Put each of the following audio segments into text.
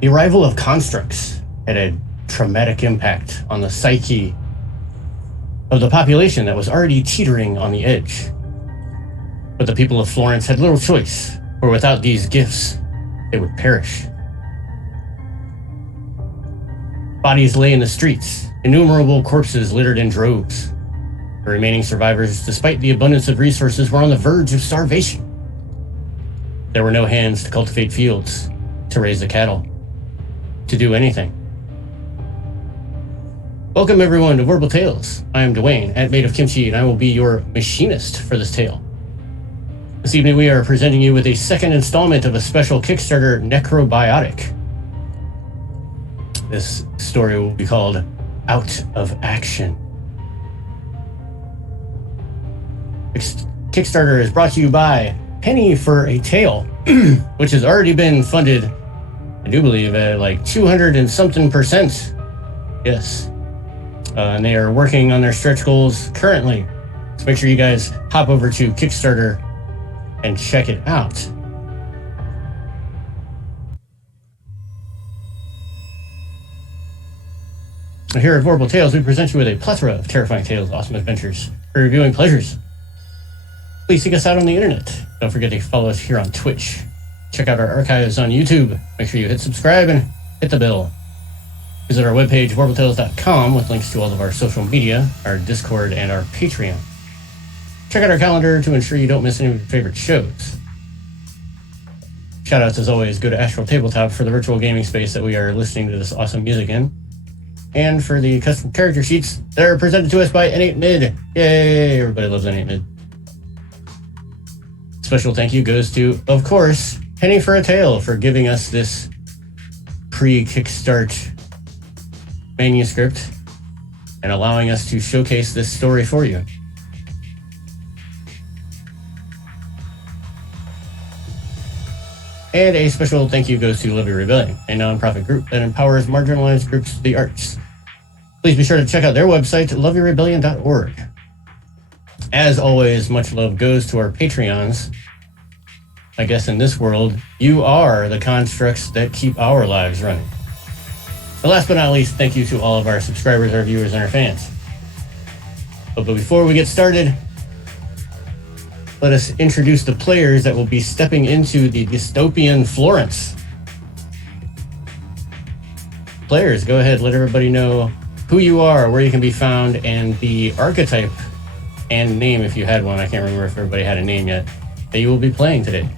The arrival of constructs had a traumatic impact on the psyche of the population that was already teetering on the edge. But the people of Florence had little choice, for without these gifts, they would perish. Bodies lay in the streets, innumerable corpses littered in droves. The remaining survivors, despite the abundance of resources, were on the verge of starvation. There were no hands to cultivate fields, to raise the cattle, to do anything. Welcome everyone to Verbal Tales. I am Dwayne, Made of Kimchi, and I will be your machinist for this tale. This evening we are presenting you with a second installment of a special Kickstarter, Necrobiotic. This story will be called Out of Action. Kickstarter is brought to you by Penny for a Tale, which has already been funded, I do believe, at like 200 and something %. Yes. And they are working on their stretch goals currently. So make sure you guys hop over to Kickstarter and check it out. Here at Vorpal Tales, we present you with a plethora of terrifying tales, awesome adventures, for reviewing pleasures. Please seek us out on the internet. Don't forget to follow us here on Twitch. Check out our archives on YouTube. Make sure you hit subscribe and hit the bell. Visit our webpage, vorpaltales.com, with links to all of our social media, our Discord, and our Patreon. Check out our calendar to ensure you don't miss any of your favorite shows. Shoutouts, as always, go to Astral Tabletop for the virtual gaming space that we are listening to this awesome music in. And for the custom character sheets, they're presented to us by N8Mid. Yay! Everybody loves N8Mid. Special thank you goes to, of course, Penny for a Tale for giving us this pre-Kickstart manuscript and allowing us to showcase this story for you. And a special thank you goes to Lovely Rebellion, a nonprofit group that empowers marginalized groups to the arts. Please be sure to check out their website, lovelyrebellion.org. As always, much love goes to our Patreons. I guess in this world, you are the constructs that keep our lives running. And last but not least, thank you to all of our subscribers, our viewers, and our fans. But before we get started, let us introduce the players that will be stepping into the dystopian Florence. Players, go ahead, let everybody know who you are, where you can be found, and the archetype and name, if you had one. I can't remember if everybody had a name yet, that you will be playing today.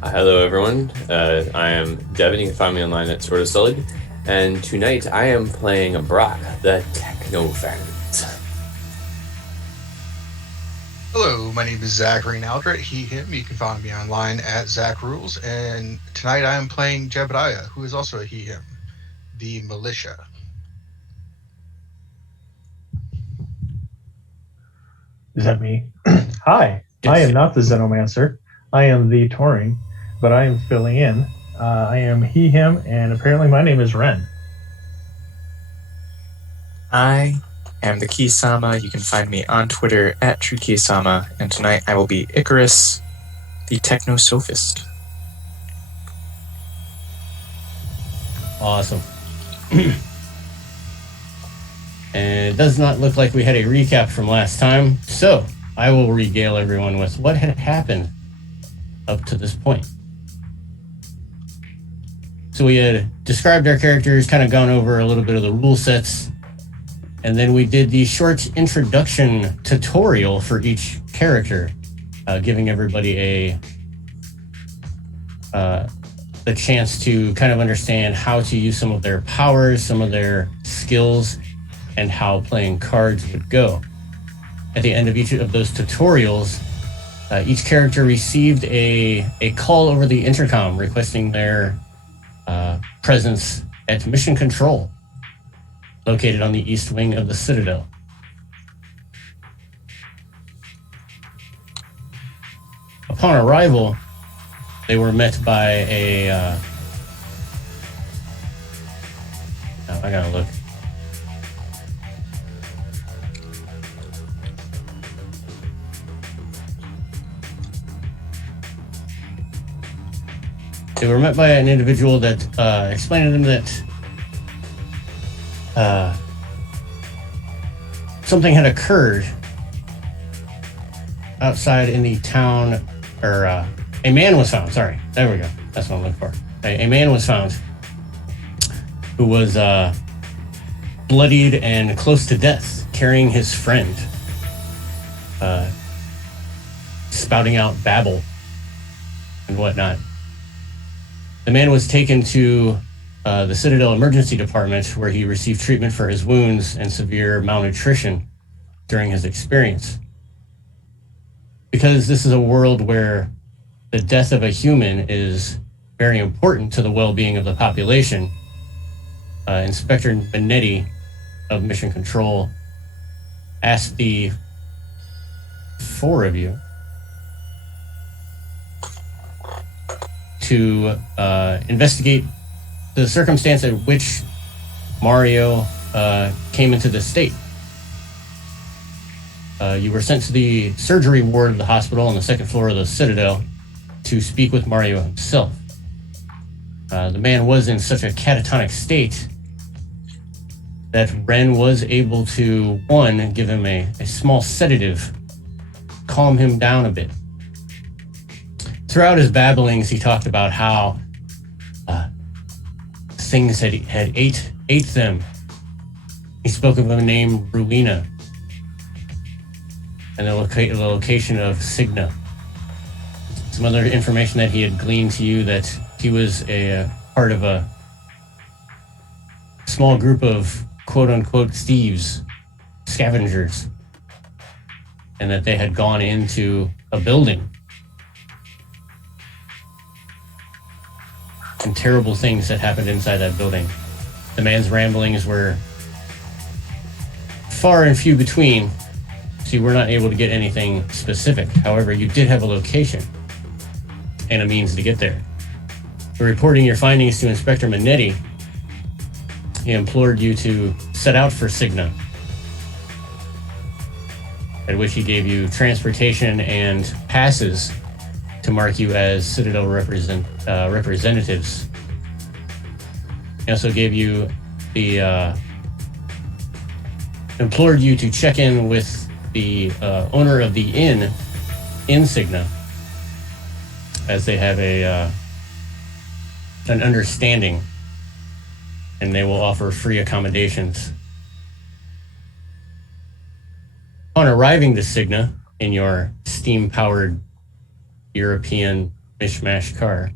Hello everyone, I am Devin. You can find me online at Sword of Sullied, and tonight I am playing Brock, the Techno-Vant. Hello, my name is Zachary Naldret, he, him. You can find me online at Zach Rules, and tonight I am playing Jebediah, who is also a he, him, the Militia. Is that me? Hi, Yes. I am not the Xenomancer. I am the Touring, but I am filling in. I am he, him, and apparently my name is Ren. I am the Kisama. You can find me on Twitter at TrueKisama, and tonight I will be Icarus, the Techno-Sophist. Awesome. And it does not look like we had a recap from last time, so I will regale everyone with what had happened up to this point. So we had described our characters, kind of gone over a little bit of the rule sets, and then we did the short introduction tutorial for each character, giving everybody the chance to kind of understand how to use some of their powers, some of their skills, and how playing cards would go. At the end of each of those tutorials, each character received a call over the intercom requesting their presence at Mission Control, located on the east wing of the Citadel. Upon arrival, they were met by a... I gotta look. They were met by an individual that explained to them that something had occurred outside in the town, or a man was found. Sorry, there we go. That's what I'm looking for. A man was found who was bloodied and close to death, carrying his friend, spouting out babble and whatnot. The man was taken to the Citadel Emergency Department, where he received treatment for his wounds and severe malnutrition during his experience. Because this is a world where the death of a human is very important to the well-being of the population, Inspector Benetti of Mission Control asked the four of you to investigate the circumstance at which Mario came into this state. You were sent to the surgery ward of the hospital on the second floor of the Citadel to speak with Mario himself. The man was in such a catatonic state that Ren was able to, one, give him a small sedative, calm him down a bit. Throughout his babblings, he talked about how things had ate them. He spoke of a name, Ruina, and the location of Signa. Some other information that he had gleaned to you, that he was a part of a small group of quote-unquote thieves, scavengers, and that they had gone into a building. And terrible things that happened inside that building. The man's ramblings were far and few between, so you were not able to get anything specific. However, you did have a location and a means to get there. Reporting your findings to Inspector Minetti, he implored you to set out for Signa, at which he gave you transportation and passes to mark you as Citadel representatives. He also gave you the implored you to check in with the owner of the inn in Signa, as they have an understanding, and they will offer free accommodations. On arriving to Signa in your steam-powered European mishmash car,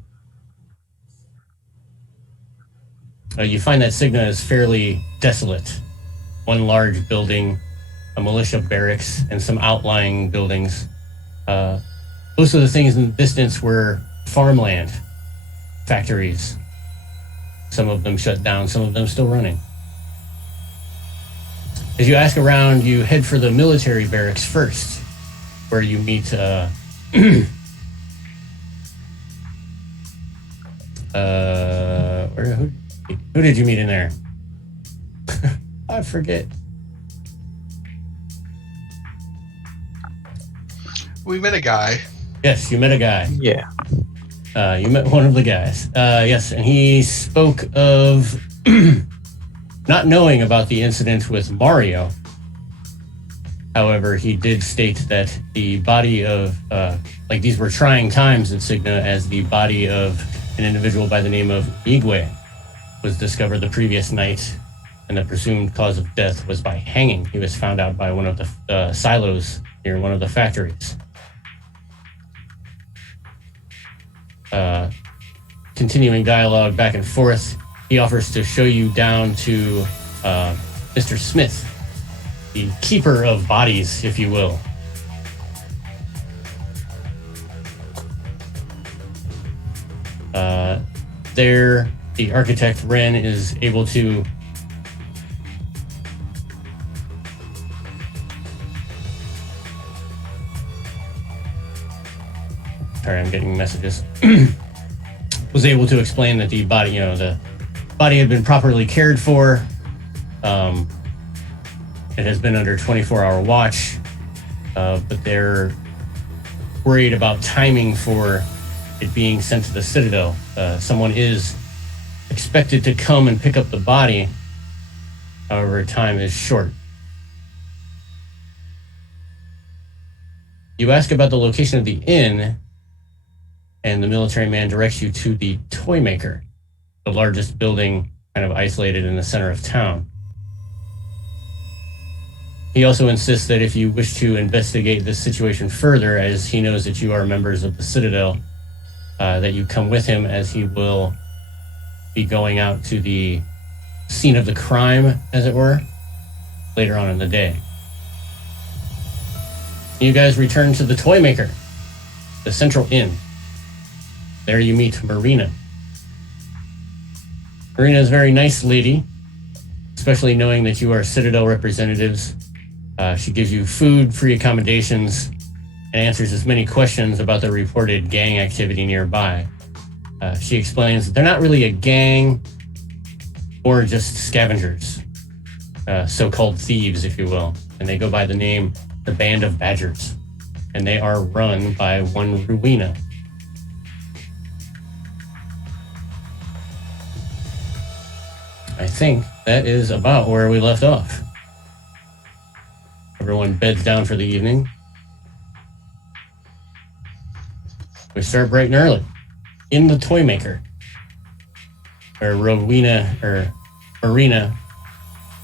you find that Signa is fairly desolate. One large building, a militia barracks, and some outlying buildings. Most of the things in the distance were farmland, factories. Some of them shut down, some of them still running. As you ask around, you head for the military barracks first, where you meet who did you meet in there? I forget. We met a guy. Yes, you met a guy. Yeah. You met one of the guys. Yes, and he spoke of not knowing about the incident with Mario. However, he did state that the body of, these were trying times in Signa, as the body of an individual by the name of Igwe was discovered the previous night, and the presumed cause of death was by hanging. He was found out by one of the silos near one of the factories. Continuing dialogue back and forth, he offers to show you down to Mr. Smith, the keeper of bodies, if you will. There, the architect Ren is able to sorry, I'm getting messages. Was able to explain that the body had been properly cared for. It has been under 24-hour watch, but they're worried about timing for it being sent to the Citadel. Someone is expected to come and pick up the body. However, time is short. You ask about the location of the inn, and the military man directs you to the Toy Maker, the largest building kind of isolated in the center of town. He also insists that if you wish to investigate this situation further, as he knows that you are members of the Citadel, that you come with him, as he will be going out to the scene of the crime, as it were, later on in the day. You guys return to the Toy Maker, the Central Inn. There you meet Marina. Marina is a very nice lady, especially knowing that you are Citadel representatives. She gives you food, free accommodations, and answers as many questions about the reported gang activity nearby. She explains that they're not really a gang, or just scavengers, so-called thieves, if you will, and they go by the name the Band of Badgers, and they are run by one Rowena. I think that is about where we left off. Everyone beds down for the evening. We start bright and early in the Toy Maker, where Marina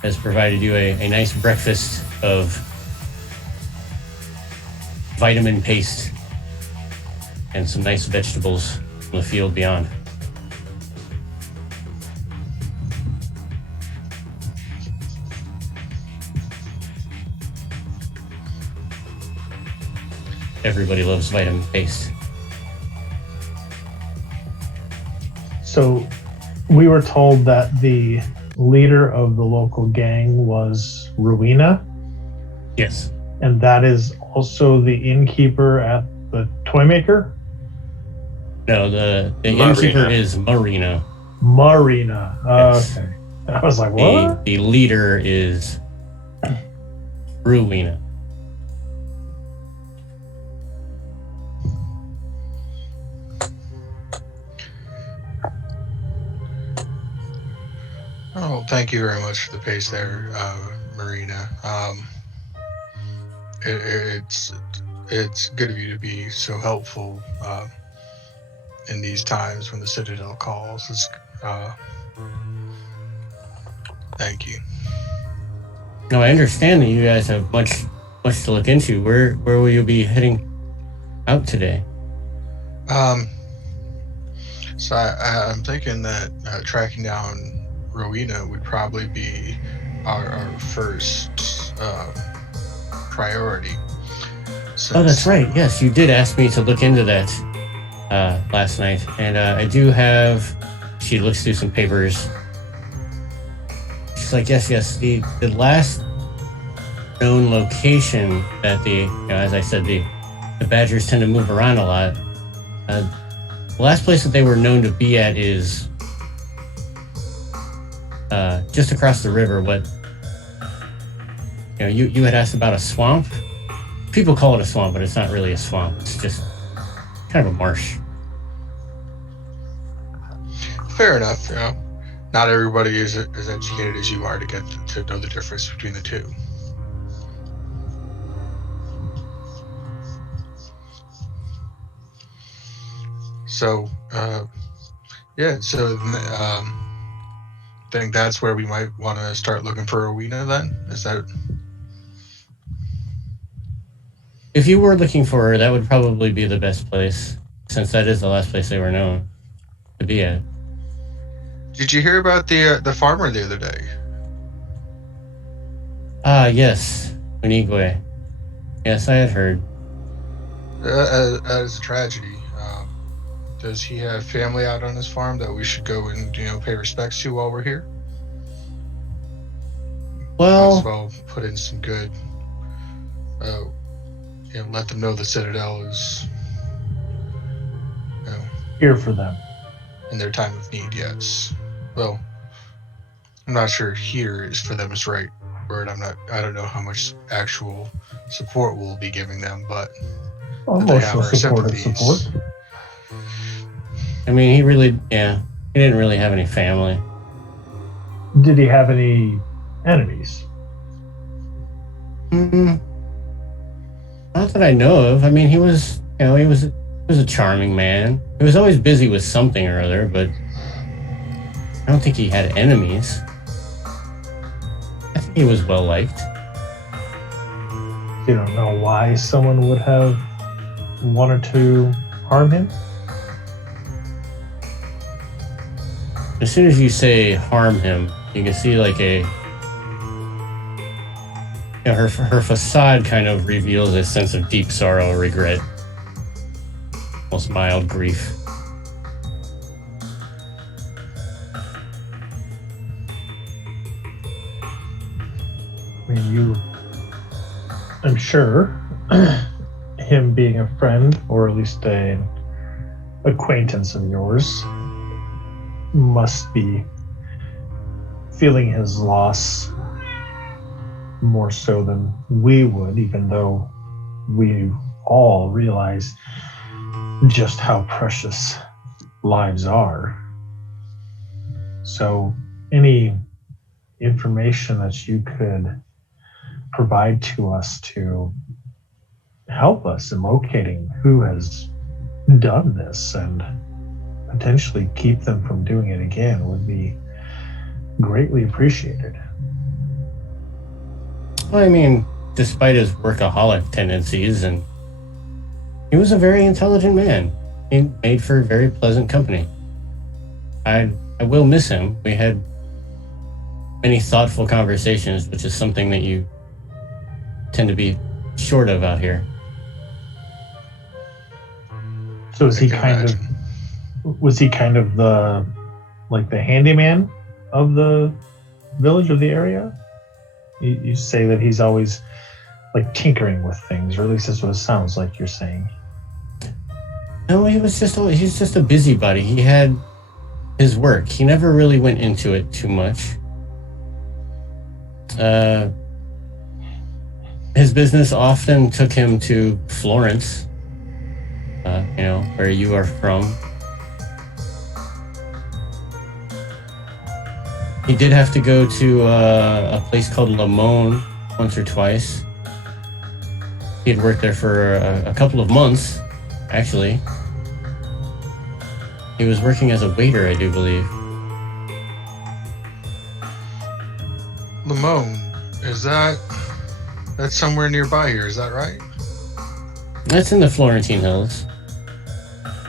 has provided you a nice breakfast of vitamin paste and some nice vegetables from the field beyond. Everybody loves vitamin paste. So we were told that the leader of the local gang was Rowena, Yes. and that is also the innkeeper at the Toy Maker? No, the Marina. innkeeper is Marina. Marina. Yes. Okay. I was like, what? The leader is Rowena. Oh, thank you very much for the pace there, Marina. It's good of you to be so helpful in these times when the Citadel calls. Thank you. No, I understand that you guys have much to look into. Where will you be heading out today? So I'm thinking that tracking down Rowena would probably be our first priority. Oh, that's right. Yes, you did ask me to look into that last night, and I do have. She looks through some papers. She's like, yes. The last known location that as I said, the Badgers tend to move around a lot. The last place that they were known to be at is just across the river. You had asked about a swamp. People call it a swamp, but it's not really a swamp. It's just kind of a marsh. Fair enough. Not everybody is as educated as you are to get to know the difference between the two. So, think that's where we might want to start looking for Rowena then? Is that... If you were looking for her, that would probably be the best place, since that is the last place they were known to be at. Did you hear about the farmer the other day? Yes. Unigwe. Yes, I had heard. That is a tragedy. Does he have family out on his farm that we should go and pay respects to while we're here? Well, Might as well put in some good. Let them know the Citadel is Here for them. in their time of need. Yes. Well, I'm not sure here is for them is the right word. I don't know how much actual support we'll be giving them, but they have Emotional our support and sympathies. support. I mean, he didn't really have any family. Did he have any enemies? Not that I know of. I mean, he was a charming man. He was always busy with something or other, but I don't think he had enemies. I think he was well liked. You don't know why someone would have wanted to harm him? As soon as you say harm him, you can see like her facade kind of reveals a sense of deep sorrow, regret, almost mild grief. I mean, I'm sure him being a friend, or at least an acquaintance of yours, must be feeling his loss more so than we would, even though we all realize just how precious lives are. So any information that you could provide to us to help us in locating who has done this and potentially keep them from doing it again would be greatly appreciated. Well, I mean, despite his workaholic tendencies, and he was a very intelligent man. He made for very pleasant company. I will miss him. We had many thoughtful conversations, which is something that you tend to be short of out here. So was he kind of the handyman of the village or the area? You say that he's always like tinkering with things, or at least that's what it sounds like you're saying. No, he's just a busybody. He had his work. He never really went into it too much. His business often took him to Florence, where you are from. He did have to go to a place called Limon once or twice. He had worked there for a couple of months, actually. He was working as a waiter, I do believe. Limon, that's somewhere nearby here, is that right? That's in the Florentine Hills.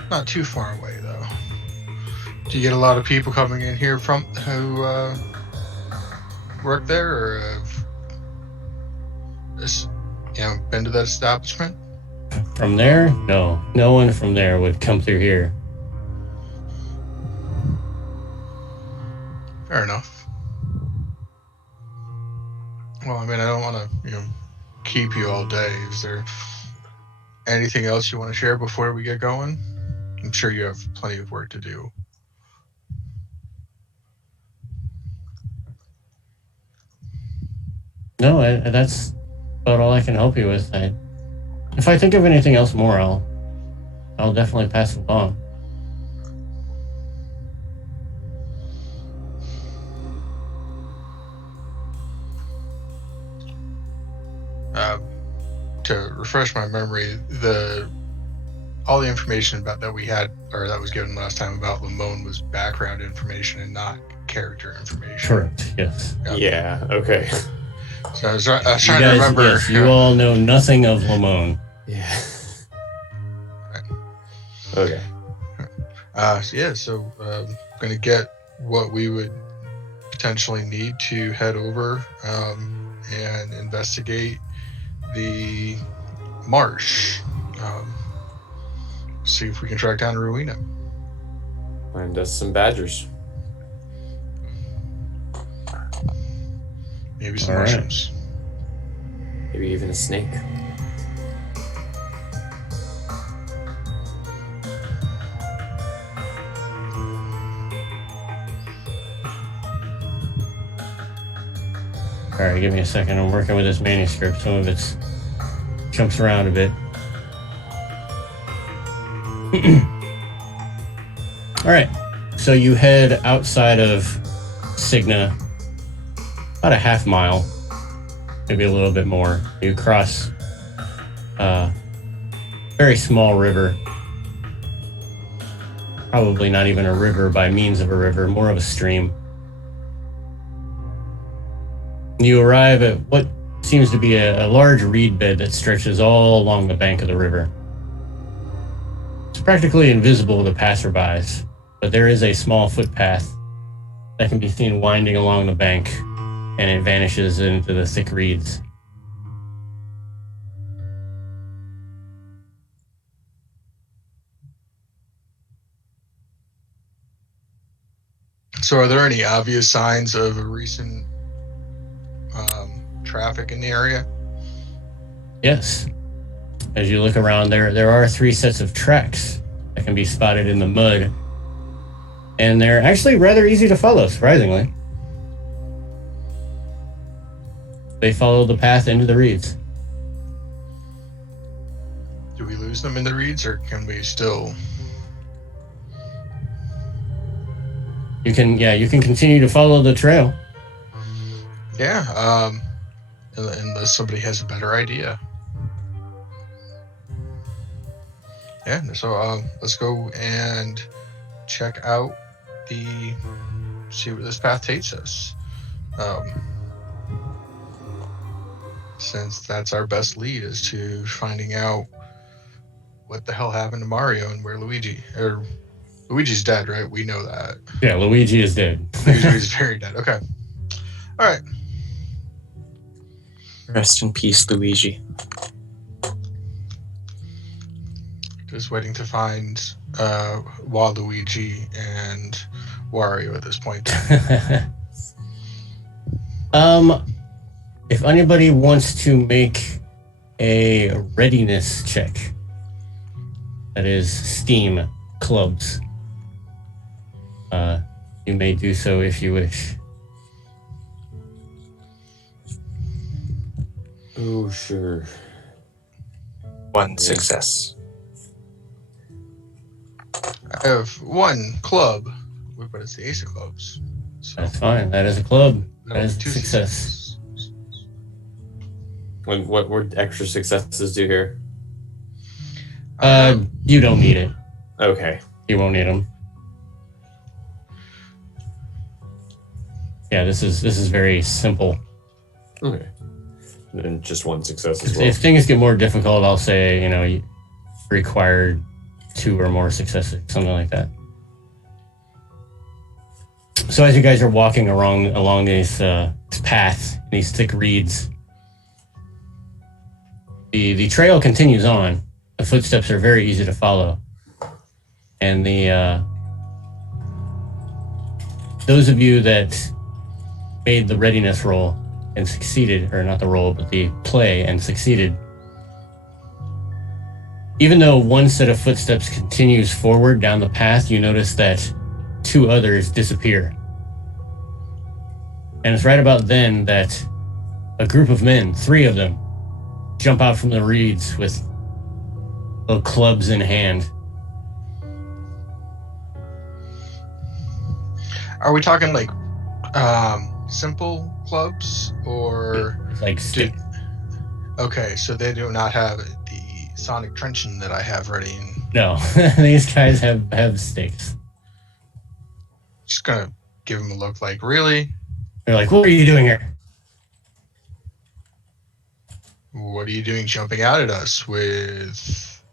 Not too far away, though. Do you get a lot of people coming in here who work there, or have been to that establishment? From there? No. No one from there would come through here. Fair enough. Well, I mean, I don't want to, keep you all day. Is there anything else you want to share before we get going? I'm sure you have plenty of work to do. No, that's about all I can help you with. If I think of anything else more, I'll definitely pass it along. To refresh my memory, all the information that we had, or that was given last time about Limon, was background information and not character information. Correct. Yes. Yep. Yeah. Okay. So I was trying to remember. Yes, you all know nothing of Limon. Yeah. Okay. So going to get what we would potentially need to head over and investigate the marsh. See if we can track down Rowena. And some badgers. Maybe some All right. mushrooms. Maybe even a snake. All right, give me a second. I'm working with this manuscript. Some of it jumps around a bit. right. So you head outside of Cigna, about a half mile, maybe a little bit more. You cross a very small river. Probably not even a river by means of a river, more of a stream. You arrive at what seems to be a large reed bed that stretches all along the bank of the river. It's practically invisible to passerbys, but there is a small footpath that can be seen winding along the bank, and it vanishes into the thick reeds. So, are there any obvious signs of a recent traffic in the area? Yes. As you look around, there are 3 sets of tracks that can be spotted in the mud, and they're actually rather easy to follow, surprisingly. They follow the path into the reeds. Do we lose them in the reeds, or can we still? You can continue to follow the trail. Yeah. Unless somebody has a better idea. Yeah. So let's go and check out see where this path takes us. Since that's our best lead is to finding out what the hell happened to Mario and where Luigi's dead, right? We know that. Yeah, Luigi is dead. Luigi's very dead. Okay. All right. Rest in peace, Luigi. Just waiting to find Waluigi and Wario at this point. If anybody wants to make a readiness check, that is Steam clubs, you may do so if you wish. Oh, sure. 1 success. I have 1 club, but it's the ace of clubs. So That's fine. That is a club. That is 2 a success. successes. What would extra successes do here? You don't need it. Okay. You won't need them. Yeah, this is very simple. Okay. Then just 1 success as well. If things get more difficult, I'll say, you require 2 or more successes, something like that. So as you guys are walking along these paths, these thick reeds, the trail continues on. The footsteps are very easy to follow, and those of you that made the readiness roll and succeeded, or not the roll, but the play and succeeded. Even though 1 set of footsteps continues forward down the path, you notice that 2 others disappear. And it's right about then that a group of men, 3 of them, jump out from the reeds with little clubs in hand. Are we talking like simple clubs or It's like stick. Okay, so they do not have the sonic truncheon that I have ready. And No, these guys have sticks. just gonna give them a look like, really? They're like, what are you doing here? What are you doing jumping out at us with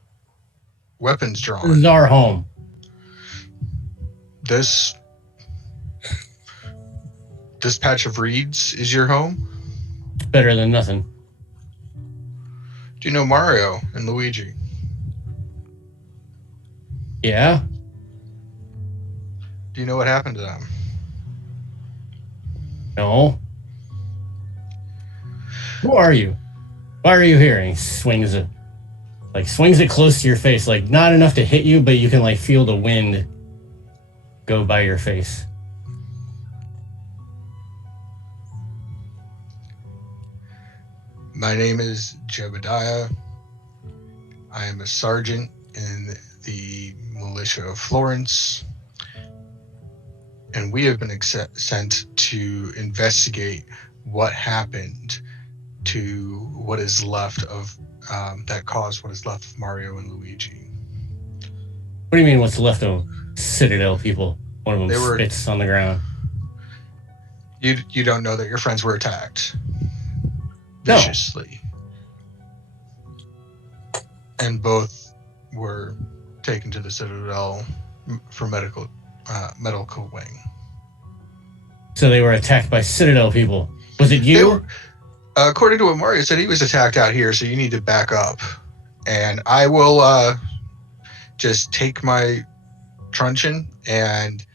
weapons This drawn? is our home. This patch of reeds is your home? It's better than nothing. Do you know Mario and Luigi? Yeah? Do you know what happened to them? No? Who are you? Why are you here? And he swings it close to your face, like not enough to hit you, but you can like feel the wind go by your face. My name is Jebediah. I am a sergeant in the militia of Florence. and we have been sent to investigate what happened to what is left of that caused what is left of Mario and Luigi. What do you mean? What's left of Citadel people? One of them They were- spits on the ground. You don't know that your friends were attacked No. viciously, and both were taken to the Citadel for medical wing. So they were attacked by Citadel people. Was it They you? were, according to what Mario said, he was attacked out here, so you need to back up. And I will just take my truncheon and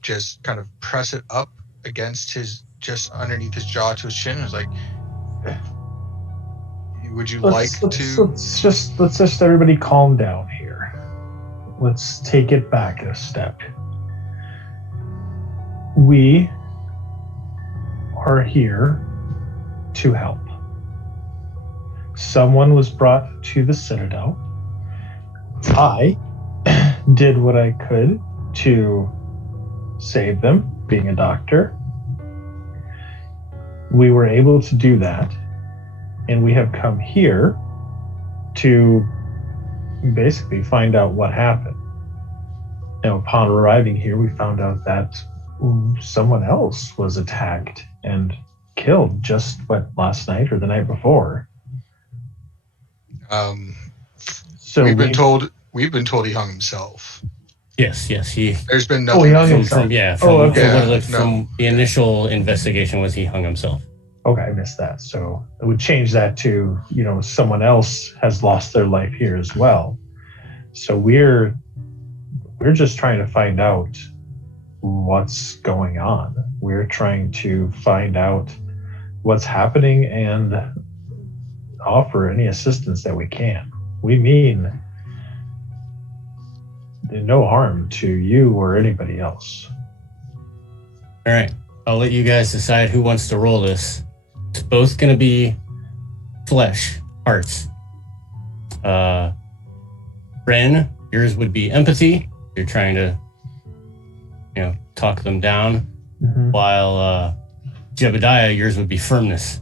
just kind of press it up against just underneath his jaw to his chin. It's like, would you Let's just everybody calm down here. Let's take it back a step. We are here to help. Someone was brought to the Citadel. I did what I could to save them, being a doctor. We were able to do that, and we have come here to basically find out what happened. Now, upon arriving here, we found out that someone else was attacked and killed just last night or the night before. So we've been told he hung himself. Yes. He. There's been Oh, he nothing. hung From, himself. from yeah. Oh, From, okay. from what it Yeah, looked, no. from the initial investigation was he hung himself. Okay, I missed that. So it would change that to, someone else has lost their life here as well. So we're just trying to find out what's going on. We're trying to find out what's happening and offer any assistance that we can. We mean no harm to you or anybody else. All right. I'll let you guys decide who wants to roll this. It's both going to be flesh, hearts. Ren, yours would be empathy. You're trying to, talk them down. Mm-hmm. While Jebediah, yours would be firmness.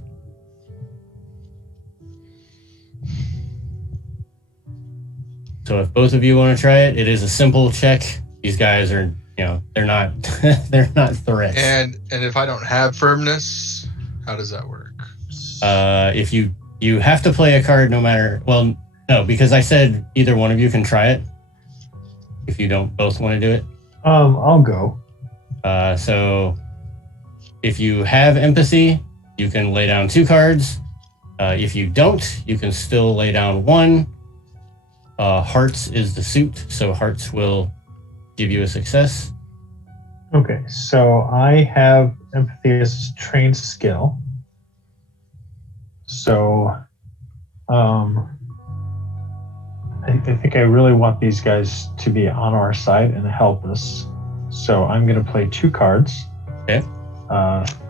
So if both of you want to try it, it is a simple check. These guys are, they're not they're not threats. And if I don't have firmness, how does that work? If you have to play a card no matter, well, no, because I said either one of you can try it. If you don't both want to do it. I'll go. So if you have empathy, you can lay down 2 cards. If you don't, you can still lay down 1. Hearts is the suit, so hearts will give you a success. Okay, so I have empathy as a trained skill. So I think I really want these guys to be on our side and help us. So I'm going to play 2 cards. Okay.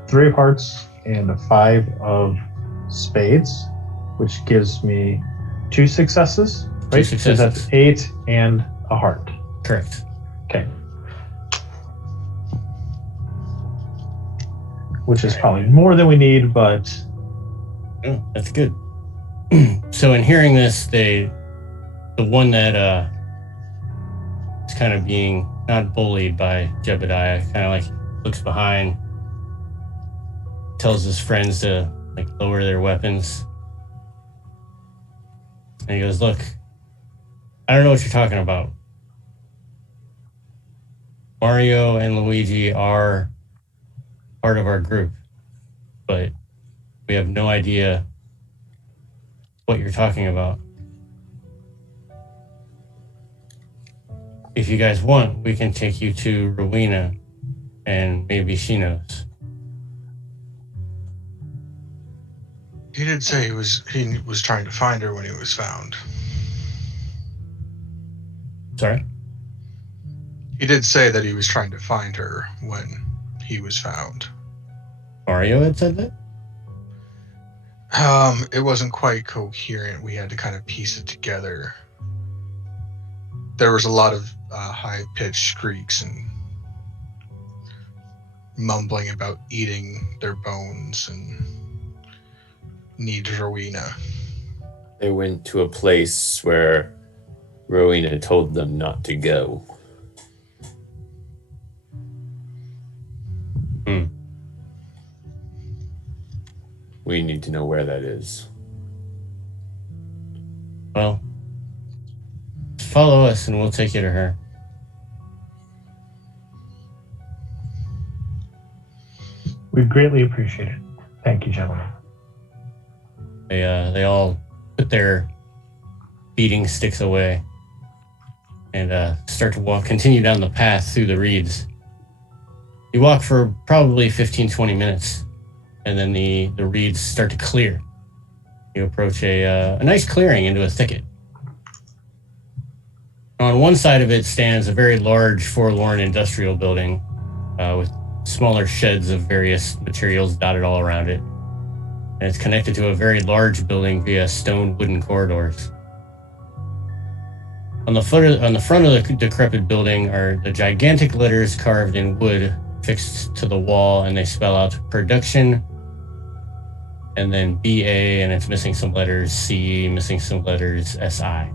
3 of hearts and a 5 of spades, which gives me 2 successes. 2 Right? successes. So that's 8 and a heart. Correct. Okay. Which is probably more than we need, but Oh, that's good. So in hearing this, the one that is kind of being not bullied by Jebediah, kind of like looks behind, tells his friends to lower their weapons. And he goes, "Look, I don't know what you're talking about. Mario and Luigi are part of our group, but we have no idea what you're talking about. If you guys want, we can take you to Rowena, and maybe she knows." He did say he was trying to find her when he was found. Sorry? He did say that he was trying to find her when he was found. Mario had said that? It wasn't quite coherent. We had to kind of piece it together. There was a lot of high-pitched shrieks, and mumbling about eating their bones and need Rowena. They went to a place where Rowena told them not to go. We need to know where that is. Well, follow us and we'll take you to her. We'd greatly appreciate it. Thank you, gentlemen. They all put their beating sticks away and start to continue down the path through the reeds. You walk for probably 15-20 minutes, and then the reeds start to clear. You approach a nice clearing into a thicket. On one side of it stands a very large, forlorn industrial building with smaller sheds of various materials dotted all around it. And it's connected to a very large building via stone wooden corridors. On the front of the decrepit building are the gigantic letters carved in wood fixed to the wall, and they spell out production, and then BA, and it's missing some letters, C, missing some letters, SI.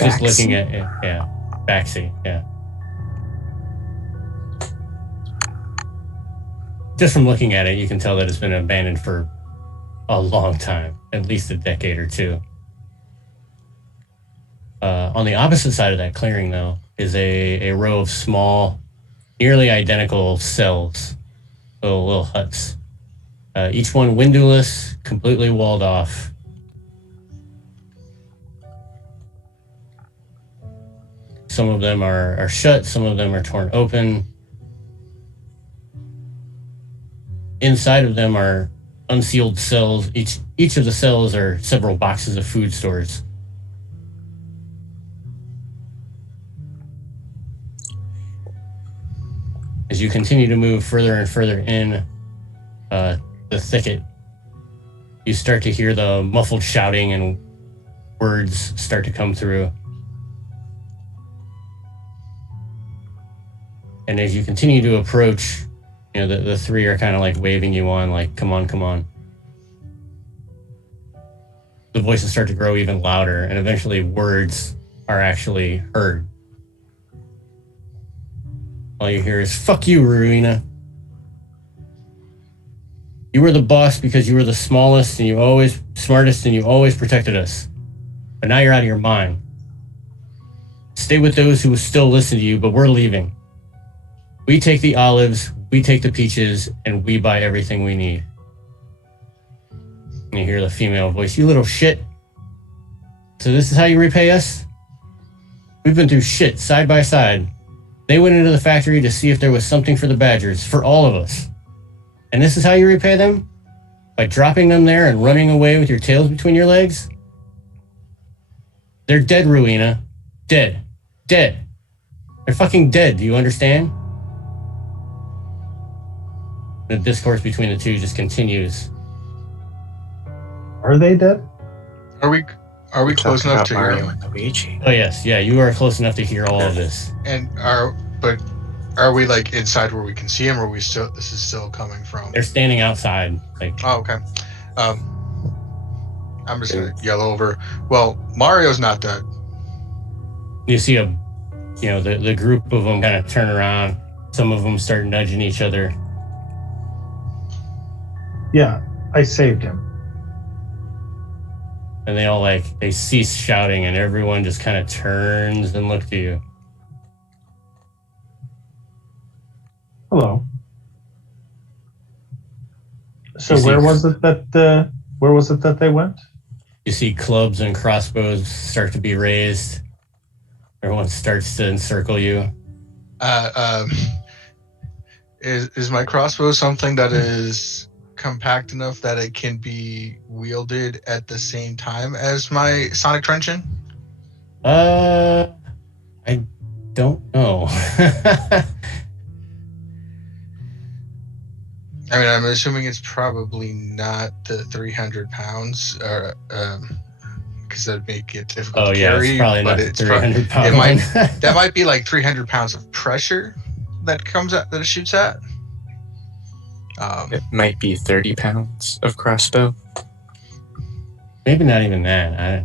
Just looking at it, yeah. Backseat, yeah. Just from looking at it, you can tell that it's been abandoned for a long time, at least a decade or two. On the opposite side of that clearing, though, is a row of small, nearly identical cells, little huts. Each one windowless, completely walled off. Some of them are shut, some of them are torn open. Inside of them are unsealed cells. Each of the cells are several boxes of food stores. As you continue to move further and further in the thicket, you start to hear the muffled shouting and words start to come through. And as you continue to approach, you know, the three are kind of like waving you on, like, come on, come on. The voices start to grow even louder, and eventually words are actually heard. All you hear is, fuck you, Rowena. You were the boss because you were the smallest and smartest and you always protected us. But now you're out of your mind. Stay with those who will still listen to you, but we're leaving. We take the olives, we take the peaches, and we buy everything we need. And you hear the female voice, you little shit. So this is how you repay us? We've been through shit side by side. They went into the factory to see if there was something for the badgers, for all of us. And this is how you repay them? By dropping them there and running away with your tails between your legs? They're dead, Rowena. Dead. Dead. They're fucking dead, do you understand? The discourse between the two just continues. Are they dead? Are we close enough to hear Mario them? and Luigi. Oh yes, yeah, you are close enough to hear all of this. And are we like inside where we can see them, or this is still coming from? They're standing outside, like. Oh, okay. I'm just gonna yell over. Well, Mario's not dead. You see the group of them kind of turn around. Some of them start nudging each other. Yeah, I saved him. And they cease shouting, and everyone just kind of turns and looks to you. Hello. So where was it that they went? You see clubs and crossbows start to be raised. Everyone starts to encircle you. Is my crossbow something that is compact enough that it can be wielded at the same time as my sonic truncheon? I don't know. I mean, I'm assuming it's probably not the 300 pounds, or because that'd make it difficult Oh to yeah, carry. it's probably not but the it's 300 pound it might one. that might be like 300 pounds of pressure that comes at that it shoots at. It might be 30 pounds of crossbow. Maybe not even that.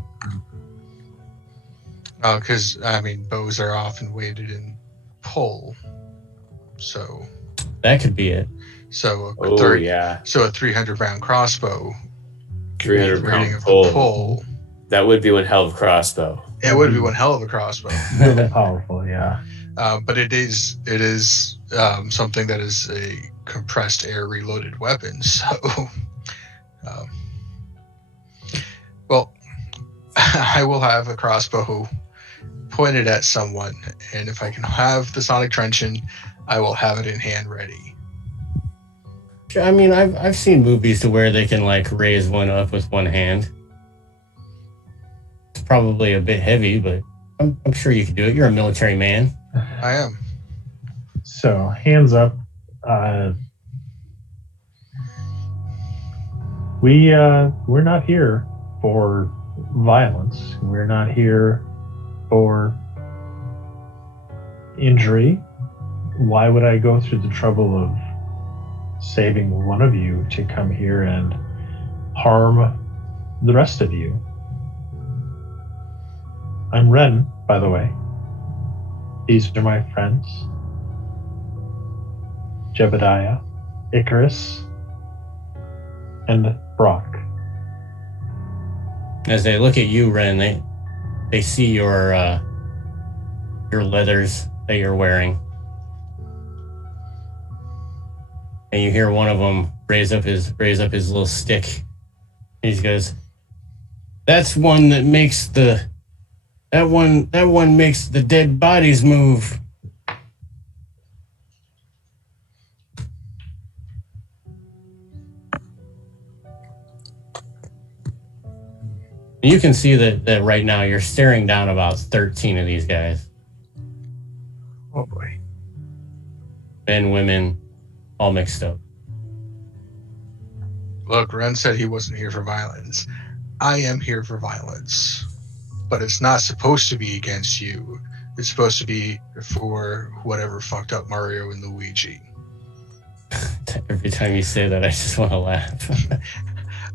Because I mean, bows are often weighted in pull, so That could be it. a Oh 30 yeah, so a 300 pound crossbow, 300 the rating pound of the pull. pull. That would be one hell of a crossbow. It would be one hell of a crossbow. A little powerful, yeah. But it is something that is a compressed air reloaded weapon. So, well, I will have a crossbow pointed at someone, and if I can have the sonic truncheon, I will have it in hand ready. I mean, I've seen movies to where they can like raise one up with one hand. It's probably a bit heavy, but I'm sure you can do it. You're a military man. I am. So, hands up. We're not here for violence. We're not here for injury. Why would I go through the trouble of saving one of you to come here and harm the rest of you? I'm Ren, by the way. These are my friends. Jebediah, Icarus, and Brock. As they look at you, Ren, they see your leathers that you're wearing, and you hear one of them raise up his little stick. And he goes, "That's one that makes that one makes the dead bodies move." You can see that right now you're staring down about 13 of these guys. Oh boy. Men, women, all mixed up. Look, Ren said he wasn't here for violence. I am here for violence. But it's not supposed to be against you. It's supposed to be for whatever fucked up Mario and Luigi. Every time you say that, I just want to laugh.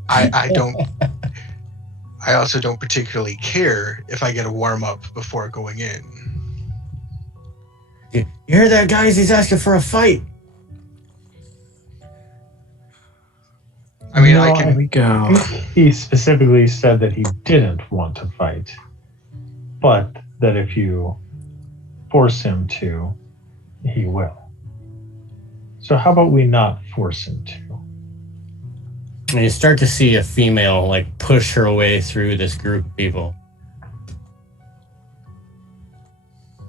I don't. I also don't particularly care if I get a warm up before going in. You hear that, guys? He's asking for a fight. I mean, No, I Here can. we go. He specifically said that he didn't want to fight, but that if you force him to, he will. So how about we not force him to? And you start to see a female like push her way through this group of people.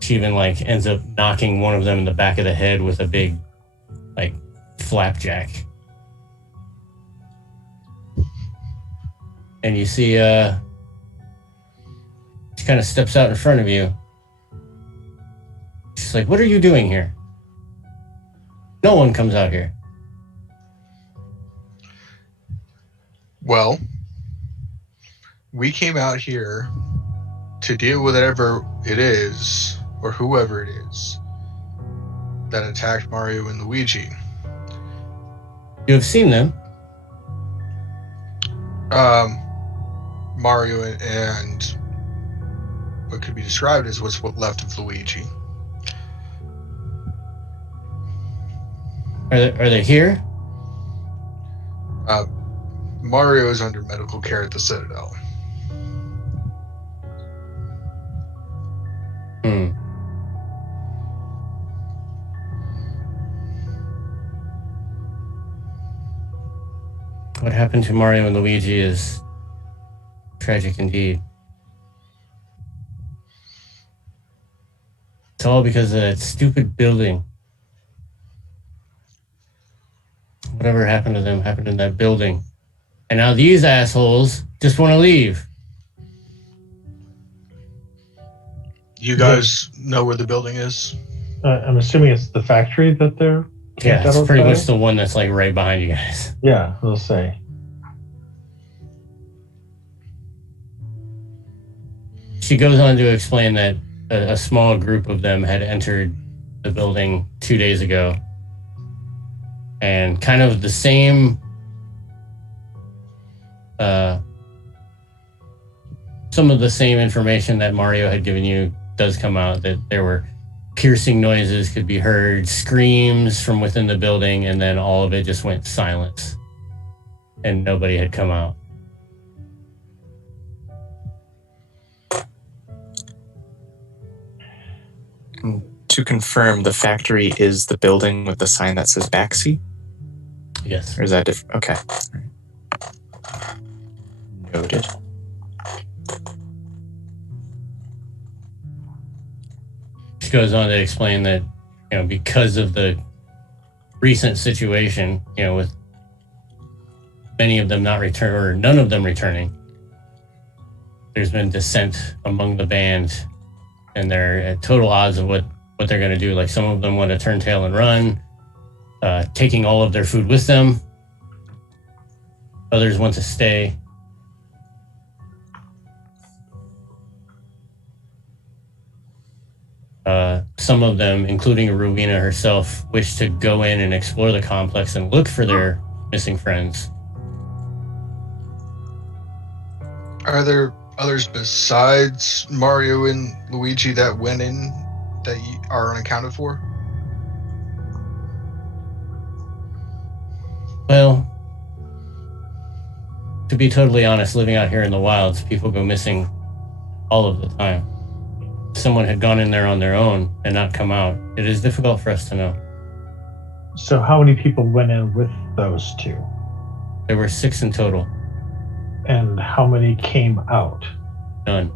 She even like ends up knocking one of them in the back of the head with a big like flapjack. And you see she kind of steps out in front of you. She's like, "What are you doing here? No one comes out here." Well, we came out here to deal with whatever it is, or whoever it is, that attacked Mario and Luigi. You have seen them. Mario and what could be described as what's left of Luigi. Are they here? Mario is under medical care at the Citadel. What happened to Mario and Luigi is tragic indeed. It's all because of that stupid building. Whatever happened to them happened in that building. And now these assholes just want to leave. You guys know where the building is? I'm assuming it's the factory that they're... Yeah, it's pretty outside? much the one that's like right behind you guys. Yeah, we'll say. She goes on to explain that a small group of them had entered the building 2 days ago, and kind of the same. Some of the same information that Mario had given you does come out, that there were piercing noises could be heard, screams from within the building, and then all of it just went silent, and nobody had come out. To confirm, the factory is the building with the sign that says Baxi? Yes. Or is that different? Okay. Noted. She goes on to explain that, because of the recent situation, with many of them not return, or none of them returning, there's been dissent among the band, and they're at total odds of what they're going to do. Like, some of them want to turn tail and run, taking all of their food with them. Others want to stay. Some of them, including Rowena herself, wish to go in and explore the complex and look for their missing friends. Are there others besides Mario and Luigi that went in that are unaccounted for? Well, to be totally honest, living out here in the wilds, people go missing all of the time. If someone had gone in there on their own and not come out, it is difficult for us to know. So how many people went in with those two? There were 6 in total. And how many came out? None.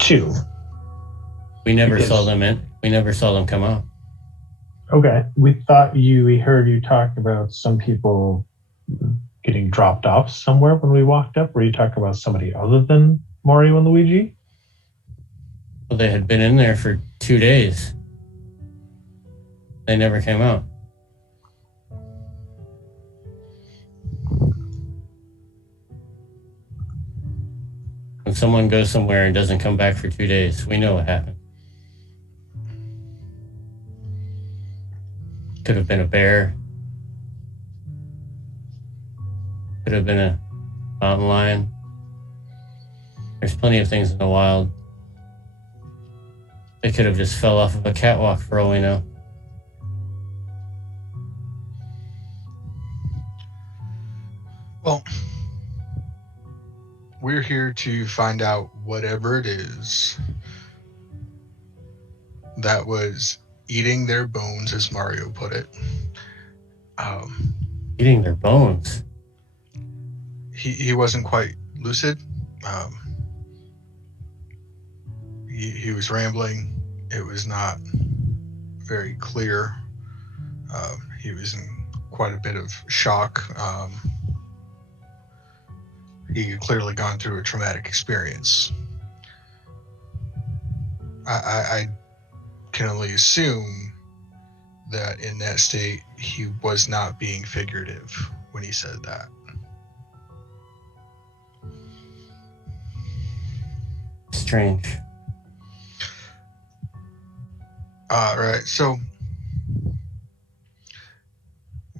2. We never Because- saw them in. We never saw them come out. Okay. We heard you talk about some people getting dropped off somewhere when we walked up. Were you talking about somebody other than Mario and Luigi? Well, they had been in there for 2 days. They never came out. When someone goes somewhere and doesn't come back for 2 days, we know what happened. Could have been a bear. Could have been a mountain lion. There's plenty of things in the wild. They could have just fell off of a catwalk for all we know. Well, we're here to find out whatever it is that was eating their bones, as Mario put it. Eating their bones. He wasn't quite lucid. He was rambling. It was not very clear. He was in quite a bit of shock. He had clearly gone through a traumatic experience. I can only assume that in that state, he was not being figurative when he said that. Strange. Right, so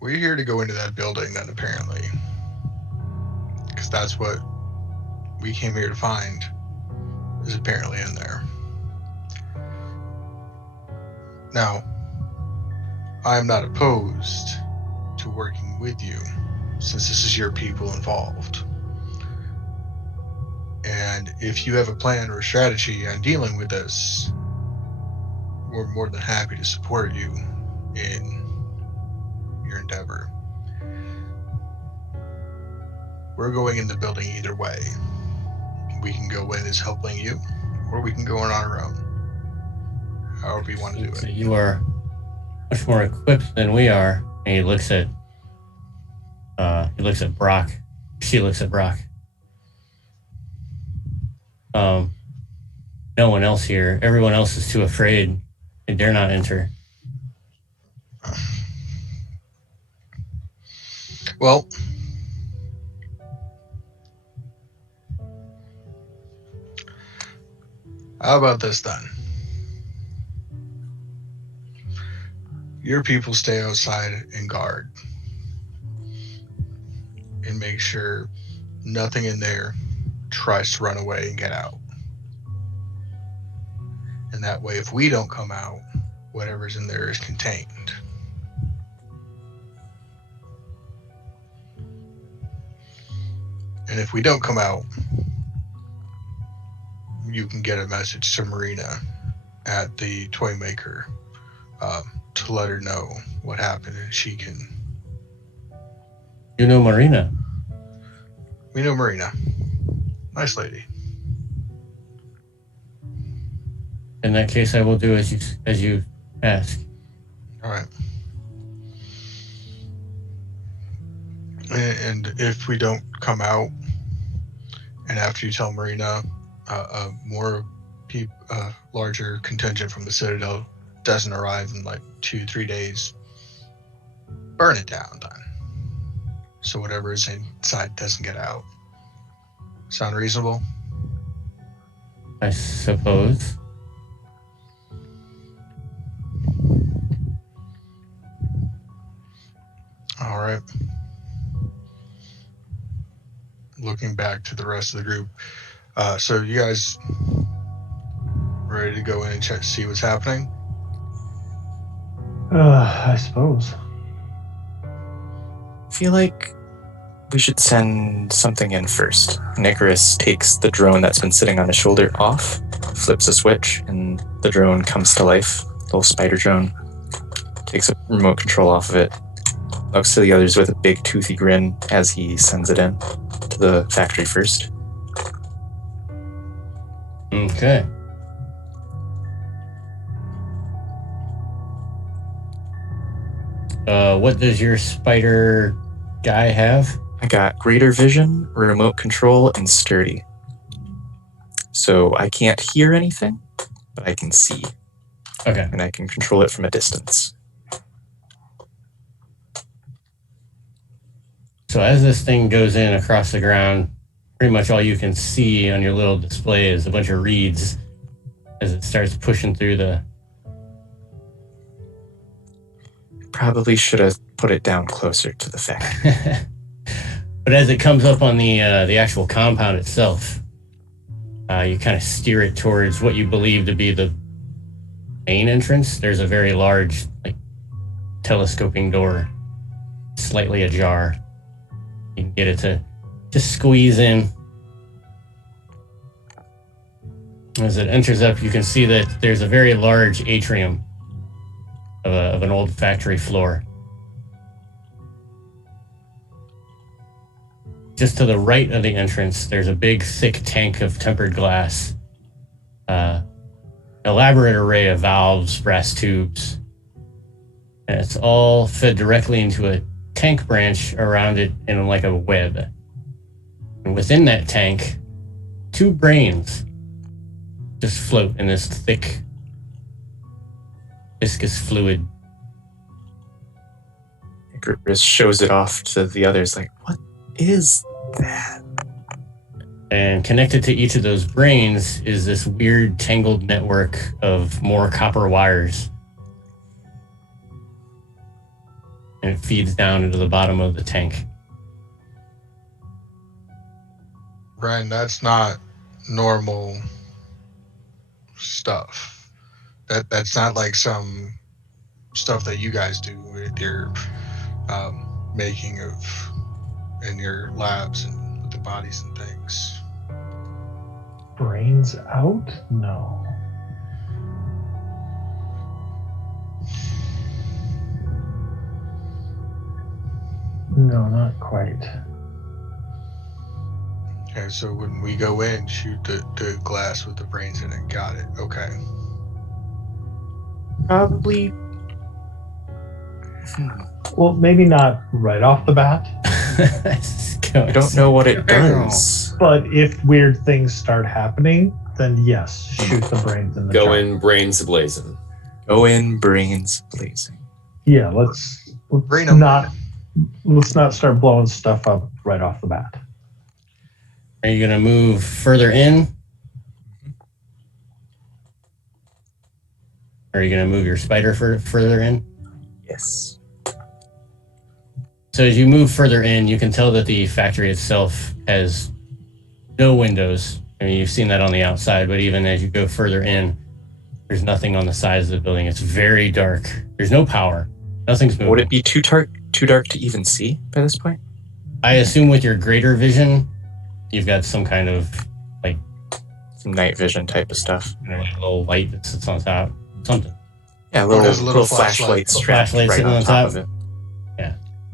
we're here to go into that building then, apparently. Because that's what we came here to find, is apparently in there. Now, I am not opposed to working with you, since this is your people involved. And if you have a plan or a strategy on dealing with this, we're more than happy to support you in your endeavor. We're going in the building either way. We can go in as helping you, or we can go in on our own. However you want to do So it. you are much more equipped than we are. And he looks at Brock. She looks at Brock. No one else here. Everyone else is too afraid. They dare not enter. Well, How about this then? Your people stay outside and guard. And make sure nothing in there tries to run away and get out. And that way, if we don't come out, whatever's in there is contained. And if we don't come out, you can get a message to Marina at the toy maker to let her know what happened, and she can. You know Marina. We know Marina. Nice lady. In that case, I will do as you ask. All right. And if we don't come out, and after you tell Marina, larger contingent from the Citadel doesn't arrive in like 2-3 days, burn it down then. So whatever is inside doesn't get out. Sound reasonable? I suppose. All right. Looking back to the rest of the group. So you guys ready to go in and check to see what's happening? I suppose. I feel like we should send something in first. Nicholas takes the drone that's been sitting on his shoulder off, flips a switch, and the drone comes to life. The little spider drone takes a remote control off of it, looks to the others with a big toothy grin as he sends it in to the factory first. Okay. What does your spider guy have? I got greater vision, remote control, and sturdy. So I can't hear anything, but I can see. Okay. And I can control it from a distance. So as this thing goes in across the ground, pretty much all you can see on your little display is a bunch of reeds as it starts pushing through the... Probably should have put it down closer to the factory. But as it comes up on the actual compound itself, you kind of steer it towards what you believe to be the main entrance. There's a very large, telescoping door, slightly ajar. You can get it to just squeeze in. As it enters up, you can see that there's a very large atrium of an old factory floor. Just to the right of the entrance, there's a big, thick tank of tempered glass. Elaborate array of valves, brass tubes. And it's all fed directly into a tank branch around it in like a web. And within that tank, 2 brains just float in this thick, viscous fluid. Chris shows it off to the others like, what is that? And connected to each of those brains is this weird tangled network of more copper wires. And it feeds down into the bottom of the tank. Brian, that's not normal stuff. That's not like some stuff that you guys do with your making of in your labs and with the bodies and things. Brains out? No. No, not quite. Okay, so when we go in, shoot the glass with the brains in it. Got it. Okay. Probably. Well, maybe not right off the bat, I don't know what it does. but if weird things start happening, then yes, shoot the brains in the Go jar. in, brains blazing. Go in, brains blazing. Yeah, let's Brain 'em. let's not start blowing stuff up right off the bat. Are you going to move further in? Are you going to move your spider further in? Yes. So as you move further in, you can tell that the factory itself has no windows. I mean, you've seen that on the outside, but even as you go further in, there's nothing on the sides of the building. It's very dark. There's no power. Nothing's moving. Would it be too dark to even see by this point? I assume with your greater vision, you've got some kind of Some night vision type of stuff. like a little light that sits on top. Something. Yeah, there's a little little flashlight strapped flashlight right sitting on on top top. of it.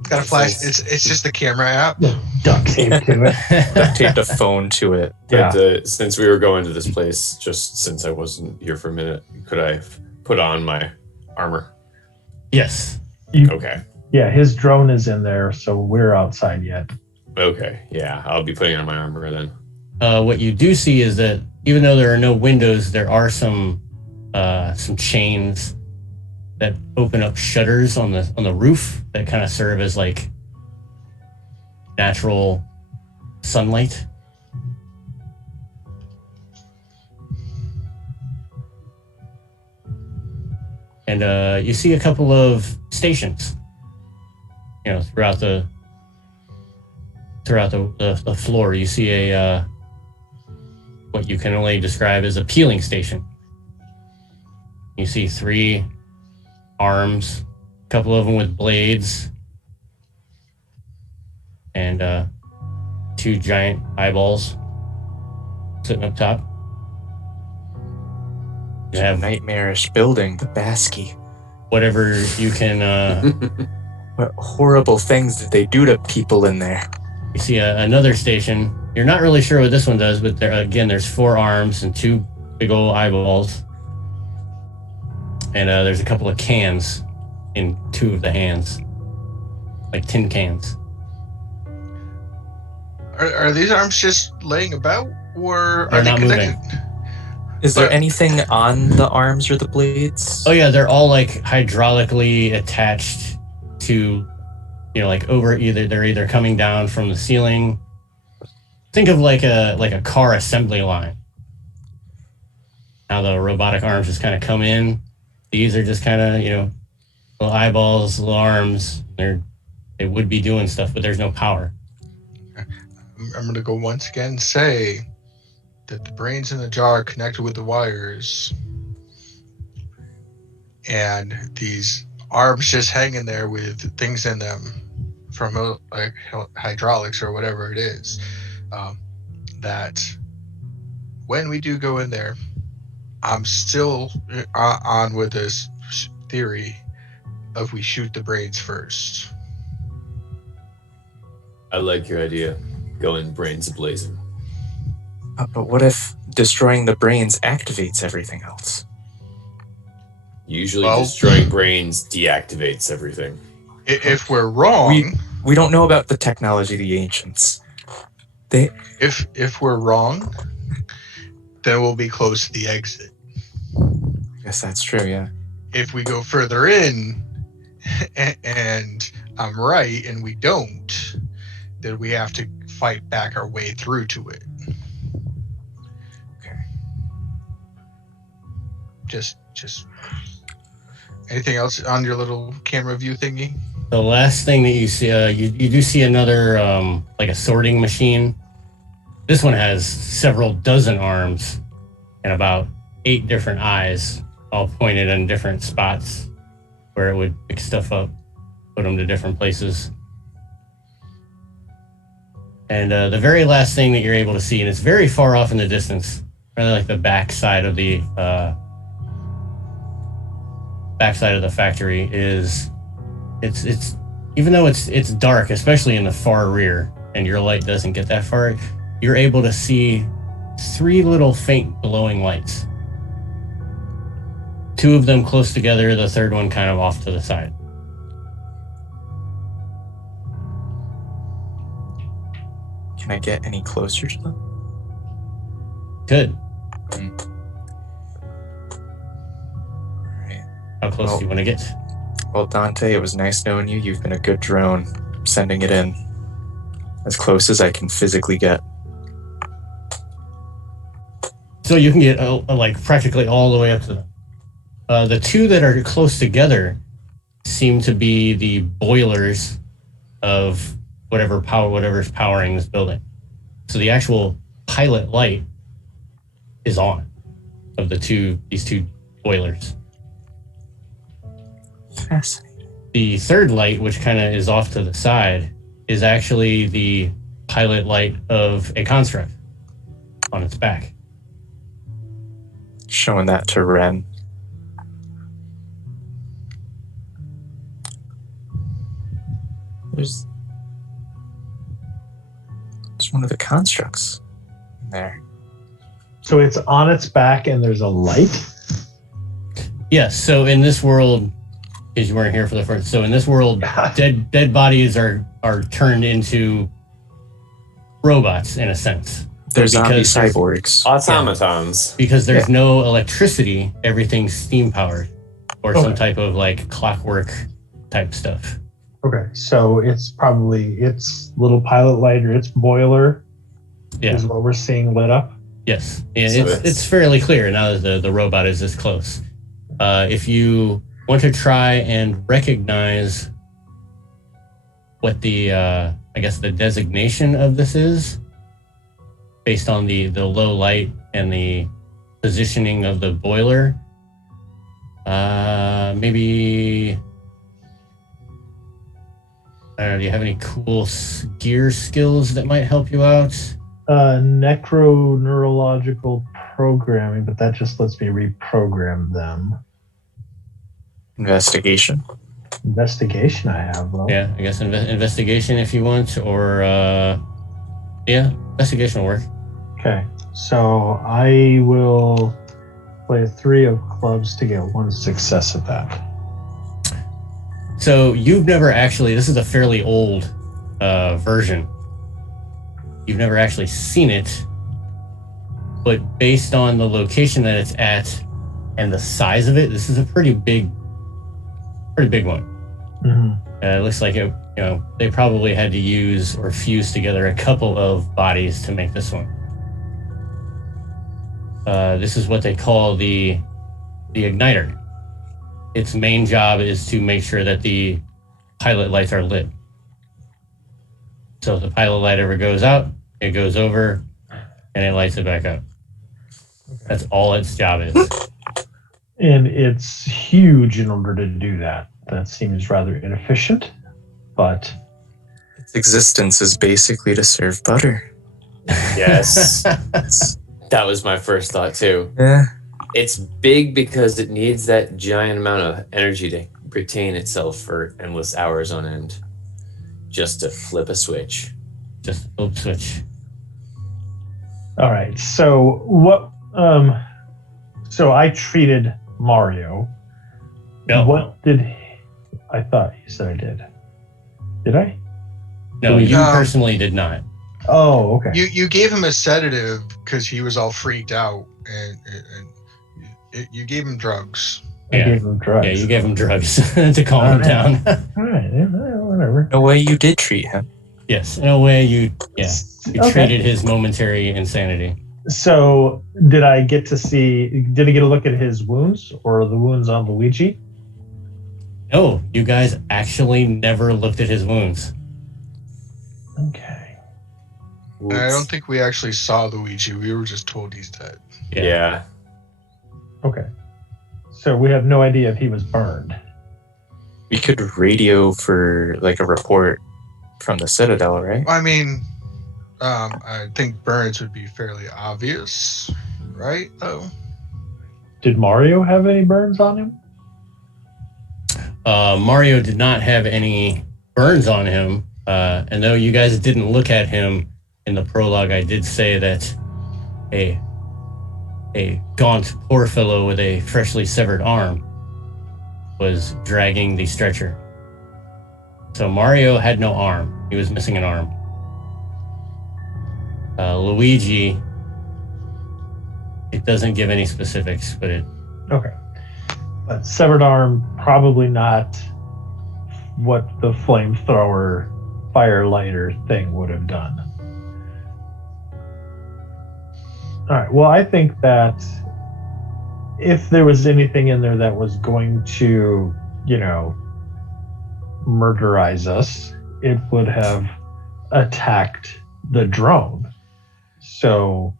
It's got a flash. It's just the camera app. Duct tape to it. Duct taped a phone to it. But since we were going to this place, just since I wasn't here for a minute, could I put on my armor? Yes. Okay. Yeah, his drone is in there, so we're outside yet. Okay. Yeah, I'll be putting on my armor then. What you do see is that even though there are no windows, there are some chains that open up shutters on the roof that kind of serve as like natural sunlight. And you see a couple of stations, throughout the floor. You see a what you can only describe as a peeling station. You see 3 arms, a couple of them with blades, and 2 giant eyeballs sitting up top. You A have nightmarish building, the Basky. whatever you can. What horrible things did they do to people in there? You see another station. You're not really sure what this one does, but there's 4 arms and 2 big old eyeballs. And there's a couple of cans in 2 of the hands, like tin cans. Are these arms just laying about, or They're are they not connected? moving. Is there anything on the arms or the blades? Oh yeah, they're all like hydraulically attached to, they're either coming down from the ceiling. Think of like a car assembly line. How the robotic arms just kind of come in. These are just kind of, little eyeballs, little arms. They would be doing stuff, but there's no power. I'm going to go once again say that the brains in the jar are connected with the wires, and these arms just hanging there with things in them from like hydraulics or whatever it is. That when we do go in there, I'm still on with this theory of we shoot the brains first. I like your idea. Going brains blazing. But what if destroying the brains activates everything else? Usually destroying brains deactivates everything. If we're wrong... We don't know about the technology of the ancients. If we're wrong, then we'll be close to the exit. I guess that's true, yeah. If we go further in and I'm right and we don't, then we have to fight back our way through to it. Okay. Just anything else on your little camera view thingy? The last thing that you see, you do see another, like a sorting machine. This one has several dozen arms and about 8 different eyes, all pointed in different spots where it would pick stuff up, put them to different places. And the very last thing that you're able to see, and it's very far off in the distance, really like the backside of the factory, is it's even though it's dark, especially in the far rear, and your light doesn't get that far, you're able to see 3 little faint glowing lights. 2 of them close together, the third one kind of off to the side. Can I get any closer to them? Good. Alright. How close do you want to get? Well, Dante, it was nice knowing you. You've been a good drone. I'm sending it in as close as I can physically get. So you can get like practically all the way up The two that are close together seem to be the boilers of whatever's powering this building. So the actual pilot light is on of these two boilers. Fascinating. The third light, which kind of is off to the side, is actually the pilot light of a construct on its back. Showing that to Ren. There's one of the constructs in there. So it's on its back and there's a light? Yes, so in this world, because you weren't here for the first, so in this world, dead bodies are turned into robots in a sense. They're zombie Because there's- cyborgs. Automatons. Because there's no electricity, everything's steam powered or some type of like clockwork type stuff. Okay, so it's probably its little pilot light or its boiler Yeah. is what we're seeing lit up. Yes, and So it's fairly clear now that the robot is this close. If you want to try and recognize what the I guess the designation of this is, based on the low light and the positioning of the boiler, maybe. I don't know, do you have any cool gear skills that might help you out? Necro-neurological programming, but that just lets me reprogram them. Investigation. Investigation I have, though. Yeah, I guess investigation if you want, or yeah, investigation will work. Okay, so I will play a 3 of clubs to get 1 success at that. So you've never actually, this is a fairly old version. You've never actually seen it, but based on the location that it's at and the size of it, this is a pretty big one. Mm-hmm. It looks like it, they probably had to use or fuse together a couple of bodies to make this one. This is what they call the igniter. Its main job is to make sure that the pilot lights are lit. So if the pilot light ever goes out, it goes over and it lights it back up. That's all its job is. And it's huge in order to do that. That seems rather inefficient, but Its existence is basically to serve butter. Yes. That was my first thought too. Yeah. It's big because it needs that giant amount of energy to retain itself for endless hours on end. Just to flip a switch. Just flip switch. all right. So what? So I treated Mario. No, What did I thought you said I did? Did I? no, you No. personally did not. Oh, okay. You gave him a sedative because he was all freaked out, and you gave him drugs. I Yeah. gave him drugs. Yeah, you gave him drugs to calm him Alright. down. All right, yeah, whatever. No way you did treat him. Yes, in a way, you Okay. treated his momentary insanity. So did I get to get a look at his wounds or the wounds on Luigi? No, you guys actually never looked at his wounds. Okay. And I don't think we actually saw Luigi. We were just told he's dead. Yeah. Okay. So we have no idea if he was burned. We could radio for like a report from the Citadel, right? I mean, I think burns would be fairly obvious, right? Oh, Did Mario have any burns on him? Mario did not have any burns on him, and though you guys didn't look at him in the prologue, I did say that a gaunt poor fellow with a freshly severed arm was dragging the stretcher. So Mario had no arm. He was missing an arm. Luigi, it doesn't give any specifics, but it Okay. But severed arm, probably not what the flamethrower fire lighter thing would have done. All right. Well, I think that if there was anything in there that was going to, murderize us, it would have attacked the drone. So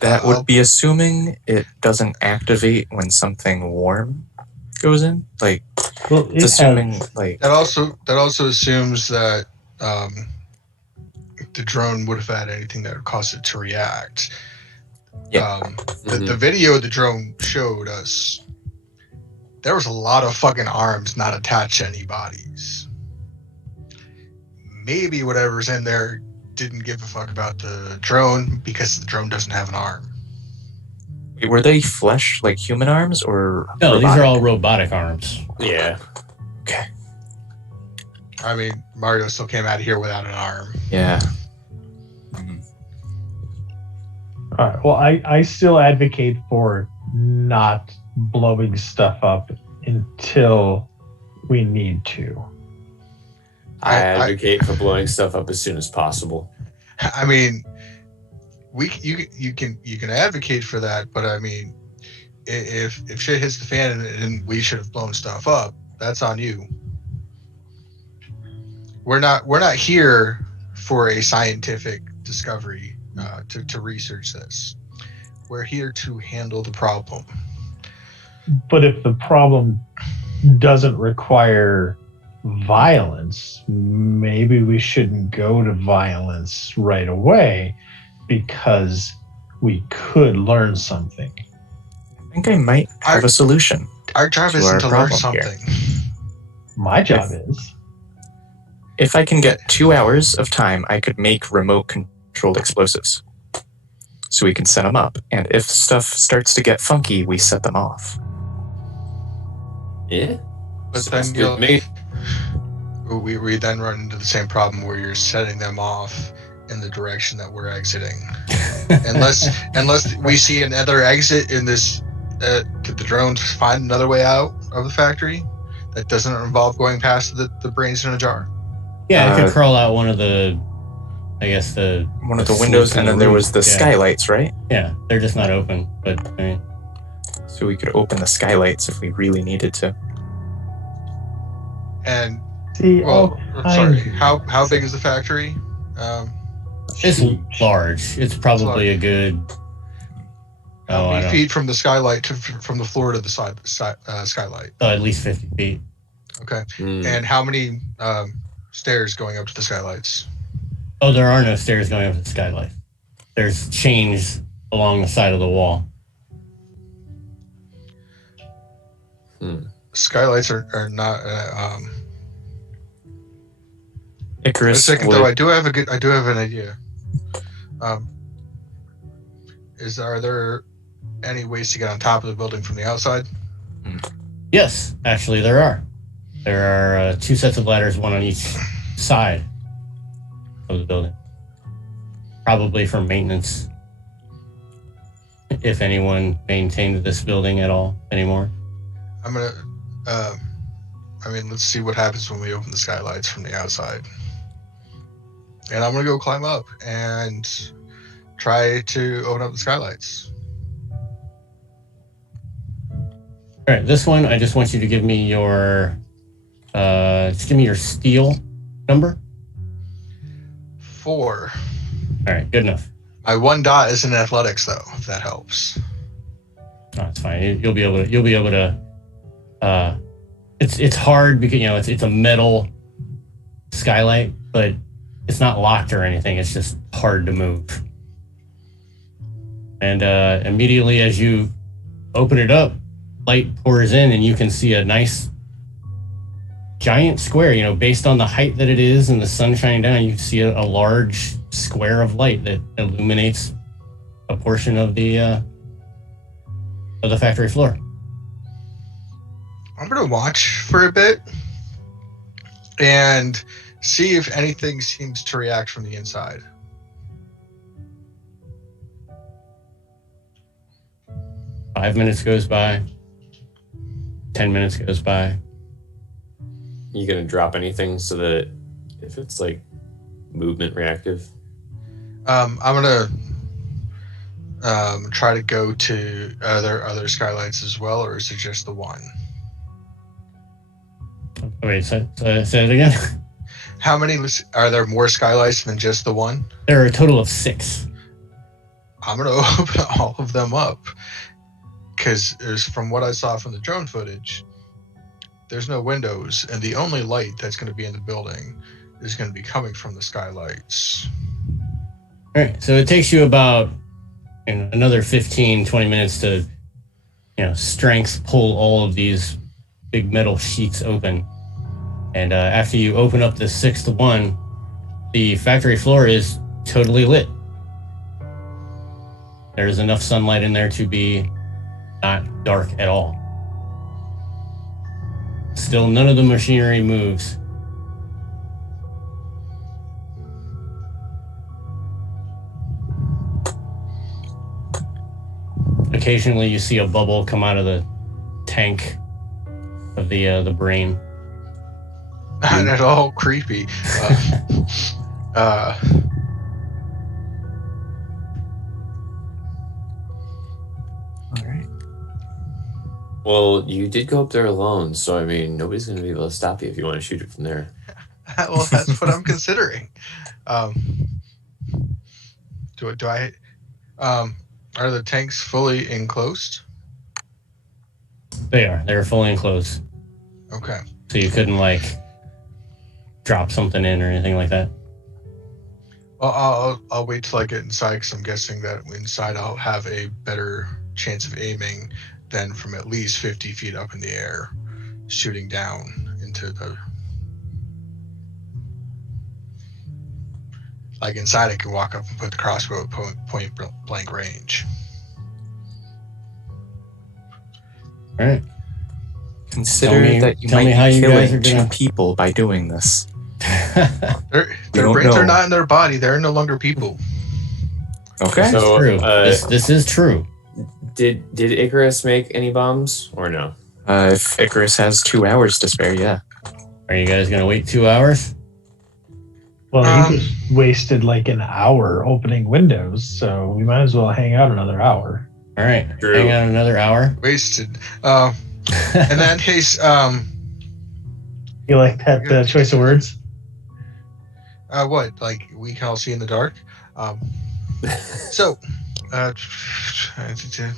That would be assuming it doesn't activate when something warm goes in. Like, well, it's assuming like That also assumes that the drone would have had anything that would cause it to react. Yeah. The video the drone showed us, there was a lot of fucking arms not attached to any bodies. Maybe whatever's in there didn't give a fuck about the drone because the drone doesn't have an arm. were they flesh like human arms or No, robotic? these are all robotic arms. Yeah. Okay. I mean, Mario still came out of here without an arm. Yeah. All right. Well, I still advocate for not blowing stuff up until we need to. I advocate for blowing stuff up as soon as possible. I mean, you can advocate for that, but I mean, if shit hits the fan and we should have blown stuff up, that's on you. We're not here for a scientific discovery to research this. We're here to handle the problem. But if the problem doesn't require violence, maybe we shouldn't go to violence right away because we could learn something. I think I might have a solution. Our job To isn't our to learn problem here. something. My job is. If I can get 2 hours of time, I could make remote controlled explosives. So we can set them up. And if stuff starts to get funky, we set them off. Yeah. But Sounds then good to me. we then run into the same problem where you're setting them off in the direction that we're exiting. unless we see another exit in this, could the drones find another way out of the factory that doesn't involve going past the brains in a jar? Yeah, I could crawl out one of the, I guess the One of the windows, slits in and then there roof. was the Yeah. skylights, right? Yeah, they're just not open. But I mean, So we could open the skylights if we really needed to. And See, well, oh, sorry, how big is the factory? it's large. It's probably a good. How I many don't feet from the skylight from the floor to the skylight? at least 50 feet. Okay. Mm. And how many stairs going up to the skylights? Oh, there are no stairs going up to the skylight. There's chains along the side of the wall. Skylights are not. Wait a Icarus second, would, though. I do have an idea. Are there any ways to get on top of the building from the outside? Yes, actually, there are. There are 2 sets of ladders, one on each side of the building. Probably for maintenance. If anyone maintained this building at all anymore. I'm gonna. Let's see what happens when we open the skylights from the outside. And I'm gonna go climb up and try to open up the skylights. All right, this one, I just want you to give me your, just give me your steel number. 4. All right, good enough. My 1 dot is in athletics, though. If that helps. No, it's fine. You'll be able to. It's hard because it's a metal skylight, but it's not locked or anything. It's just hard to move. And immediately as you open it up, light pours in, and you can see a nice giant square. Based on the height that it is and the sun shining down, you can see a large square of light that illuminates a portion of the factory floor. I'm gonna watch for a bit and see if anything seems to react from the inside. Five minutes goes by. 10 minutes goes by. You gonna drop anything so that if it's like movement reactive? I'm gonna try to go to other skylights as well, or is it just the one? Wait, say it again. How many are there? More skylights than just the one? There are a total of 6. I'm gonna open all of them up because from what I saw from the drone footage, there's no windows, and the only light that's going to be in the building is going to be coming from the skylights. All right, so it takes you about another 15, 20 minutes to, strength pull all of these big metal sheets open. And after you open up the 6th one, the factory floor is totally lit. There's enough sunlight in there to be not dark at all. Still, none of the machinery moves. Occasionally, you see a bubble come out of the tank of the brain. Not at all creepy. All right. Well, you did go up there alone, so I mean, nobody's going to be able to stop you if you want to shoot it from there. Well, that's what I'm considering. Do I? Are the tanks fully enclosed? They are. They're fully enclosed. Okay. So you couldn't, drop something in or anything like that? Well, I'll wait till I get inside, because I'm guessing that inside I'll have a better chance of aiming than from at least 50 feet up in the air, shooting down into the... Like inside, I can walk up and put the crossbow at point blank range. All right. Consider that you might be killing 2 people by doing this. Their brains are not in their body. They're no longer people. Okay. So, true. This is true. Did Icarus make any bombs or no? If Icarus has 2 hours to spare, yeah. Are you guys going to wait 2 hours? Well, he just wasted an hour opening windows, so we might as well hang out another hour. All right. True. Hang out another hour. Wasted. In that case, You like that choice of words? what? Like, we can all see in the dark? So, I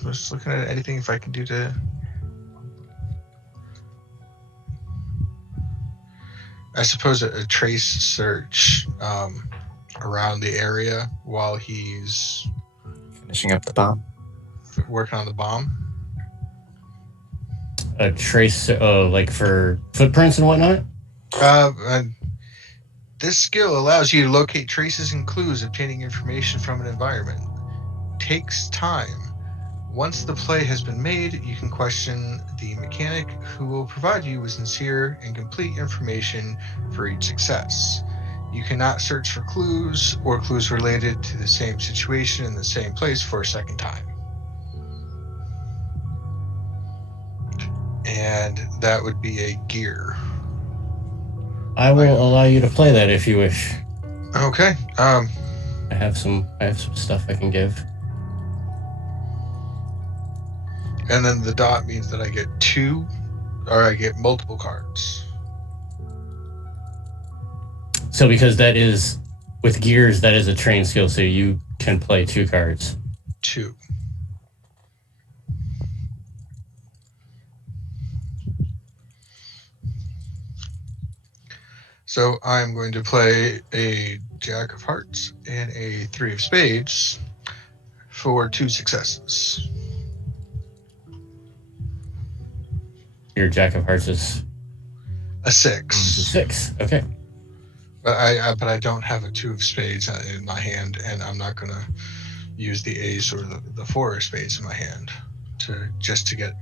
was looking at anything if I can do to... I suppose a trace search around the area while he's Finishing up the bomb. working on the bomb. A trace, for footprints and whatnot? And this skill allows you to locate traces and clues, obtaining information from an environment. Takes time. Once the play has been made, you can question the mechanic, who will provide you with sincere and complete information for each success. You cannot search for clues or clues related to the same situation in the same place for a second time. And that would be a gear. I will allow you to play that if you wish. Okay. I have some stuff I can give. And then the dot means that I get 2, or I get multiple cards. So because that is, with gears, that is a trained skill, so you can play 2 cards. 2. So I'm going to play a Jack of Hearts and a 3 of Spades for 2 successes. Your Jack of Hearts is A 6. 6. Okay. But I don't have a 2 of Spades in my hand, and I'm not going to use the Ace or the 4 of Spades in my hand to get.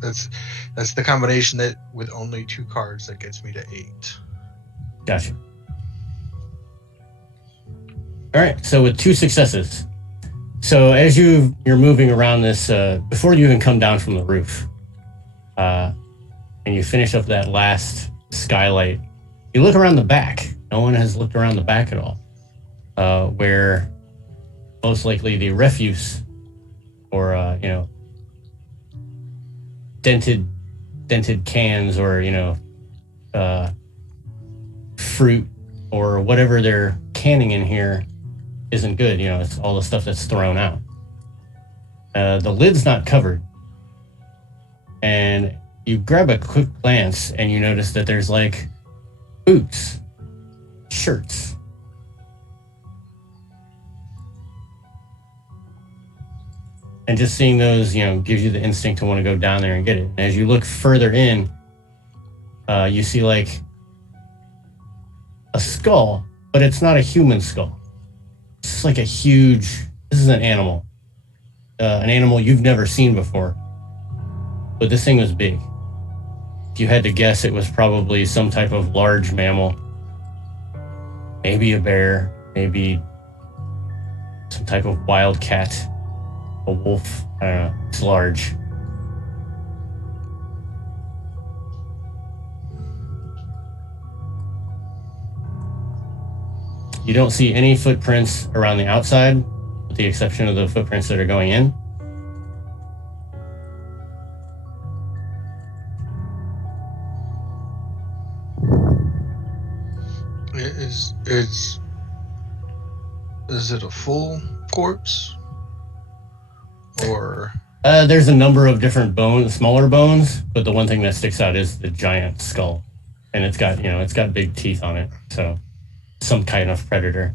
That's the combination that with only 2 cards that gets me to 8. Gotcha. All right. So with 2 successes. So as you're moving around this, before you even come down from the roof, and you finish up that last skylight, you look around the back. No one has looked around the back at all, where most likely the refuse or dented cans, or fruit or whatever they're canning in here isn't good. It's all the stuff that's thrown out. The lid's not covered, and you grab a quick glance and you notice that there's like boots, shirts. And just seeing those, gives you the instinct to want to go down there and get it. And as you look further in, you see like a skull, but it's not a human skull. It's just like this is an animal you've never seen before. But this thing was big. If you had to guess, it was probably some type of large mammal. Maybe a bear, maybe some type of wild cat, a wolf. I don't know. It's large. You don't see any footprints around the outside, with the exception of the footprints that are going in. Is it a full corpse? Or there's a number of different bones, smaller bones, but the one thing that sticks out is the giant skull. And it's got big teeth on it. So some kind of predator.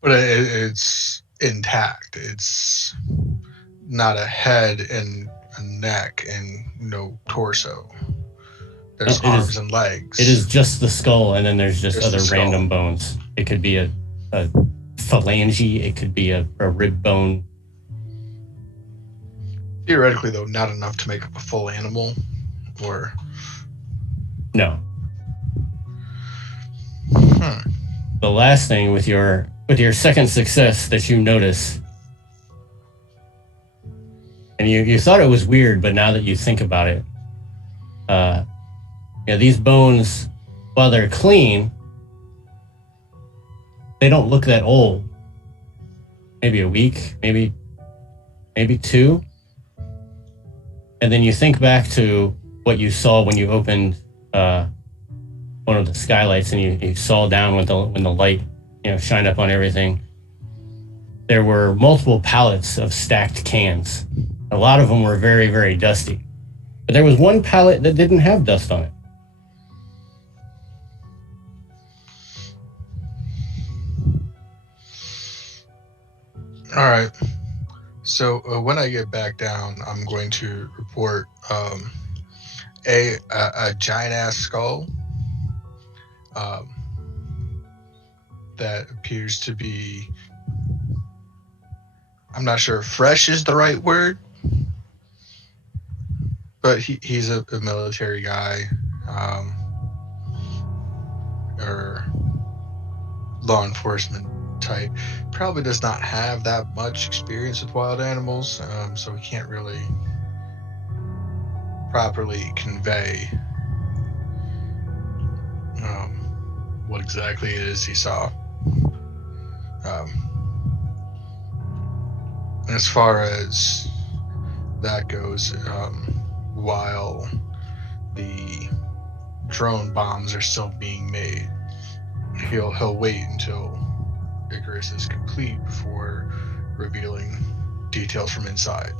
But it's intact. It's not a head and a neck and no torso. There's arms and legs. It is just the skull, and then there's just other random bones. It could be a phalange. It could be a rib bone. Theoretically, though, not enough to make up a full animal, or no. The last thing with your second success that you notice, and you thought it was weird, but now that you think about it, these bones, while they're clean, they don't look that old. Maybe a week, maybe 2. And then you think back to what you saw when you opened one of the skylights, and you saw down when the light shined up on everything. There were multiple pallets of stacked cans. A lot of them were very, very dusty. But there was one pallet that didn't have dust on it. All right. So when I get back down, I'm going to report a giant ass skull that appears to be, I'm not sure if fresh is the right word, but he's a military guy, or law enforcement type. Probably does not have that much experience with wild animals, so he can't really properly convey what exactly it is he saw. As far as that goes, while the drone bombs are still being made, he'll wait until Icarus is complete before revealing details from inside.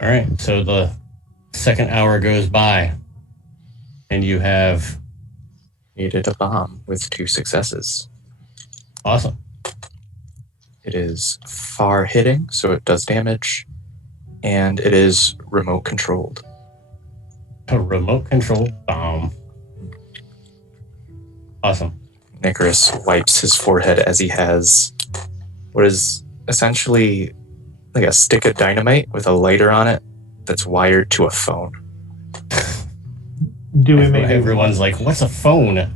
All right, so the second hour goes by, and you have needed a bomb with 2 successes. Awesome. It is far hitting, so it does damage, and it is remote controlled. A remote controlled bomb. Awesome. Icarus wipes his forehead as he has what is essentially like a stick of dynamite with a lighter on it that's wired to a phone. Do we make Everyone's like, what's a phone?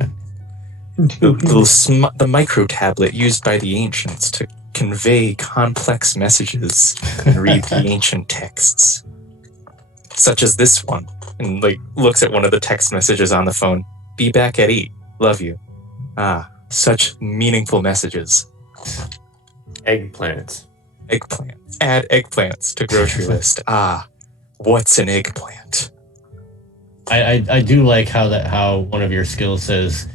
The micro tablet used by the ancients to convey complex messages and read the ancient texts, such as this one, and looks at one of the text messages on the phone. Be back at 8. Love you. Such meaningful messages. Eggplant. Eggplants. Add eggplants to grocery list. What's an eggplant? I do like how one of your skills says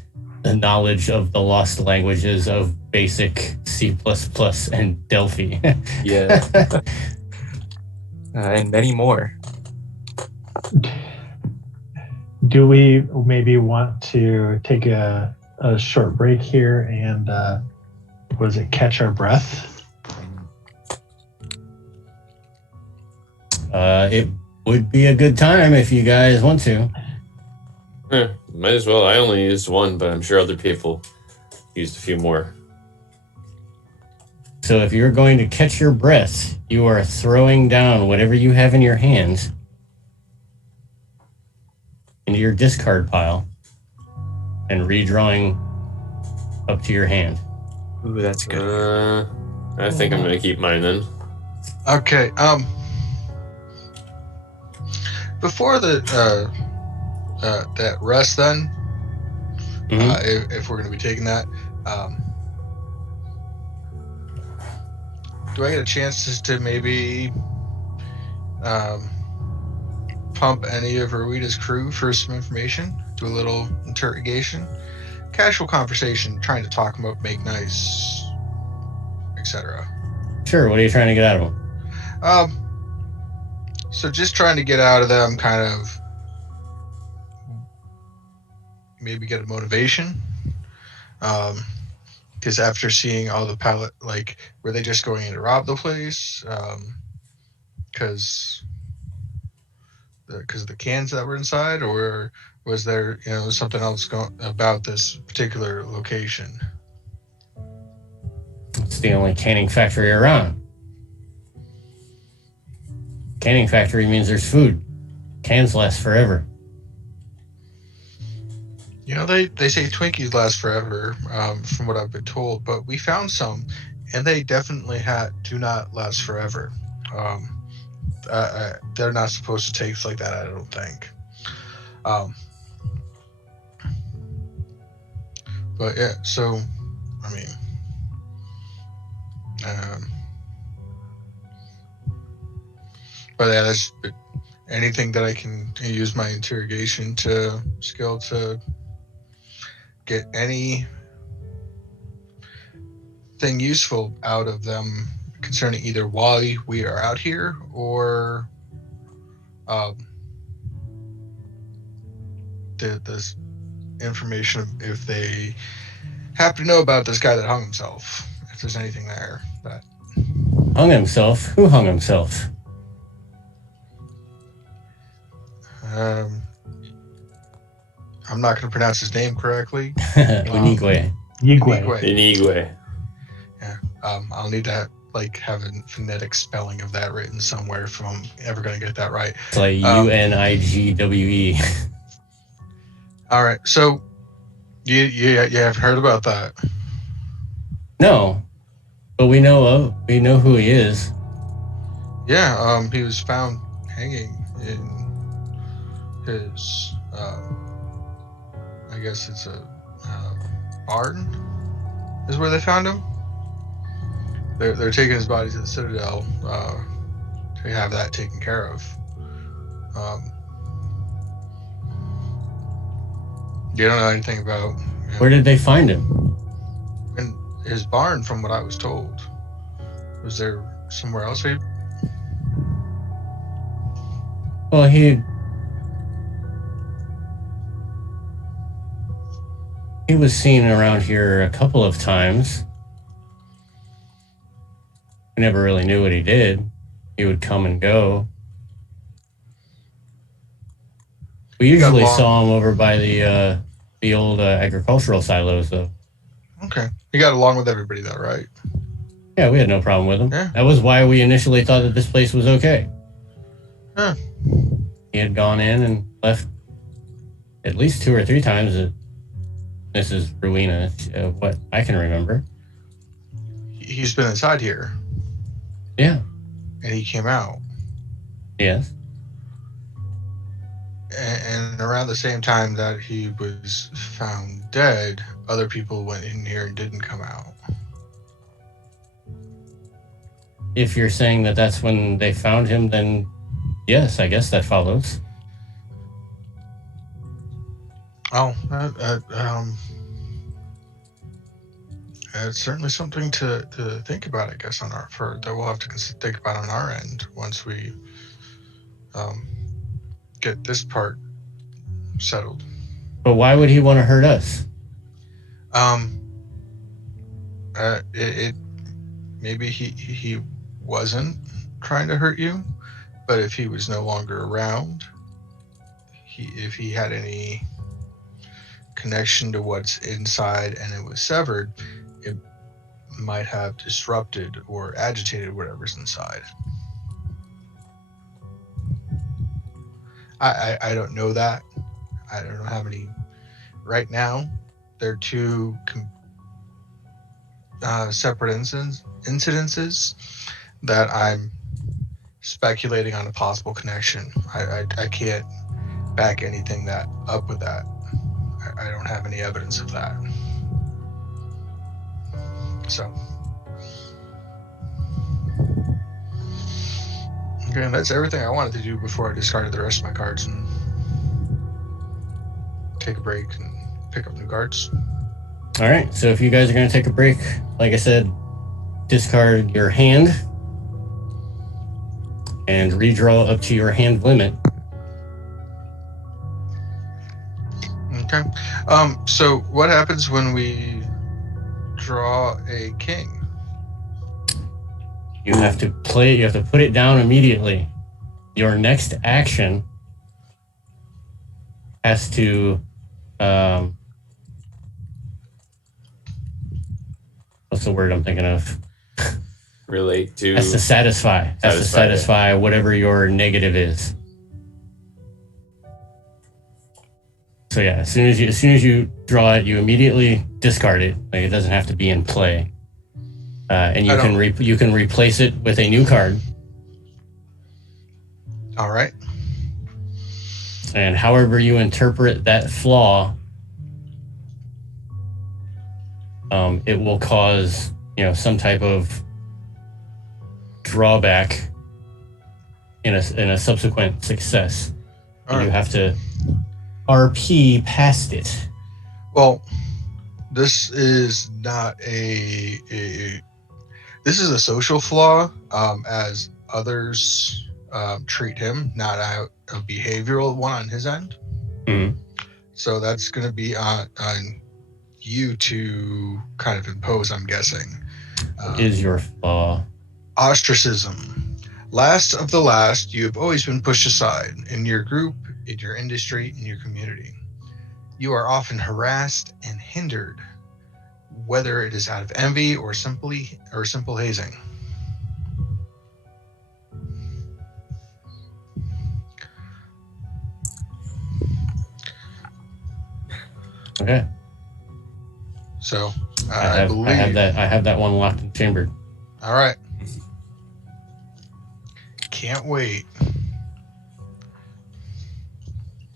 the knowledge of the lost languages of basic C++ and Delphi. Yeah. And many more. Do we maybe want to take a short break here and catch our breath? It would be a good time if you guys want to. Might as well. I only used one, but I'm sure other people used a few more. So if you're going to catch your breath, you are throwing down whatever you have in your hands into your discard pile and redrawing up to your hand. Ooh, that's good. I think I'm gonna keep mine then. Okay. Before the that rest, then, if we're gonna be taking that, do I get a chance to maybe pump any of Ruita's crew for some information? Do a little interrogation, casual conversation, trying to talk them up, make nice, etc. Sure, what are you trying to get out of them? So just trying to get out of them, kind of maybe get a motivation. Because after seeing all the pallet, like, were they just going in to rob the place? Because of the cans that were inside, or was there, something else about this particular location? It's the only canning factory around. Canning factory means there's food. Cans last forever. They say Twinkies last forever, from what I've been told, but we found some, and they definitely do not last forever. They're not supposed to taste like that, I don't think. But yeah, so, I mean, but yeah, that's anything that I can use my interrogation skill to get anything useful out of them concerning either why we are out here or this information of if they happen to know about this guy that hung himself, if there's anything there that Hung himself? Who hung himself? I'm not going to pronounce his name correctly. Unigwe. Inigwe. Yeah. I'll need to have a phonetic spelling of that written somewhere if I'm ever going to get that right. It's like Unigwe. All right. So you have heard about that? No, but we know who he is. Yeah. He was found hanging in his. I guess it's a barn. Is where they found him. They're taking his body to the Citadel to have that taken care of. You don't know anything about. Where did they find him? In his barn, from what I was told. Was there somewhere else? Well, he was seen around here a couple of times. We never really knew what he did. He would come and go. We usually saw him over by the old agricultural silos, though. Okay. He got along with everybody, though, right? Yeah, we had no problem with him. Yeah. That was why we initially thought that this place was okay. Huh. He had gone in and left at least 2 or 3 times. This is Ruina, what I can remember. He's been inside here. Yeah. And he came out. Yes. And around the same time that he was found dead, other people went in here and didn't come out. If you're saying that that's when they found him, then yes, I guess that follows. Oh, it's certainly something to think about, I guess, that we'll have to think about on our end once we get this part settled. But why would he want to hurt us? It maybe he wasn't trying to hurt you, but if he was no longer around, if he had any connection to what's inside and it was severed, it might have disrupted or agitated whatever's inside. I don't know that. I don't know how many. Right now, they're two separate incidences that I'm speculating on a possible connection. I can't back anything that up with that. I don't have any evidence of that. So, okay, that's everything I wanted to do before I discarded the rest of my cards and take a break and pick up new cards. All right, so if you guys are going to take a break, like I said, discard your hand and redraw up to your hand limit. Okay. So what happens when we draw a king? You have to play. You have to put it down immediately. Your next action has to. What's the word I'm thinking of? Relate to. Has to satisfy. Has to satisfy whatever your negative is. So yeah, as soon as you draw it, you immediately discard it. Like, it doesn't have to be in play, and you can replace it with a new card. All right. And however you interpret that flaw, it will cause some type of drawback in a subsequent success. And you have to RP past it. Well, this is not this is a social flaw, as others treat him, not a behavioral one on his end. Mm-hmm. So that's going to be on you to kind of impose, I'm guessing. Is your flaw ostracism? Last of the last, you have always been pushed aside in your group, in your industry, in your community. You are often harassed and hindered, whether it is out of envy or simple hazing. okay? So I believe I have that one locked and chambered. All right. Can't wait.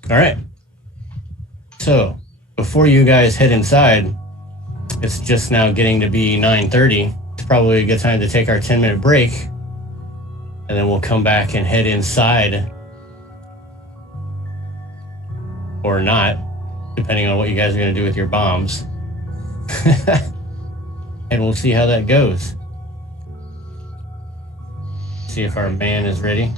All right. So before you guys head inside, it's just now getting to be 9:30. It's probably a good time to take our 10-minute break, and then we'll come back and head inside, or not, depending on what you guys are going to do with your bombs. And we'll see how that goes. See if our man is ready.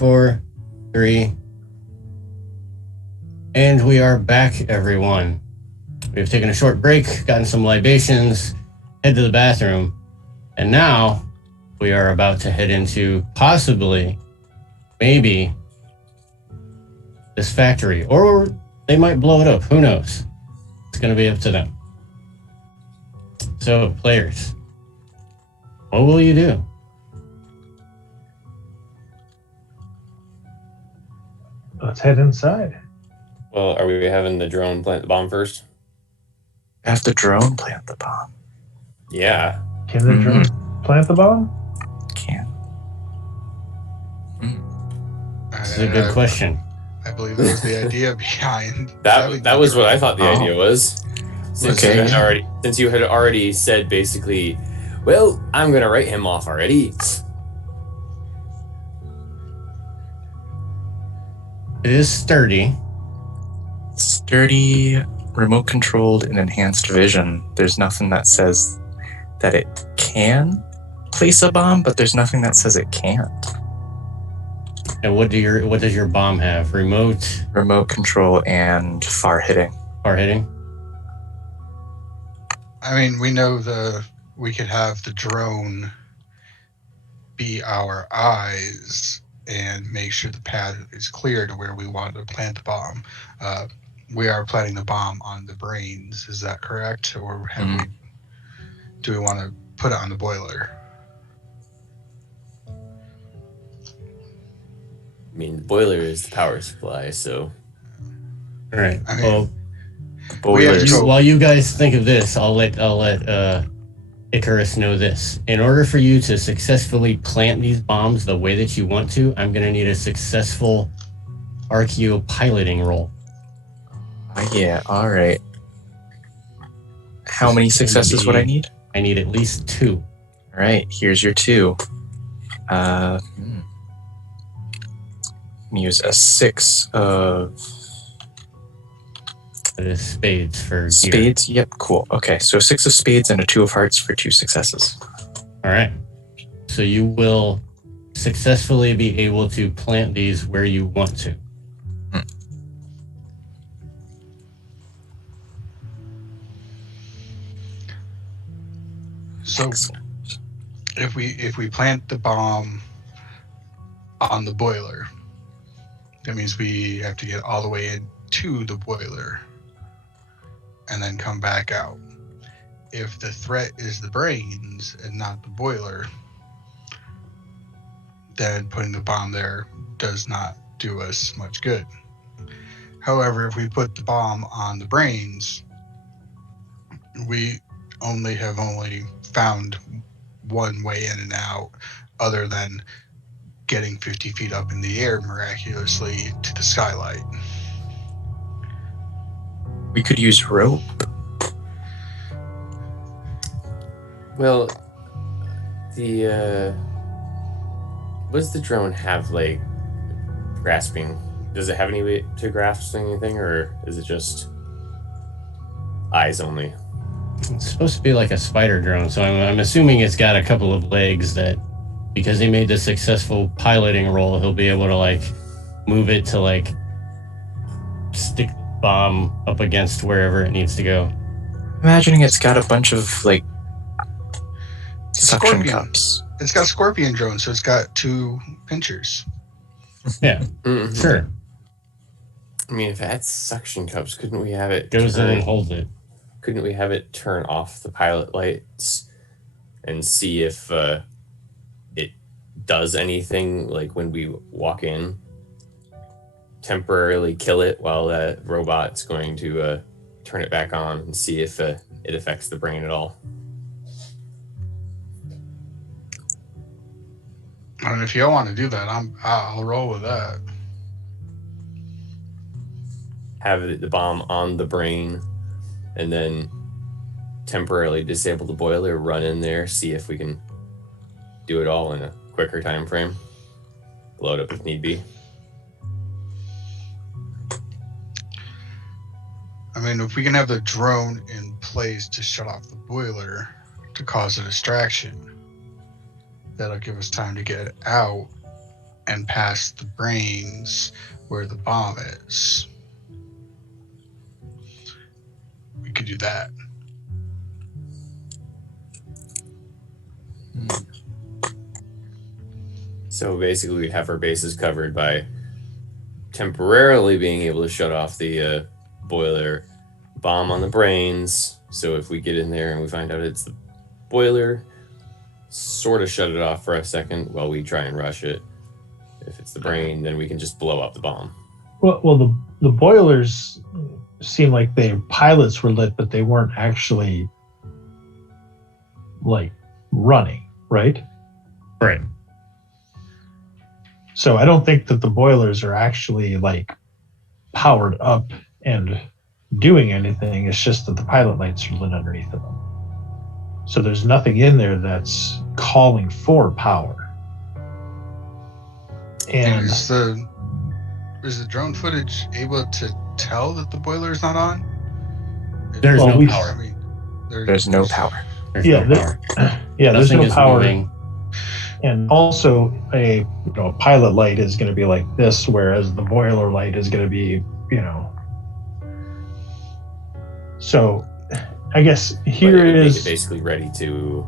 4, 3. And we are back, everyone. We've taken a short break, gotten some libations, head to the bathroom, and now we are about to head into possibly, maybe, this factory. Or they might blow it up. Who knows? It's going to be up to them. So, players, what will you do? Let's head inside. Well, are we having the drone plant the bomb first? Have the drone plant the bomb. Yeah. Can the drone plant the bomb? Can. This is a good question. I believe that was the idea behind That was what I thought the idea was. Since Okay. you had already said basically, well, I'm gonna write him off already. It is sturdy. Sturdy, remote controlled, and enhanced vision. There's nothing that says that it can place a bomb, but there's nothing that says it can't. And what does your bomb have? Remote control and far hitting. Far hitting? I mean, we know we could have the drone be our eyes and make sure the path is clear to where we want to plant the bomb. We are planting the bomb on the brains. Is that correct? Or do we want to put it on the boiler? I mean, the boiler is the power supply, so. All right. I mean, Well, Boilers. while you guys think of this, I'll let Icarus know this. In order for you to successfully plant these bombs the way that you want to, I'm going to need a successful Archeo piloting roll. Yeah, all right. How many successes would I need? I need at least 2. All right, here's your 2. Use a 6 of That is spades for gear. spades. Yep, cool. Okay, so 6 of spades and a 2 of hearts for 2 successes. All right. So you will successfully be able to plant these where you want to. So Excellent. if we plant the bomb on the boiler, that means we have to get all the way into the boiler and then come back out. If the threat is the brains and not the boiler, then putting the bomb there does not do us much good. However, if we put the bomb on the brains, we have only found one way in and out other than getting 50 feet up in the air miraculously to the skylight. We could use rope. Well, what does the drone have, like, grasping? Does it have any way to grasp anything, or is it just eyes only? It's supposed to be like a spider drone, so I'm assuming it's got a couple of legs that, because he made the successful piloting roll, he'll be able to, like, move it to, like, stick the bomb up against wherever it needs to go. Imagining it's got a bunch of, like, suction Scorpion. cups. It's got scorpion drone, so it's got 2 pinchers. Yeah, Mhm. sure. I mean, if it had suction cups, couldn't we have it Goes in and turn, holds it. couldn't we have it turn off the pilot lights and see if it does anything, like when we walk in? Temporarily kill it while that robot's going to turn it back on and see if it affects the brain at all. And if you don't want to do that, I'll roll with that. Have the bomb on the brain and then temporarily disable the boiler, run in there, see if we can do it all in a quicker time frame. Blow it up if need be. I mean, if we can have the drone in place to shut off the boiler to cause a distraction, that'll give us time to get out and past the brains where the bomb is. We could do that. So basically, we'd have our bases covered by temporarily being able to shut off the boiler, bomb on the brains. So if we get in there and we find out it's the boiler, sort of shut it off for a second while we try and rush it. If it's the brain, then we can just blow up the bomb. Well, the boilers seem like the pilots were lit, but they weren't actually like running, right? Right. So I don't think that the boilers are actually like powered up and doing anything. It's just that the pilot lights are lit underneath of them. So there's nothing in there that's calling for power. And Is the drone footage able to tell that the boiler is not on? There's Well, no we- power. I mean, There's no power. There's yeah, no power. yeah, there's Nothing no is power. moving. And also a pilot light is going to be like this, whereas the boiler light is going to be, So I guess here But it would make it is basically ready to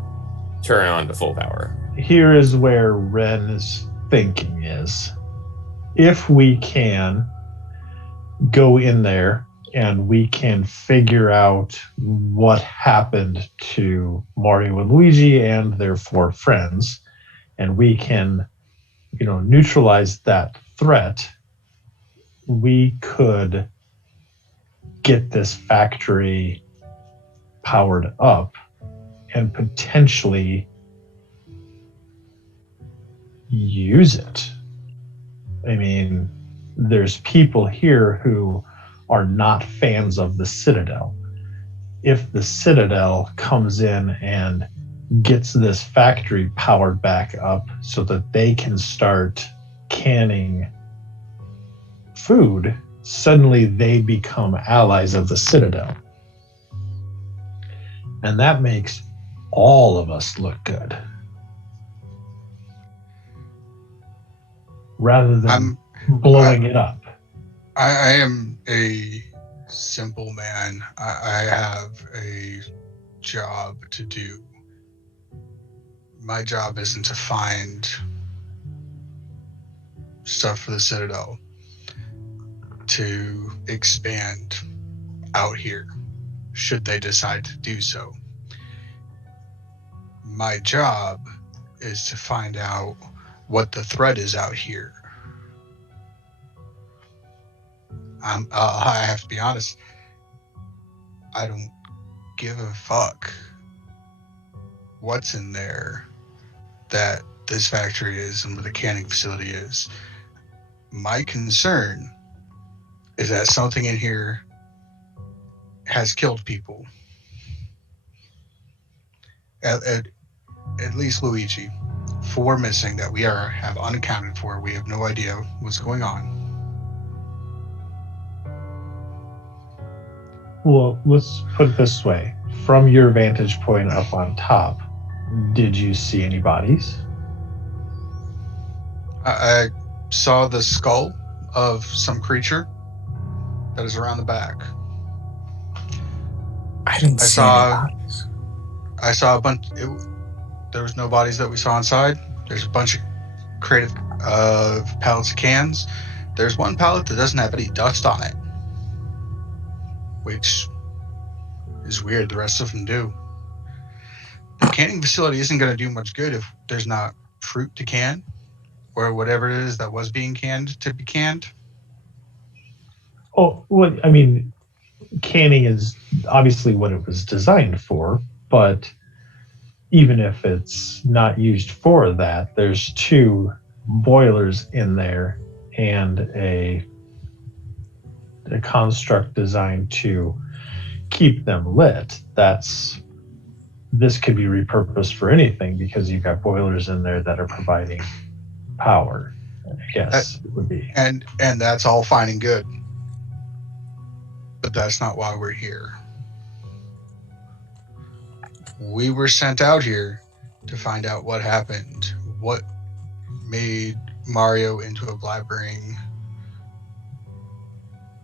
turn on to full power. here is where Ren's thinking is. If we can go in there and we can figure out what happened to Mario and Luigi and their 4 friends, and we can, neutralize that threat, we could get this factory powered up and potentially use it. I mean, there's people here who are not fans of the Citadel. If the Citadel comes in and gets this factory powered back up so that they can start canning food, suddenly they become allies of the Citadel. And that makes all of us look good. Rather than blowing it up. I am a simple man. I have a job to do. My job isn't to find stuff for the Citadel to expand out here, should they decide to do so. My job is to find out what the threat is out here. I have to be honest, I don't give a fuck what's in there that this factory is and what the canning facility is. My concern is that something in here has killed people. At least Luigi. 4 missing that we have unaccounted for. We have no idea what's going on. Well, let's put it this way. From your vantage point up on top, did you see any bodies? I saw the skull of some creature that is around the back. I didn't see saw- any bodies. I saw a bunch. There was no bodies that we saw inside. There's a bunch of creative pallets of cans. There's one pallet that doesn't have any dust on it, which is weird. The rest of them do. The canning facility isn't going to do much good if there's not fruit to can, or whatever it is that was being canned to be canned. Oh, well, I mean, canning is obviously what it was designed for, but even if it's not used for that, there's 2 boilers in there and a construct designed to keep them lit. This could be repurposed for anything because you've got boilers in there that are providing power, I guess it would be. And that's all fine and good. But that's not why we're here. We were sent out here to find out what happened, what made Mario into a blabbering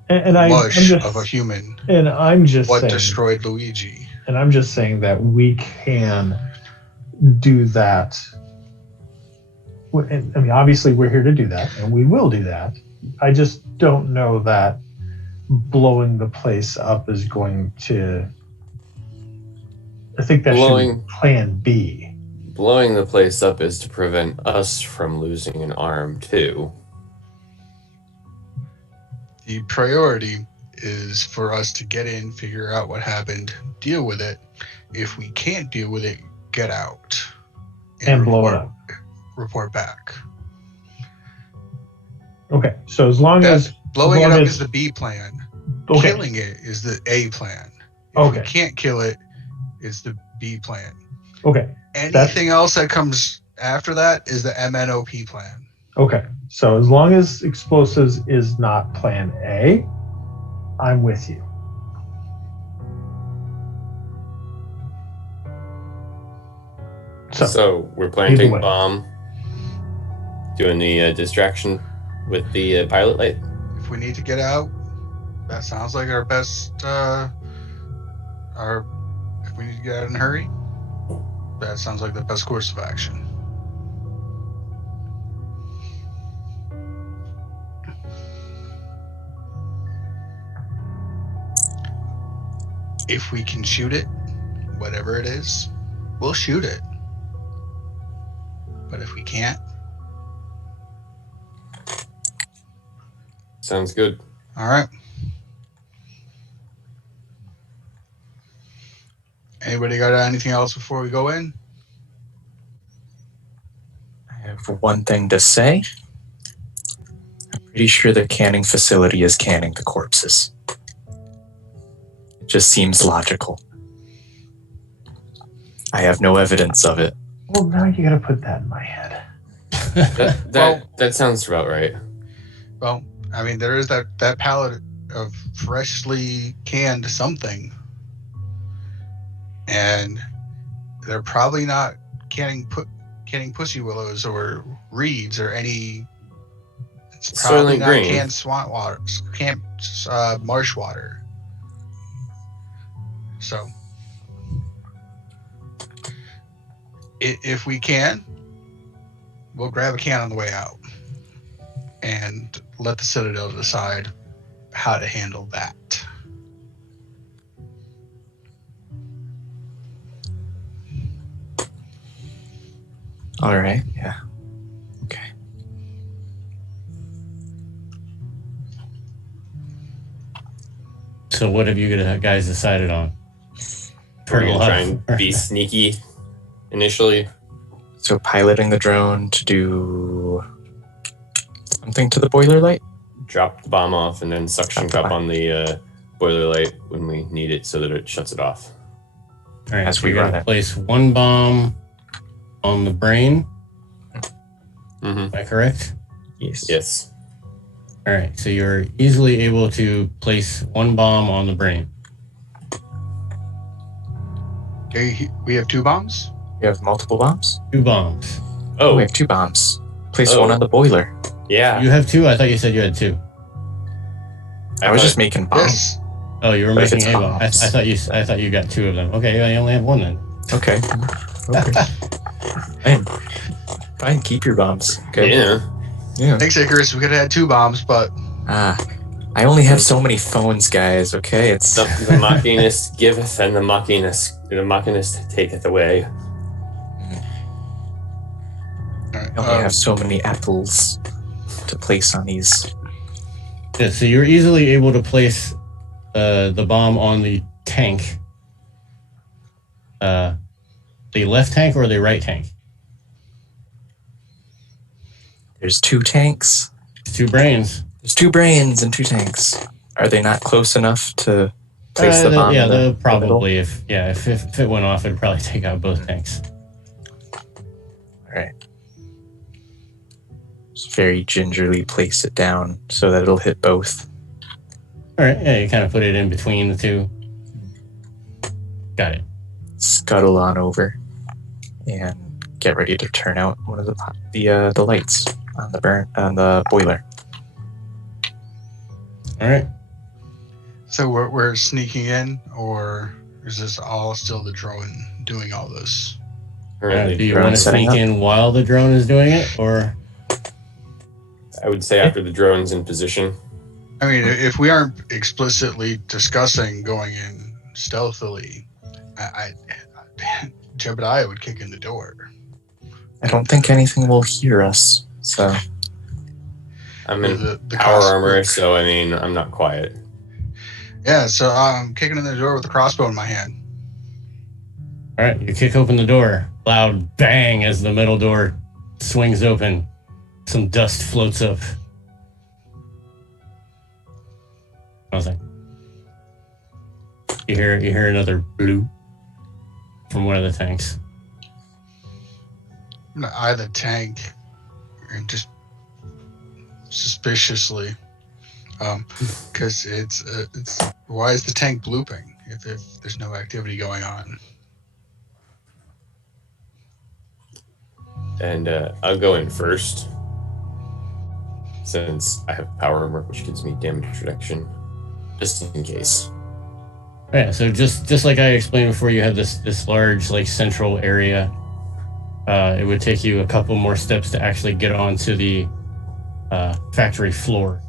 And I'm mush just, of a human. and I'm just What saying, destroyed Luigi? and I'm just saying that we can do that. And, I mean, obviously, we're here to do that, and we will do that. I just don't know that blowing the place up is going to. I think that should be Plan B. Blowing the place up is to prevent us from losing an arm too. The priority is for us to get in, figure out what happened, deal with it. If we can't deal with it, get out And blow it up. Report back. Okay, so as long as blowing as it long up as- is the B plan. Okay. Killing it is the A plan. If Okay. we can't kill it, it's the B plan. Okay. Anything else that comes after that is the MNOP plan. Okay. So as long as explosives is not Plan A, I'm with you. So we're either planting way. bomb, doing the distraction with the pilot light. If we need to get out, that sounds like our best. If we need to get out in a hurry, that sounds like the best course of action. If we can shoot it, whatever it is, we'll shoot it. But if we can't, Sounds good. all right. Anybody got anything else before we go in? I have one thing to say. I'm pretty sure the canning facility is canning the corpses. It just seems logical. I have no evidence of it. Well, now you got to put that in my head. That sounds about right. Well, I mean, there is that pallet of freshly canned something. And they're probably not canning pussy willows or reeds or any. It's probably Soylent not Green. canned swamp water, canned marsh water. So, if we can, we'll grab a can on the way out and let the Citadel decide how to handle that. All right, yeah. Okay. So what have you guys decided on? We're gonna try Turtle and be sneaky initially. So piloting the drone to do something to the boiler light? Drop the bomb off and then suction cup on the boiler light when we need it so that it shuts it off. All right, As so we you're run gonna it. place one bomb on the brain. Mm-hmm. Am I correct? Yes. All right, so you're easily able to place one bomb on the brain. Okay, we have 2 bombs. You have multiple bombs? 2 bombs. Oh, Oh, we have 2 bombs. Place Oh. one on the boiler. yeah. You have 2? I thought you said you had 2. I was thought- just making bombs. Yes. Oh, you were But if making it's a bomb. I bombs. thought you got 2 of them. Okay, I only have 1 then. Okay. Okay. Fine, keep your bombs. Okay. Yeah. Thanks, Icarus. We could have had 2 bombs, but I only have so many phones, guys. Okay, it's The machinist giveth and the machinist taketh away. all right, I only have so many apples to place on these. Yeah, so you're easily able to place the bomb on the tank. The left tank or the right tank? There's 2 tanks. It's 2 brains. There's 2 brains and 2 tanks. Are they not close enough to place the bomb? Yeah, in the they'll middle? probably. If it went off, it'd probably take out both tanks. All right. Just very gingerly place it down so that it'll hit both. All right, yeah, you kind of put it in between the 2. Got it. Scuttle on over and get ready to turn out one of the lights on the boiler. All right. So we're sneaking in, or is this all still the drone doing all this? Do you drone want to setting sneak up. in while the drone is doing it, or? I would say after the drone's in position. I mean, if we aren't explicitly discussing going in stealthily, Jebediah would kick in the door. I don't think anything will hear us, so I'm in The power cost- armor, so I mean, I'm not quiet. Yeah, so I'm kicking in the door with a crossbow in my hand. All right, you kick open the door. Loud bang as the metal door swings open. Some dust floats up. Nothing. You hear another bloop from one of the tanks. I'm gonna eye the tank and just suspiciously, because it's why is the tank blooping if there's no activity going on? And I'll go in first, since I have power armor, which gives me damage reduction, just in case. Yeah, so just like I explained before, you have this large like central area. It would take you a couple more steps to actually get onto the factory floor.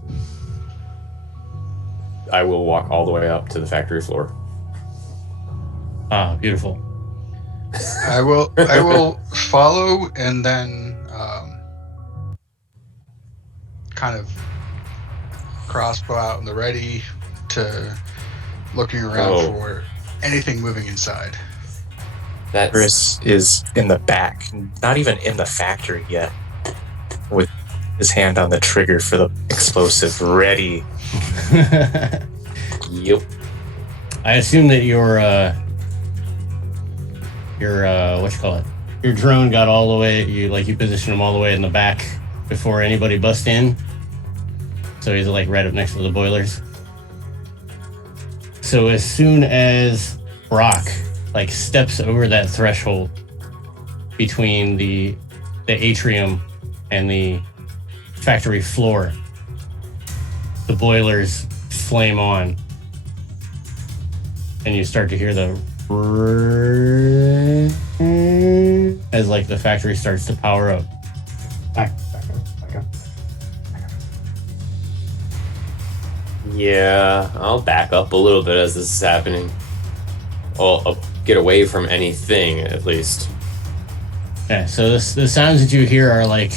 I will walk all the way up to the factory floor. Ah, beautiful. I will follow and then kind of crossbow out in the ready to looking around for anything moving inside. That's Chris is in the back, not even in the factory yet, with his hand on the trigger for the explosive ready. Yep. I assume that your what you call it? Your drone got all the way. You positioned him all the way in the back before anybody bust in. So he's like right up next to the boilers. So as soon as Brock like steps over that threshold between the atrium and the factory floor, the boilers flame on, and you start to hear the as like the factory starts to power up. Back up. Yeah, I'll back up a little bit as this is happening. I'll get away from anything, at least. Yeah, so the sounds that you hear are like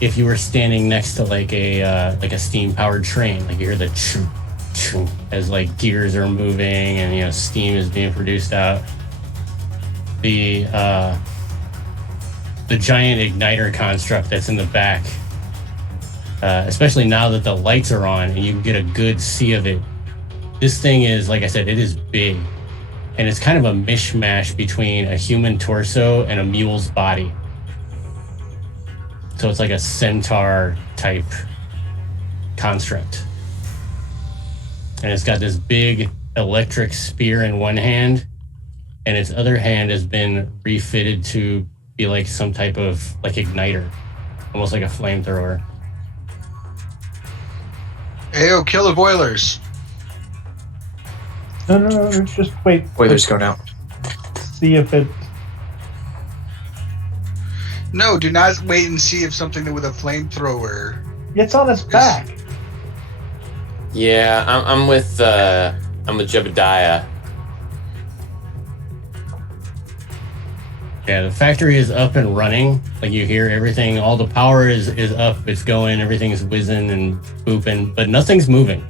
if you were standing next to like a steam powered train. Like you hear the choo choo as like gears are moving and steam is being produced out. The giant igniter construct that's in the back, especially now that the lights are on and you can get a good see of it. This thing is, like I said, it is big. And it's kind of a mishmash between a human torso and a mule's body. So it's like a centaur type construct. And it's got this big electric spear in one hand, and its other hand has been refitted to be like some type of like igniter, almost like a flamethrower. Ayo, kill the boilers. No, just wait. Boiler's going out. See if it. No, do not wait and see if something with a flamethrower. It's on its back. Yeah, I'm with Jebediah. Yeah, the factory is up and running. Like you hear everything, all the power is up, it's going, everything's whizzing and booping, but nothing's moving.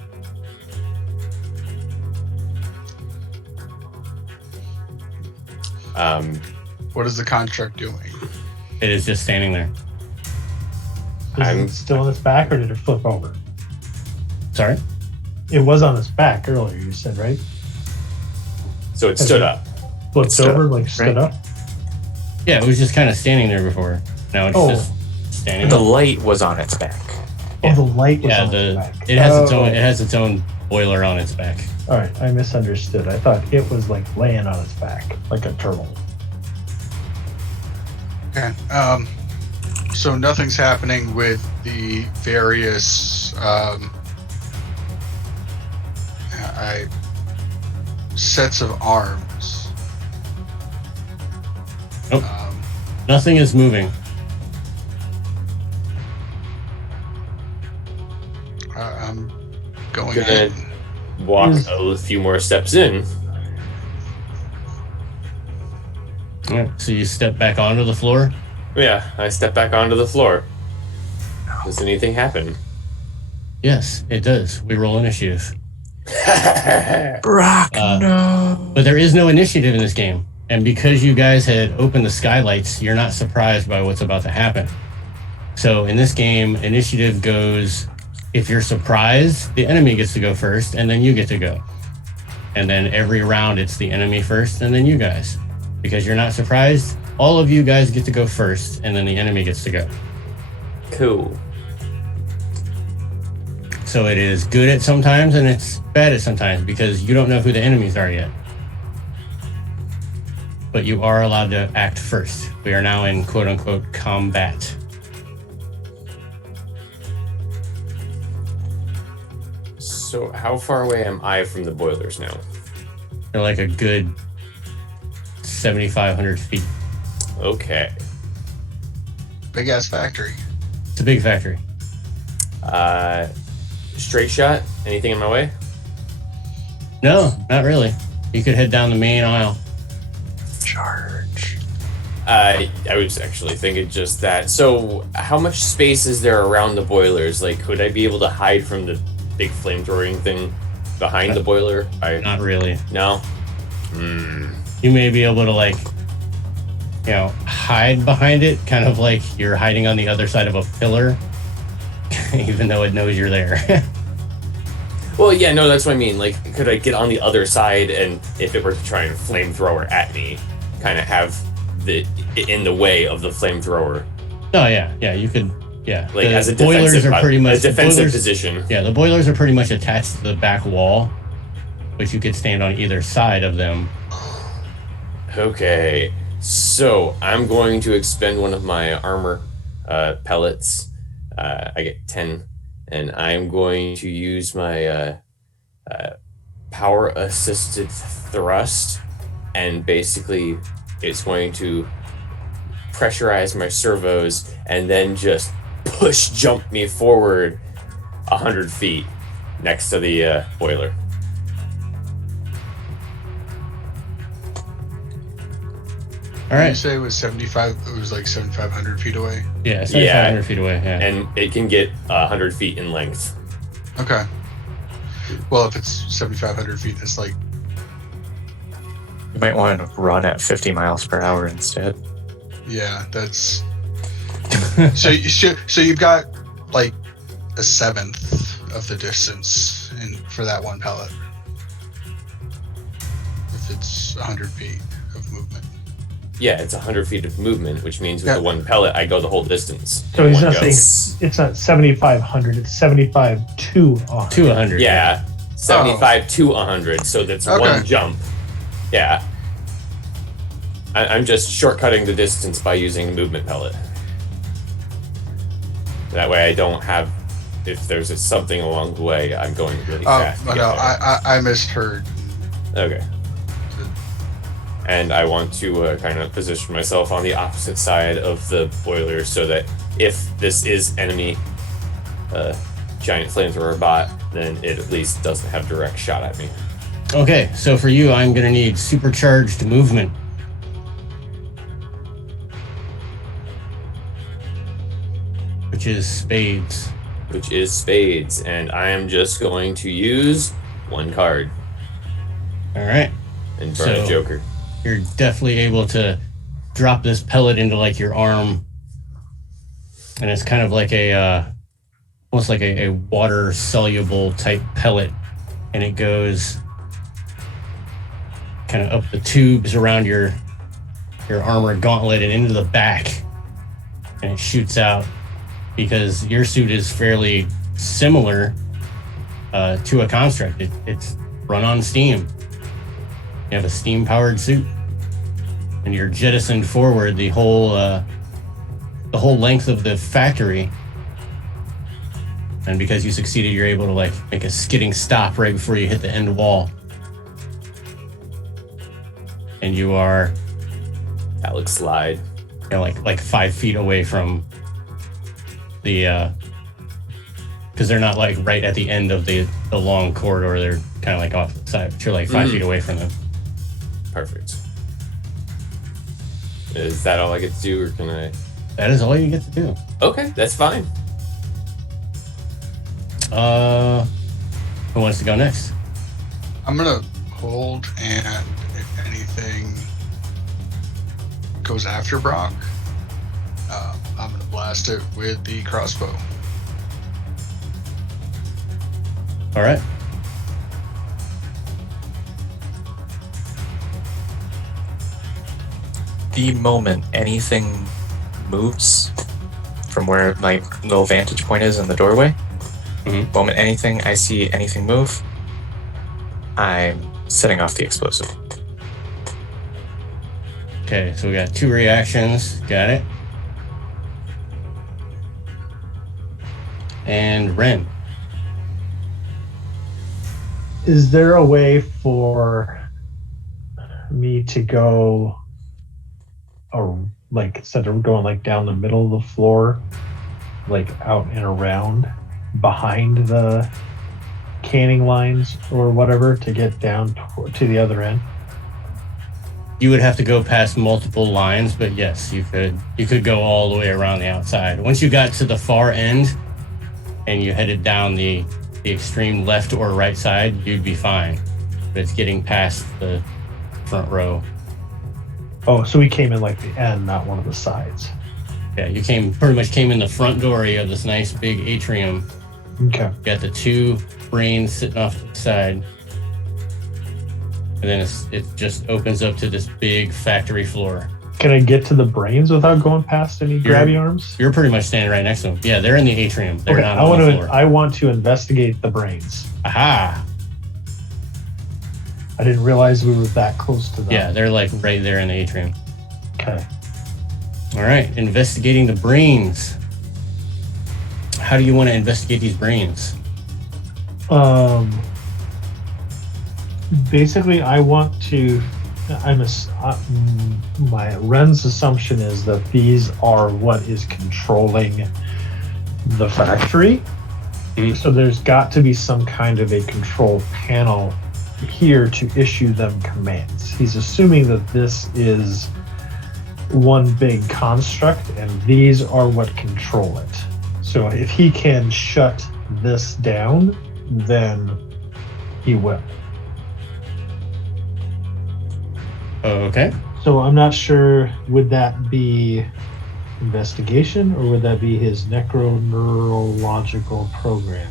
What is the construct doing? It is just standing there. Is it still on its back, or did it flip over? Sorry? It was on its back earlier, you said, right? So it stood up. Flipped Stood over, up, like stood right? up? Yeah, it was just kind of standing there before. Now it's just standing The there. light was on its back. Oh, the light was Yeah, on its back. it has its own boiler on its back. All right, I misunderstood. I thought it was like laying on its back, like a turtle. Okay. So nothing's happening with the various sets of arms. Nope. Nothing is moving. I'm going Gonna in. walk a few more steps in. All right, so you step back onto the floor. Yeah, I step back onto the floor. Does anything happen? Yes, it does. We roll initiative. Brock, no. But there is no initiative in this game. And because you guys had opened the skylights, you're not surprised by what's about to happen. So in this game, initiative goes, if you're surprised, the enemy gets to go first, and then you get to go. And then every round, it's the enemy first, and then you guys. Because you're not surprised, all of you guys get to go first, and then the enemy gets to go. Cool. So it is good at sometimes, and it's bad at sometimes, because you don't know who the enemies are yet. But you are allowed to act first. We are now in quote-unquote combat. So how far away am I from the boilers now? They're like a good 7,500 feet. Okay. Big ass factory. It's a big factory. Straight shot? Anything in my way? No, not really. You could head down the main aisle. Charge. I was actually thinking just that. So how much space is there around the boilers? Like, could I be able to hide from the big flamethrowing thing behind the boiler? Not really. No? You may be able to, like, you know, hide behind it, kind of like you're hiding on the other side of a pillar, even though it knows you're there. Well, yeah, no, that's what I mean. Like, could I get on the other side and if it were to try and flamethrower at me, kind of have the in the way of the flamethrower? Oh, yeah, you could, yeah. Like, The as a boilers defensive, are pretty much a defensive boilers- position. Yeah, the boilers are pretty much attached to the back wall, but you could stand on either side of them. Okay, so I'm going to expend one of my armor pellets. I get 10, and I'm going to use my power assisted thrust, and basically it's going to pressurize my servos and then just push jump me forward 100 feet next to the boiler. All Did you right. say it was 75? It was like 7,500 feet away. Yeah, 7,500 feet away. Yeah. And it can get 100 feet in length. Okay. Well, if it's 7,500 feet, that's like You might want to run at 50 miles per hour instead. yeah, that's so you've got like a seventh of the distance for that one pellet. If it's 100 feet of movement. Yeah, it's 100 feet of movement, which means with Yeah. the one pellet, I go the whole distance. So in he's one not go. saying it's not 7,500. It's 75 to 100. To 100. Yeah, 75 to 100, so that's Okay. one jump. Yeah. I'm just shortcutting the distance by using a movement pellet. That way I don't have, if there's something along the way, I'm going really fast. to But get no, there. I misheard. Okay. And I want to kind of position myself on the opposite side of the boiler so that if this is enemy giant flamethrower bot, then it at least doesn't have direct shot at me. Okay, so for you, I'm going to need supercharged movement. Which is spades. Which is spades, and I am just going to use one card All right. and burn a So- joker. You're definitely able to drop this pellet into like your arm. And it's kind of like almost like a water soluble type pellet. And it goes kind of up the tubes around your armor gauntlet and into the back. And it shoots out because your suit is fairly similar to a construct. It's run on steam. You have a steam-powered suit, and you're jettisoned forward. The whole the whole length of the factory. And because you succeeded, you're able to like make a skidding stop right before you hit the end wall. And you are Alex slide. like 5 feet away from the because they're not like right at the end of the long corridor. They're kind of like off to the side, but you're like 5 feet away from them. Perfect. Is that all I get to do, or can I? That is all you get to do. Okay, that's fine. Who wants to go next? I'm gonna hold, and if anything goes after Brock, I'm gonna blast it with the crossbow. All right. The moment anything moves from where my little vantage point is in the doorway, moment I see anything move, I'm setting off the explosive. Okay, so we got 2 reactions. Got it. And Ren. Is there a way for me to go, or like instead of going like down the middle of the floor, like out and around behind the canning lines or whatever to get down to the other end? You would have to go past multiple lines, but yes, you could go all the way around the outside. Once you got to the far end and you headed down the extreme left or right side, you'd be fine. But it's getting past the front row. Oh, so we came in like the end, not one of the sides. Yeah, you pretty much came in the front door. You have this nice big atrium. Okay. You got the 2 brains sitting off to the side. And then it just opens up to this big factory floor. Can I get to the brains without going past any grabby arms? You're pretty much standing right next to them. Yeah, they're in the atrium. They're Okay, not on the floor. I want to investigate the brains. Aha! I didn't realize we were that close to them. Yeah, they're like right there in the atrium. Okay. All right, investigating the brains. How do you want to investigate these brains? Basically, I want to. My Ren's assumption is that these are what is controlling the factory. So there's got to be some kind of a control panel here to issue them commands. He's assuming that this is one big construct and these are what control it. So if he can shut this down, then he will. Okay. So I'm not sure, would that be investigation or would that be his neurological program?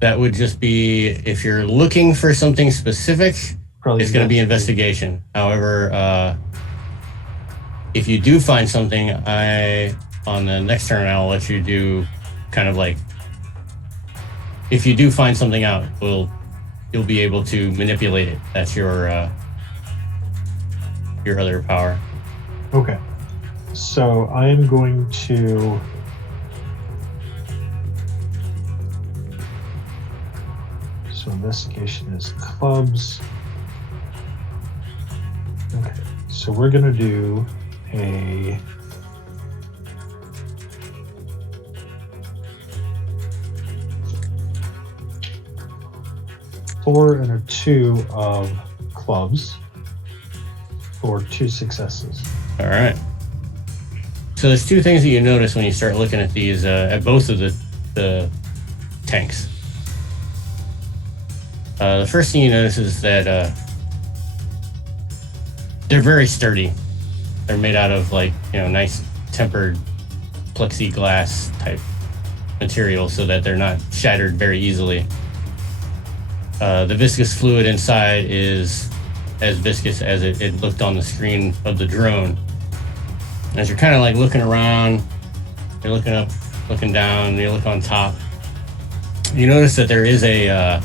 That would just be, if you're looking for something specific, Probably it's going to be investigation. However, if you do find something, on the next turn, I'll let you do kind of like, if you do find something out, you'll be able to manipulate it. That's your other power. Okay. So I am going to investigation is clubs. Okay. So we're going to do a four and a 2 of clubs for 2 successes. All right. So there's 2 things that you notice when you start looking at these, at both of the tanks. The first thing you notice is that they're very sturdy. They're made out of nice tempered plexiglass type material so that they're not shattered very easily. The viscous fluid inside is as viscous as it looked on the screen of the drone. As you're kind of like looking around, you're looking up, looking down, you look on top, you notice that there is a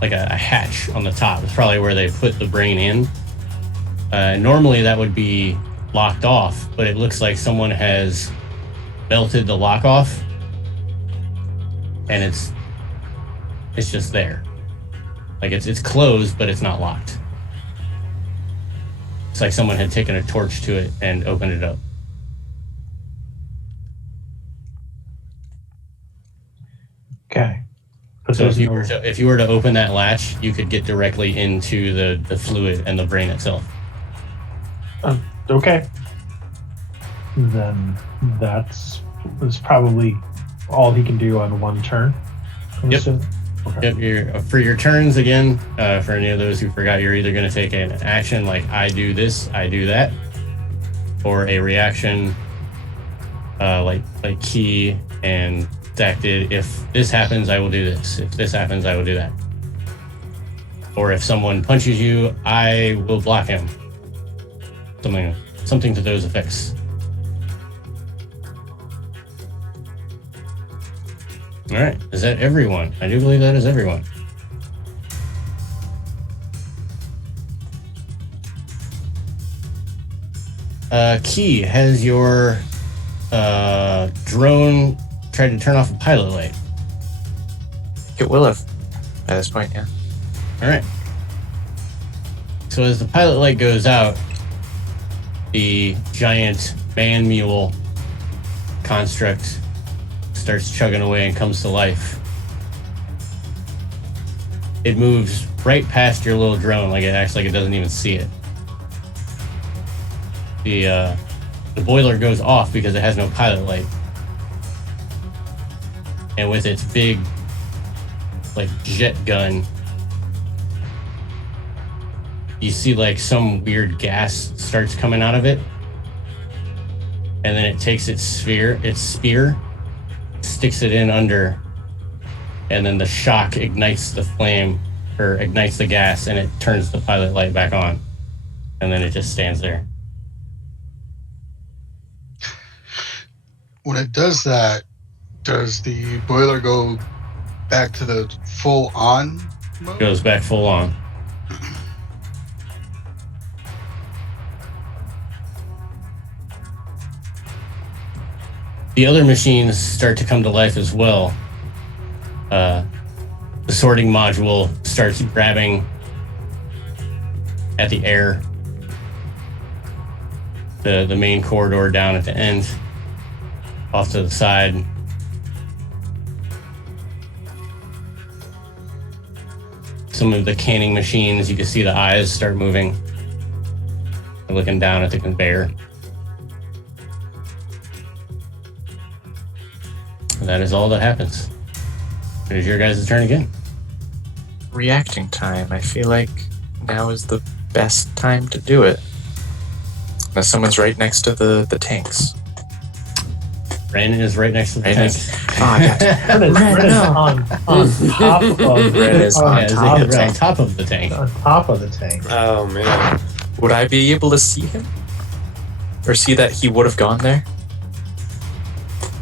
hatch on the top. It's probably where they put the brain in. Normally that would be locked off, but it looks like someone has melted the lock off, and it's just there. Like it's closed, but it's not locked. It's like someone had taken a torch to it and opened it up. Okay. But So there's if you were to open that latch, you could get directly into the fluid and the brain itself. okay. Then that's probably all he can do on one turn. I'm Yep. assuming? Okay. Yep. For your turns again, for any of those who forgot, you're either going to take an action like I do this, I do that, or a reaction like Key and Zach did. If this happens, I will do this. If this happens, I will do that. Or if someone punches you, I will block him. Something to those effects. All right. Is that everyone? I do believe that is everyone. Key, has your drone tried to turn off a pilot light? It will have by this point, yeah. All right. So as the pilot light goes out, the giant man mule construct starts chugging away and comes to life. It moves right past your little drone, like it acts like it doesn't even see it. The boiler goes off because it has no pilot light. And with its big, like, jet gun, you see like some weird gas starts coming out of it. And then it takes its spear, sticks it in under, and then the shock ignites the flame, or ignites the gas, and it turns the pilot light back on. And then it just stands there. When it does that, does the boiler go back to the full on mode? Goes back full on. The other machines start to come to life as well. The sorting module starts grabbing at the air. The main corridor down at the end, off to the side. Some of the canning machines, you can see the eyes start moving. They're looking down at the conveyor. And that is all that happens. It is your guys' turn again. Reacting time. I feel like now is the best time to do it. Now someone's right next to the tanks. Brandon is right next to the tank. Oh, I got it. Ren is on top of Ren is on top of the on top of the tank. on top of the tank. Oh man. Would I be able to see him? Or see that he would have gone there?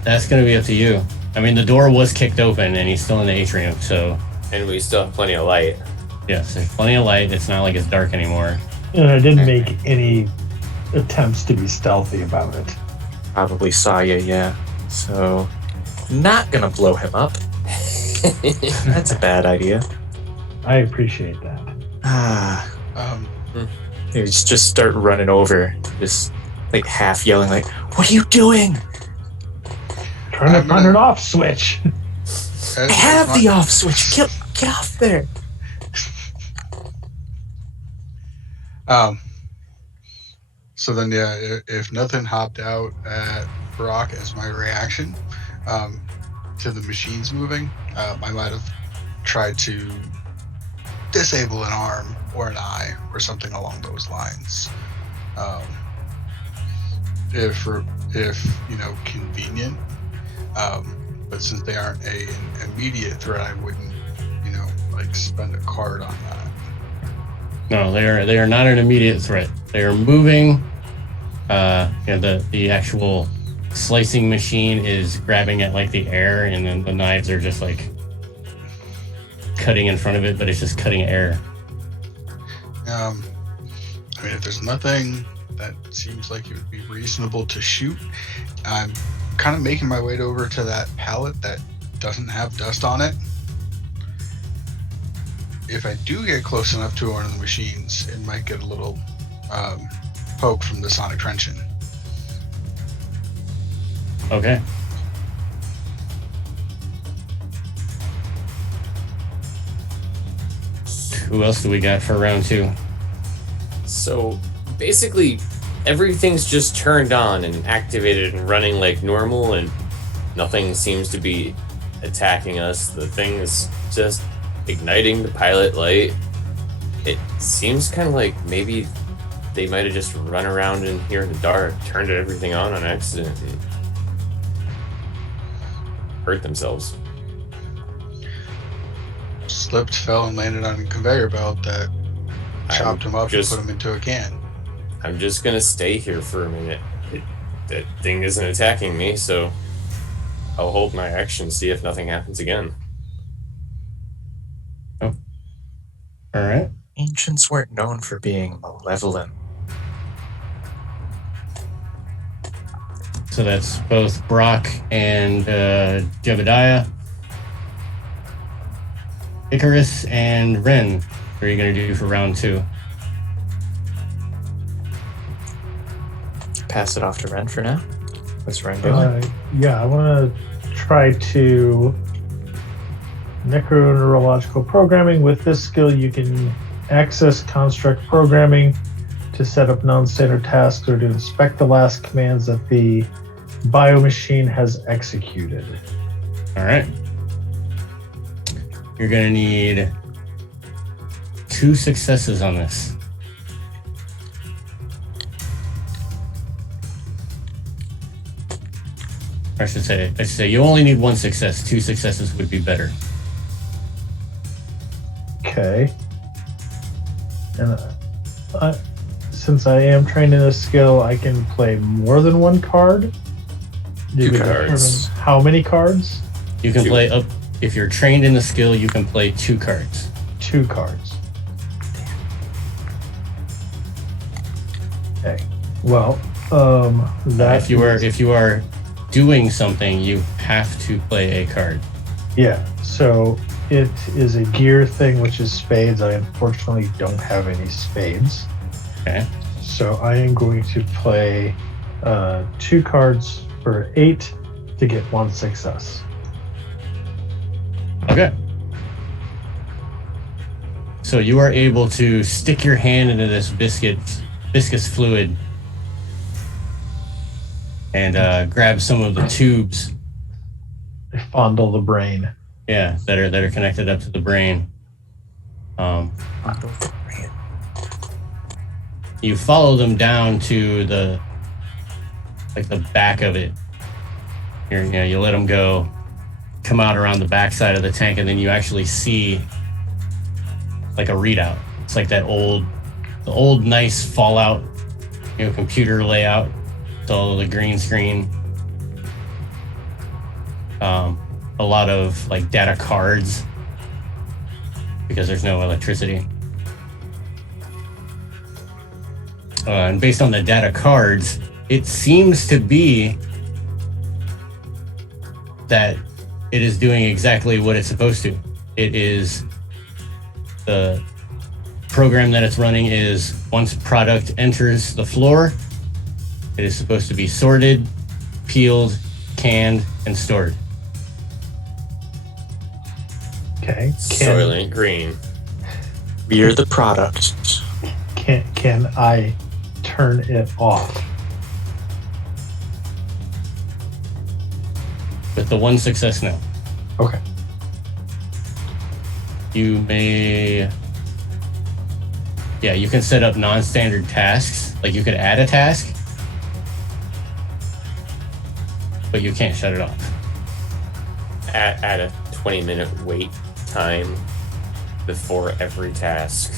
That's going to be up to you. I mean, the door was kicked open and he's still in the atrium, so And we still have plenty of light. yes, there's plenty of light. It's not like it's dark anymore. And I didn't make any attempts to be stealthy about it. Probably saw you, yeah. So, not gonna blow him up. That's a bad idea. I appreciate that. Ah, Um, just start running over, just like half yelling, like, "What are you doing? Trying to find an off switch. I have the off switch. Get off there!" So then, yeah, if nothing hopped out at Brock as my reaction to the machines moving, I might have tried to disable an arm or an eye or something along those lines. If convenient. But since they aren't an immediate threat, I wouldn't, spend a card on that. No, they are not an immediate threat. They are moving. The actual slicing machine is grabbing at like the air, and then the knives are just like cutting in front of it, but it's just cutting air. If there's nothing that seems like it would be reasonable to shoot. I'm kind of making my way over to that pallet that doesn't have dust on it. If I do get close enough to one of the machines, it might get a little poke from the sonic truncheon. Okay. Who else do we got for round 2? So basically, everything's just turned on and activated and running like normal, and nothing seems to be attacking us. The thing is just igniting the pilot light. It seems kind of like maybe they might have just run around in here in the dark, turned everything on accident, and hurt themselves. Slipped, fell, and landed on a conveyor belt that chopped him up and put him into a can. I'm just gonna stay here for a minute. That thing isn't attacking me, so I'll hold my action, see if nothing happens again. Oh. All right. Ancients weren't known for being malevolent. So that's both Brock and Jebediah. Icarus and Ren. What are you going to do for round 2? Pass it off to Ren for now. What's Ren doing? Yeah, I want to try to necroneurological programming. With this skill, you can access construct programming to set up non-standard tasks or to inspect the last commands that the biomachine has executed. All right. You're going to need 2 successes on this. I should say you only need 1 success. 2 successes would be better. Okay. And since I am trained in this skill, I can play more than 1 card. 2 cards. How many cards? You can 2. play up. If you're trained in the skill, you can play 2 cards. 2 cards. Okay. Well, that if you are doing something, you have to play a card. Yeah. So it is a gear thing, which is spades. I unfortunately don't have any spades. Okay. So I am going to play 2 cards for 8 to get 1 success. Okay. So you are able to stick your hand into this viscous fluid and grab some of the tubes. I fondle the brain. Yeah, that are connected up to the brain. You follow them down to the back of it. You let them go, come out around the back side of the tank, and then you actually see like a readout. It's like the old nice Fallout, computer layout. It's all of the green screen. A lot of like data cards because there's no electricity. And based on the data cards, it seems to be that it is doing exactly what it's supposed to. It is the program that it's running is once product enters the floor, it is supposed to be sorted, peeled, canned, and stored. Okay. Soil ain't green. We're the product. Can I turn it off? With the 1 success now. Okay. You may... Yeah, you can set up non-standard tasks. Like you could add a task, but you can't shut it off. Add a 20-minute wait time before every task.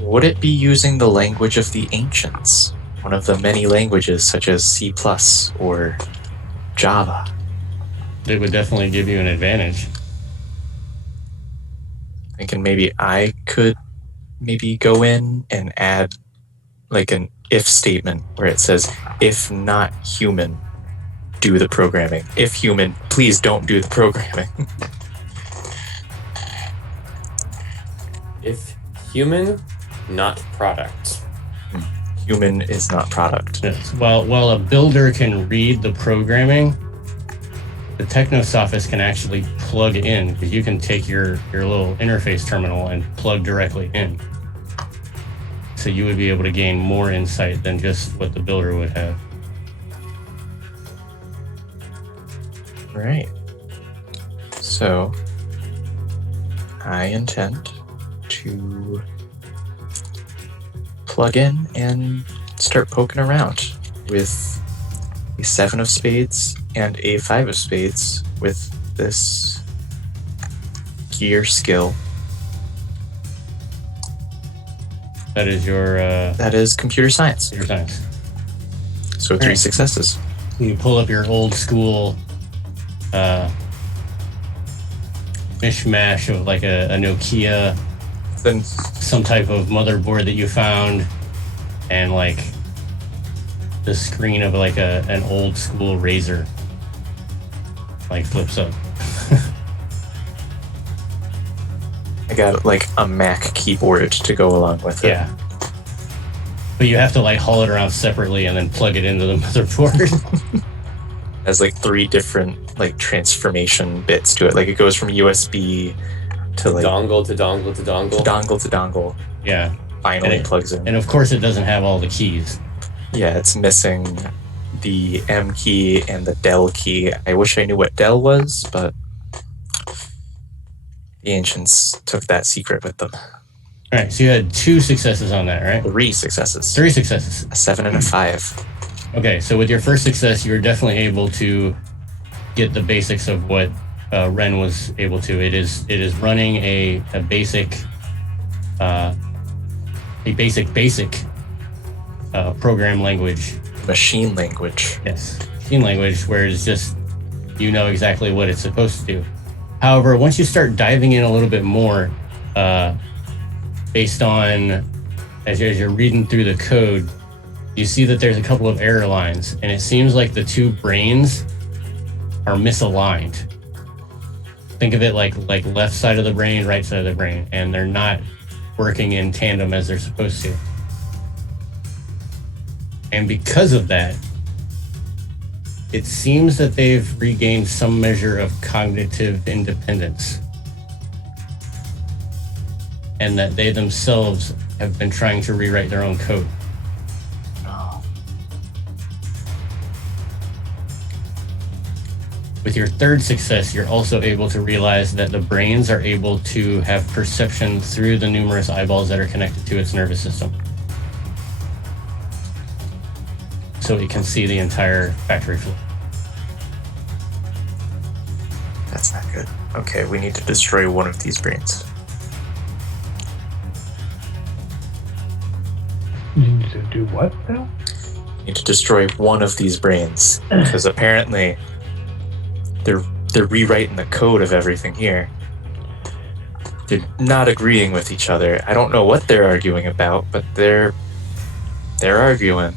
Would it be using the language of the ancients? One of the many languages such as C++ or Java? It would definitely give you an advantage. thinking maybe I could maybe go in and add like an if statement where it says, if not human, do the programming. If human, please don't do the programming. If human, not product. Human is not product. Yes. While a builder can read the programming, the Technosophist can actually plug in, because you can take your little interface terminal and plug directly in. So you would be able to gain more insight than just what the builder would have. Right. So I intend to plug in and start poking around with a 7 of spades and a 5 of spades with this gear skill. That is your That is computer science. science. So 3 successes. You pull up your old school mishmash of like a Nokia, Then some type of motherboard that you found, and like the screen of like an old school Razor like flips up. I got like a Mac keyboard to go along with it. Yeah. But you have to like haul it around separately and then plug it into the motherboard. It has like 3 different like transformation bits to it. Like it goes from USB to like Dongle to dongle to dongle. dongle to dongle. Yeah. Finally And plugs in. And of course it doesn't have all the keys. Yeah, it's missing the M key and the Del key. I wish I knew what Del was, but the ancients took that secret with them. All right, so you had 2 successes on that, right? 3 successes. 3 successes. A 7 and a 5. Okay, so with your first success, you were definitely able to get the basics of what Ren was able to. It is running a basic program language. Machine language. Yes, machine language, where it's just you know exactly what it's supposed to do. However, once you start diving in a little bit more, based on as you're reading through the code, you see that there's a couple of error lines, and it seems like the 2 brains are misaligned. Think of it like left side of the brain, right side of the brain, and they're not working in tandem as they're supposed to. And because of that, it seems that they've regained some measure of cognitive independence, and that they themselves have been trying to rewrite their own code. With your 3rd success, you're also able to realize that the brains are able to have perception through the numerous eyeballs that are connected to its nervous system. So it can see the entire factory floor. That's not good. Okay, we need to destroy one of these brains. You need to do what now? We need to destroy one of these brains. Because apparently they're rewriting the code of everything here. They're not agreeing with each other. I don't know what they're arguing about, but they're arguing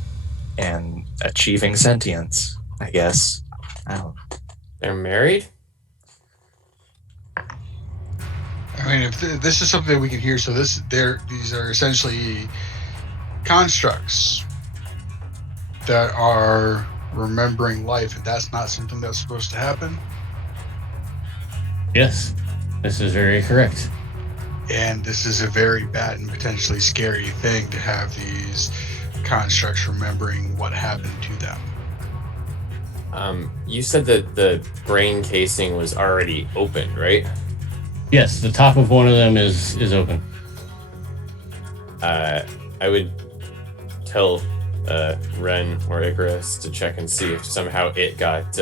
and achieving sentience, I guess. I don't know. They're married? I mean, if this is something that we can hear, so these are essentially constructs that are remembering life, and that's not something that's supposed to happen. Yes, this is very correct. And this is a very bad and potentially scary thing to have these constructs remembering what happened to them. You said that the brain casing was already open, right? Yes, the top of one of them is open. I would tell Ren or Icarus to check and see if somehow it got,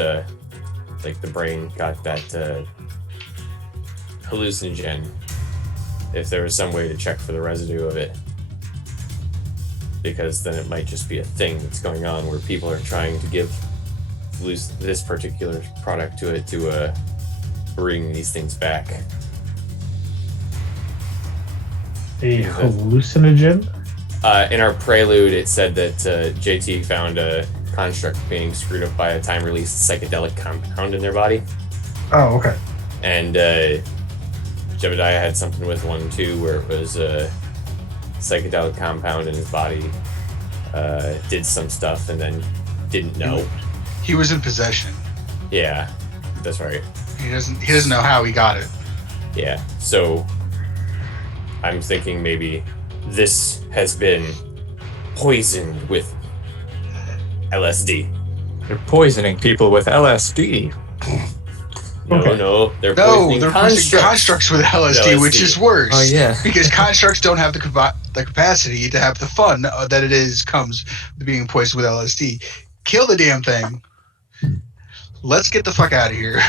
like the brain got that hallucinogen. If there was some way to check for the residue of it. Because then it might just be a thing that's going on where people are trying to give this particular product to it to bring these things back. A hallucinogen? In our prelude, it said that JT found a construct being screwed up by a time-released psychedelic compound in their body. Oh, okay. And Jebediah had something with one too, where it was a psychedelic compound in his body did some stuff and then didn't know. He was in possession. Yeah, that's right. He doesn't know how he got it. Yeah, so I'm thinking maybe this has been poisoned with LSD. They're poisoning people with LSD. No, they're No, poisoning they're poisoning constructs with LSD, which is worse. Oh, yeah. Because constructs don't have the capacity to have the fun that comes with being poisoned with LSD. Kill the damn thing. Let's get the fuck out of here.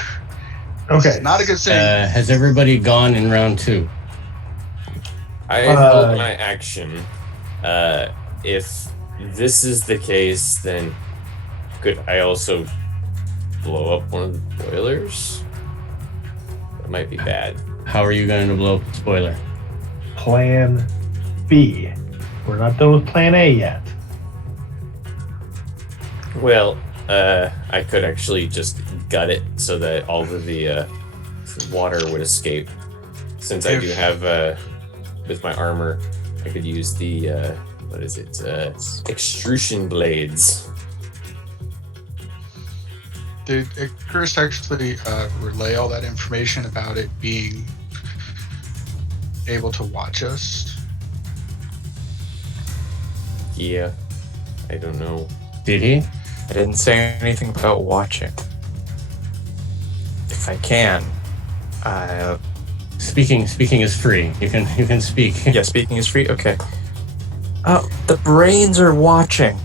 Okay. Not a good thing. Has everybody gone in round 2? I held my action. If this is the case, then could I also blow up one of the boilers? That might be bad. How are you going to blow up the spoiler? Plan B. We're not done with Plan A yet. Well, I could actually just gut it so that all of the water would escape. Since I do have, with my armor, I could use the, extrusion blades. Did Chris actually relay all that information about it being able to watch us? Yeah, I don't know. Did he? I didn't say anything about watching. If I can, Speaking is free. You can speak. yeah, speaking is free. Okay. Oh, the brains are watching.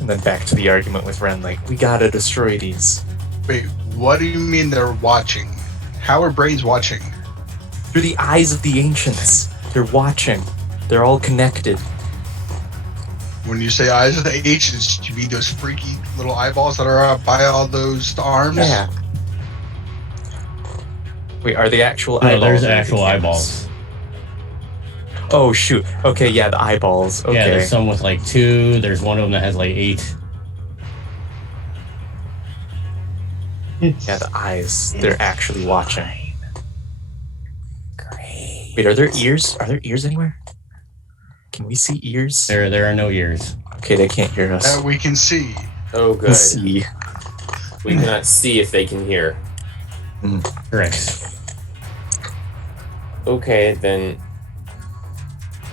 And then back to the argument with Ren, like, we gotta destroy these. Wait, what do you mean they're watching? How are brains watching? Through the eyes of the ancients. They're watching. They're all connected. When you say eyes of the ancients, do you mean those freaky little eyeballs that are by all those arms? Yeah. Wait, are they actual No, eyeballs? there's or actual the cameras? eyeballs. Oh, shoot. Okay, yeah, the eyeballs. Okay. Yeah, there's some with like 2. There's one of them that has like 8. Yeah, the eyes. They're actually watching. Great. Wait, are there ears? Are there ears anywhere? Can we see ears? There are no ears. Okay, they can't hear us. That we can see. Oh, good. Let's see. We cannot see if they can hear. Correct. Okay, then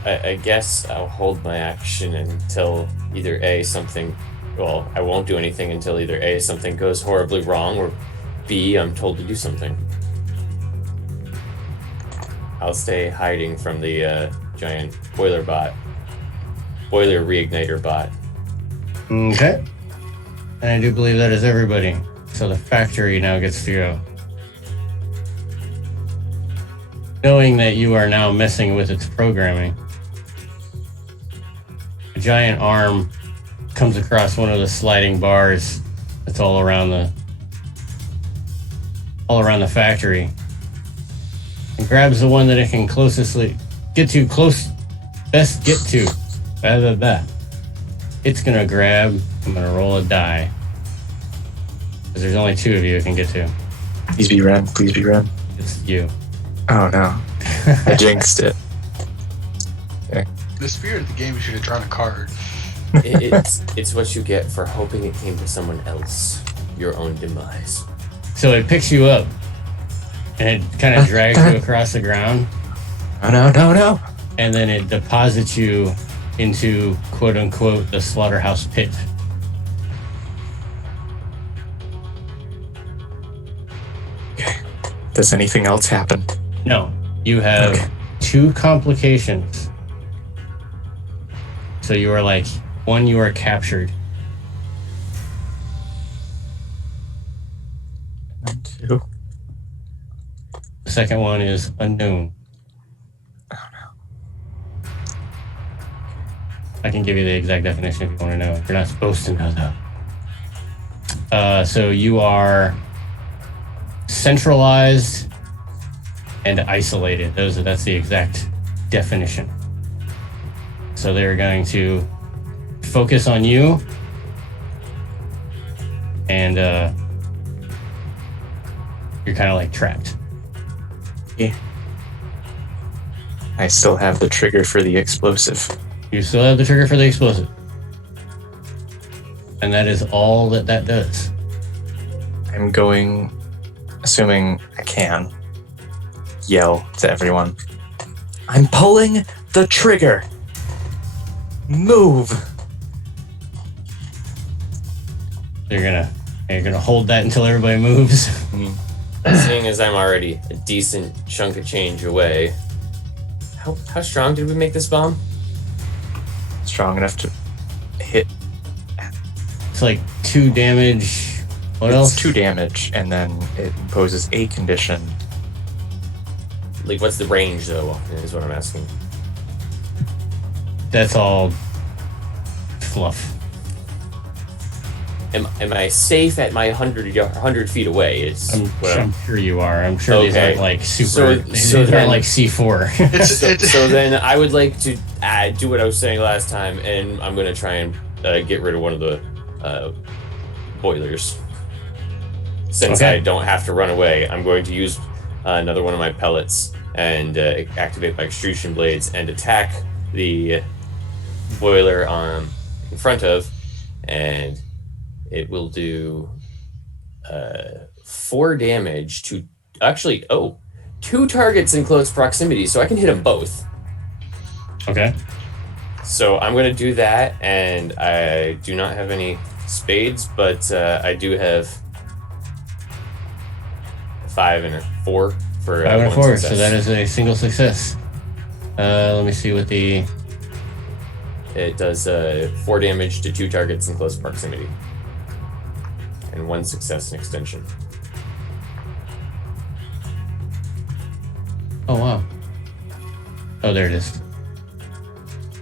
I guess I'll hold my action until either A, something... Well, I won't do anything until either A, something goes horribly wrong, or B, I'm told to do something. I'll stay hiding from the giant boiler reigniter bot. Okay. And I do believe that is everybody. So the factory now gets to go. Knowing that you are now messing with its programming, a giant arm comes across one of the sliding bars that's all around the factory and grabs the one that it can best get to. It's gonna grab. I'm gonna roll a die because there's only 2 of you it can get to. Please be Ren. Please be Ren. It's you. Oh, no. I jinxed it. The spirit of the game, you should have drawn a card. It's what you get for hoping it came to someone else. Your own demise. So it picks you up and it kind of drags you across the ground, Oh, no. and then it deposits you into quote unquote the slaughterhouse pit. Does anything else happen? No, you have Okay. 2 complications. So you are like, 1, you are captured. 1, 2. The second one is unknown. Oh, no. I can give you the exact definition if you want to know. You're not supposed to know though. So you are centralized and isolated. That's the exact definition. So they're going to focus on you, and you're kind of like trapped. Yeah. I still have the trigger for the explosive. You still have the trigger for the explosive. And that is all that does. I'm going, assuming I can, yell to everyone. I'm pulling the trigger. Move. You're gonna hold that until everybody moves. Seeing as I'm already a decent chunk of change away, how strong did we make this bomb? Strong enough to hit. It's like 2 damage. What else? It's 2 damage, and then it imposes a condition. Like, what's the range, though, is what I'm asking. That's all fluff. Am I safe at my 100 feet away? I'm sure you are. I'm sure these aren't like super. These aren't like C4. So then I would like to do what I was saying last time, and I'm going to try and get rid of one of the boilers. Since I don't have to run away, I'm going to use another one of my pellets and activate my extrusion blades and attack the boiler in front of, and it will do 4 damage to 2 targets in close proximity, so I can hit them both. Okay. So I'm going to do that, and I do not have any spades, but I do have 5 and a 4 for 5 and a 4, success. so that is a single success. Let me see what the... It does 4 damage to 2 targets in close proximity. And 1 success in extension. Oh, wow. Oh, there it is.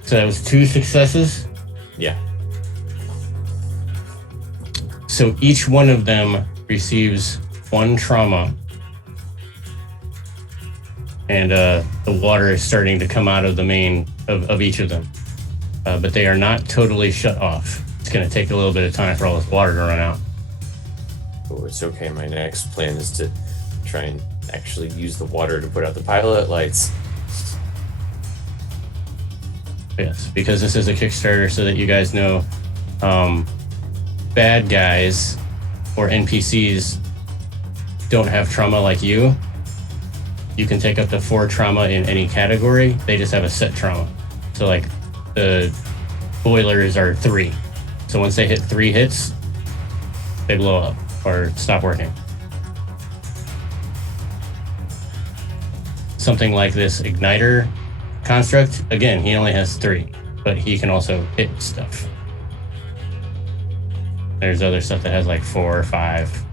So that was 2 successes? Yeah. So each one of them receives 1 trauma. And the water is starting to come out of the main of each of them. But they are not totally shut off. It's going to take a little bit of time for all this water to run out. Oh, it's okay. My next plan is to try and actually use the water to put out the pilot lights. Yes, because this is a Kickstarter, so that you guys know, bad guys or NPCs don't have trauma like you. You can take up to 4 trauma in any category. They just have a set trauma. So like the boilers are 3. So once they hit 3 hits, they blow up or stop working. Something like this igniter construct, again, he only has 3, but he can also hit stuff. There's other stuff that has like 4 or 5.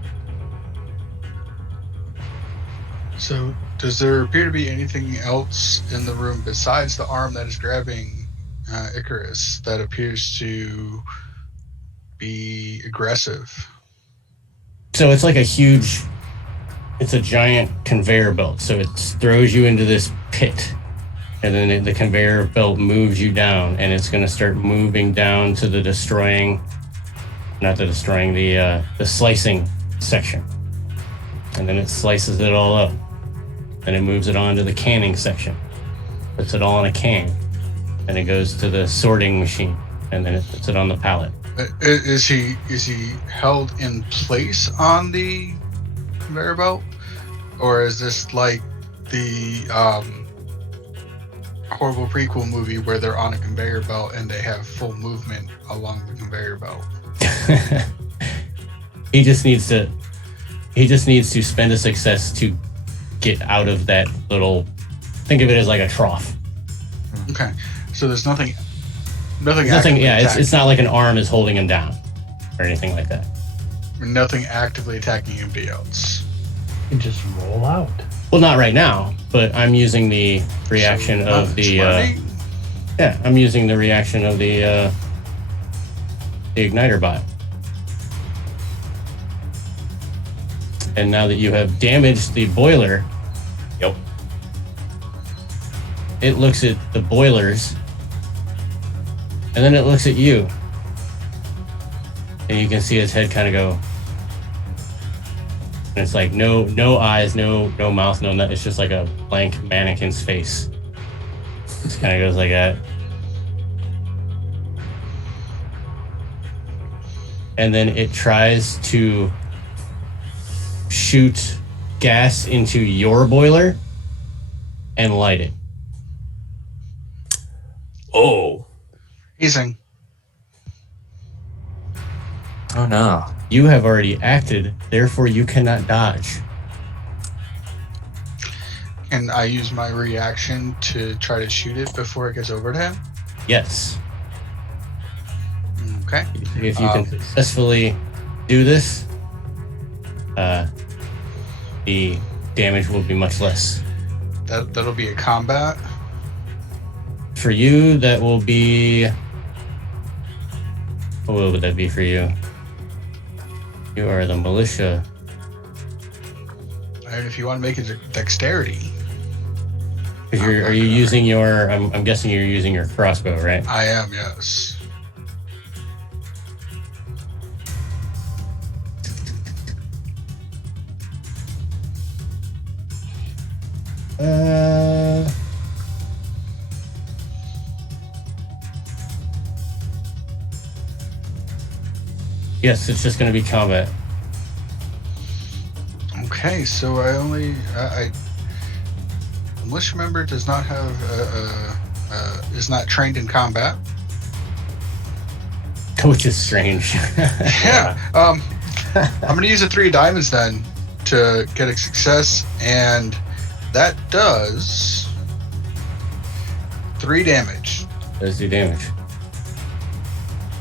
So, does there appear to be anything else in the room besides the arm that is grabbing Icarus that appears to be aggressive? So it's like it's a giant conveyor belt. So it throws you into this pit, and then the conveyor belt moves you down, and it's going to start moving down to the slicing section. And then it slices it all up. And it moves it on to the canning section. Puts it all in a can. And it goes to the sorting machine. And then it puts it on the pallet. Is he held in place on the conveyor belt? Or is this like the horrible prequel movie where they're on a conveyor belt and they have full movement along the conveyor belt? He just needs to spend a success to get out of that little, think of it as like a trough. Okay. So there's nothing. It's not like an arm is holding him down or anything like that. Nothing actively attacking anybody else. You just roll out. Well, not right now, but I'm using the reaction of the I'm using the reaction of the igniter bot. And now that you have damaged the boiler, Yep. it looks at the boilers, and then it looks at you. And you can see his head kind of go. And it's like no eyes, no mouth, no nothing. It's just like a blank mannequin's face. It kind of goes like that. And then it tries to shoot gas into your boiler and light it. Oh. Amazing. Oh no. You have already acted, therefore you cannot dodge. Can I use my reaction to try to shoot it before it gets over to him? Yes. Okay. If you can successfully do this, the damage will be much less. That'll be a combat. For you, that will be... What would that be for you? You are the militia. And if you want to make it a dexterity. Are you using your... I'm guessing you're using your crossbow, right? I am, yes. Yes, it's just going to be combat. Okay, so I only... Militia member does not have... is not trained in combat. Which is strange. Yeah. I'm going to use a 3 diamonds then to get a success, and that does 3 damage. Does do damage.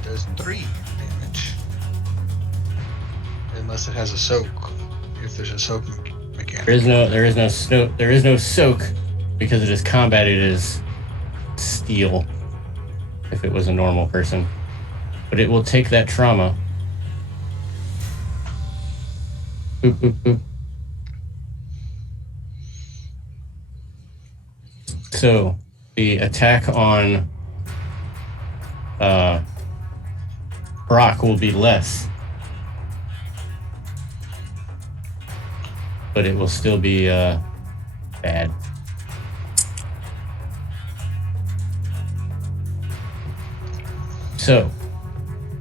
Does 3 damage. Unless it has a soak. If there's a soak mechanic. There is no soak because it is combated as steel. If it was a normal person, but it will take that trauma. Boop, boop, boop. So the attack on Brock will be less, but it will still be bad. So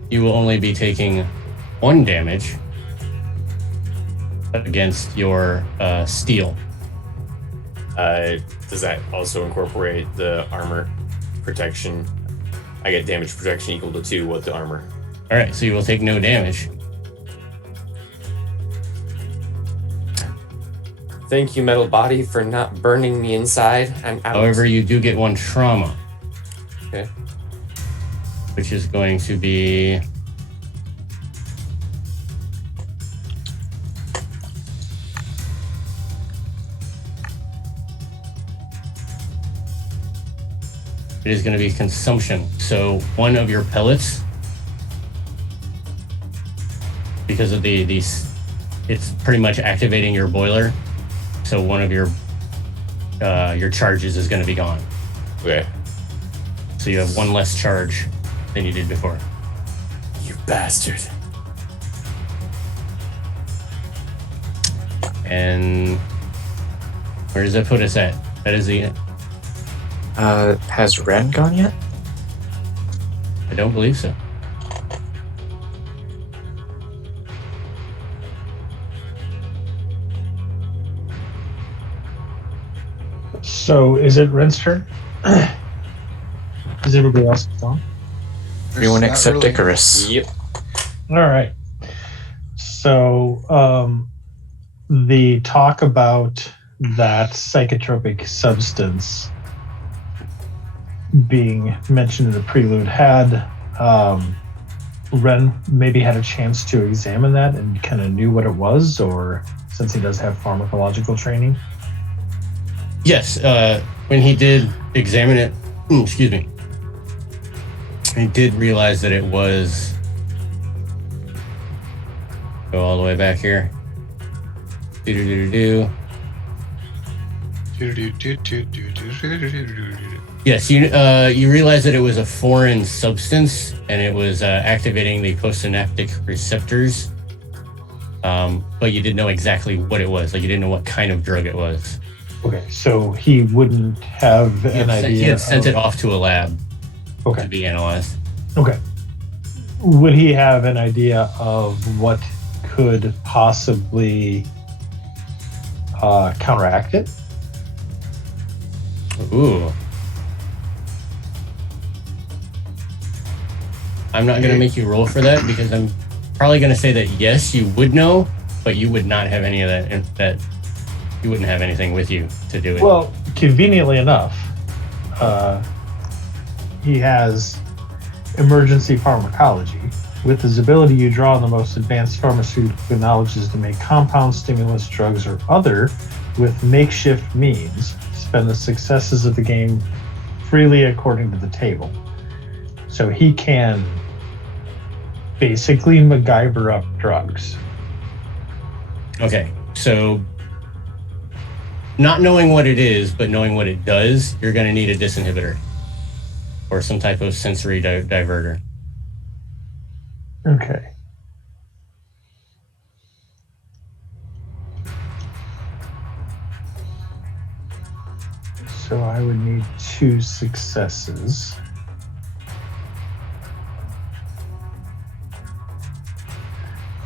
you will only be taking 1 damage against your steel. Does that also incorporate the armor protection? I get damage protection equal to 2 with the armor. All right, so you will take no damage. Thank you, metal body, for not burning me inside. I'm out. However, you do get 1 trauma. Okay. Which is going to be... It is going to be consumption. So 1 of your pellets, because of these, it's pretty much activating your boiler. So 1 of your charges is going to be gone. Okay. So you have 1 less charge than you did before. You bastard. And where does that put us at? That is the... Has Ren gone yet? I don't believe so. So is it Ren's turn? Is everybody else gone? Everyone There's except not really- Icarus. Yep. All right. So the talk about that psychotropic substance being mentioned in the prelude had Ren maybe had a chance to examine that and kind of knew what it was, or since he does have pharmacological training? Yes, when he did examine it, excuse me, he did realize that it was... Go all the way back here. Do-do-do-do-do. Do-do-do-do-do-do-do. Yes, you realize that it was a foreign substance and it was activating the postsynaptic receptors, but you didn't know exactly what it was. Like you didn't know what kind of drug it was. Okay, so he wouldn't have an idea. He had sent it off to a lab Okay. to be analyzed. Okay. Would he have an idea of what could possibly counteract it? Ooh. I'm not going to make you roll for that because I'm probably going to say that yes, you would know, but you would not have any of that. You wouldn't have anything with you to do it. Well, conveniently enough, he has emergency pharmacology. With his ability, you draw on the most advanced pharmaceutical knowledges to make compounds, stimulants, drugs, or other with makeshift means. Spend the successes of the game freely according to the table. So he can basically MacGyver up drugs. Okay, so not knowing what it is, but knowing what it does, you're going to need a disinhibitor or some type of sensory diverter. Okay. So I would need 2 successes.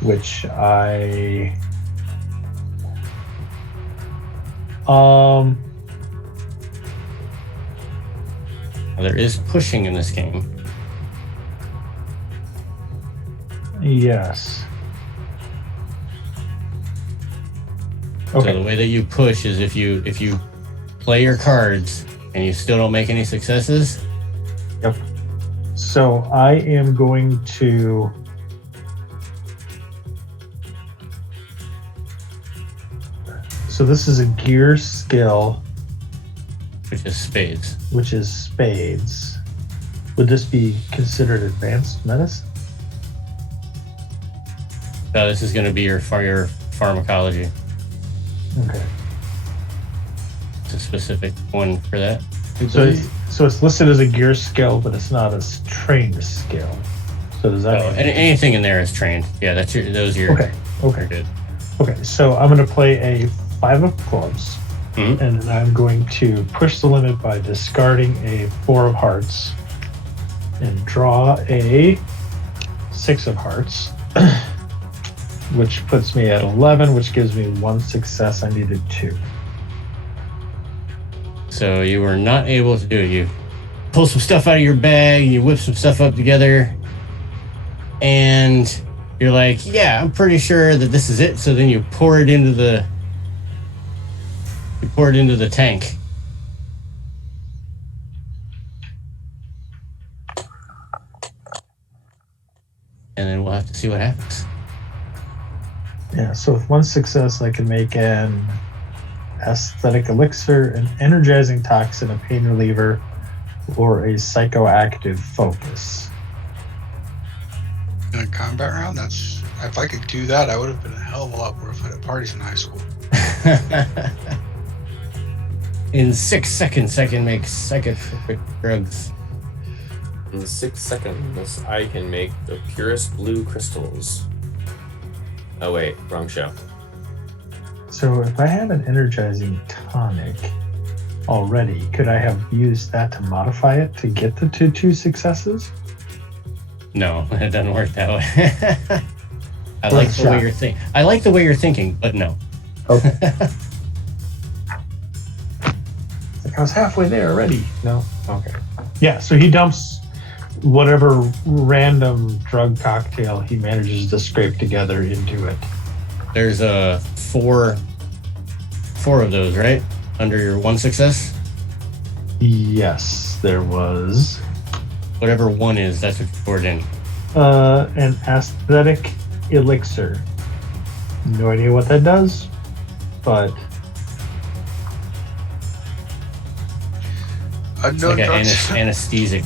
Which I Now, there is pushing in this game. yes. So Okay. the way that you push is if you play your cards and you still don't make any successes, Yep. So I am going to So this is a gear skill, which is spades. which is spades. Would this be considered advanced medicine? This is going to be your pharmacology. Okay. It's a specific one for that. So it's listed as a gear skill, but it's not a trained skill. So does that mean? Anything in there is trained. Yeah, those are your. Okay. You're good. Okay. So I'm going to play a 5 of clubs, Mhm. and then I'm going to push the limit by discarding a 4 of hearts and draw a 6 of hearts, which puts me at 11, which gives me 1 success. I needed 2. So you were not able to do it. You pull some stuff out of your bag, you whip some stuff up together, and you're like, yeah, I'm pretty sure that this is it. So then you pour it into the tank. And then we'll have to see what happens. Yeah, so with 1 success, I can make an aesthetic elixir, an energizing toxin, a pain reliever, or a psychoactive focus. In a combat round, if I could do that, I would have been a hell of a lot more fun at parties in high school. In 6 seconds, I can make psychotropic drugs. In 6 seconds, I can make the purest blue crystals. Oh wait, wrong show. So if I had an energizing tonic already, could I have used that to modify it to get the two successes? No, it doesn't work that way. I like the way you're thinking. I like the way you're thinking, but no. Okay. Like I was halfway there already. No? Okay. Yeah, so he dumps whatever random drug cocktail he manages to scrape together into it. There's four of those, right? Under your 1 success? Yes, there was. Whatever 1 is, that's what you poured in. An aesthetic elixir. No idea what that does, but Unknown Like drugs. an anesthetic.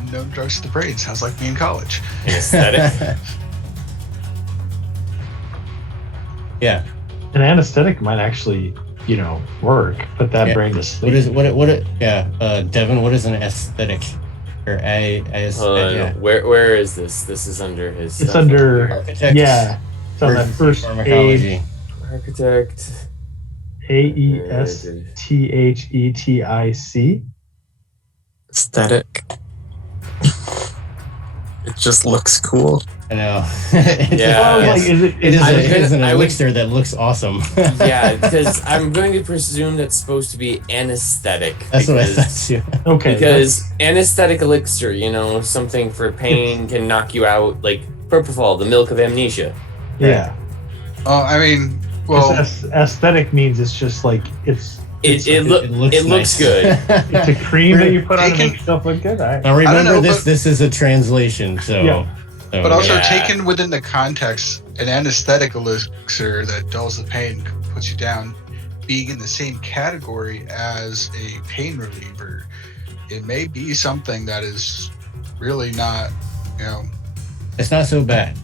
Unknown drugs to the brain. Sounds like me in college. Aesthetic. Yeah. an anesthetic might actually work. Put that Yeah. brain to sleep. Devin, what is an aesthetic? Or yeah. Where is this? This is under his It's stuff under here. Architect. Yeah. It's on that Emergency first pharmacology. Architect. AESTHETIC. Aesthetic. It just looks cool. I know. Yeah. Well, Yes. like, It is an I would- elixir that looks awesome. Yeah, because I'm going to presume that's supposed to be anesthetic. That's what I because- thought too. Okay. Because anesthetic elixir, something for pain can knock you out, like propofol, the milk of amnesia. yeah. Oh, I mean, well, Aesthetic means it's just like it's It looks nice. good. it's a cream that you put on to Taken- make yourself look good. Now I don't remember know, this. but- This is a translation, so. Yeah. but also Yeah. taken within the context, an anesthetic elixir that dulls the pain, puts you down, being in the same category as a pain reliever, it may be something that is really not, It's not so bad.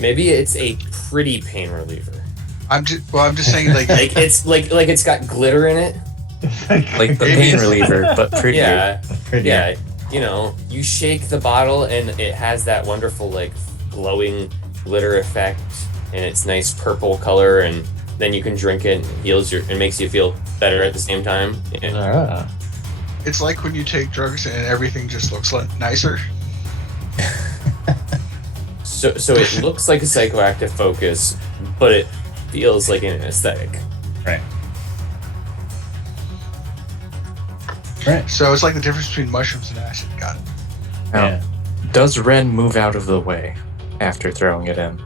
Maybe it's a pretty pain reliever. I'm just saying, like, Like it's like it's got glitter in it. Like the Maybe pain it's- reliever, but prettier. Yeah, Pretty. yeah. You shake the bottle and it has that wonderful like glowing glitter effect, and it's nice purple color, and then you can drink it and it heals and makes you feel better at the same time. Yeah. it's like when you take drugs and everything just looks nicer. So it looks like a psychoactive focus, but it feels like an aesthetic. Right. So it's like the difference between mushrooms and acid. Got it. Now, Yeah. does Ren move out of the way after throwing it in?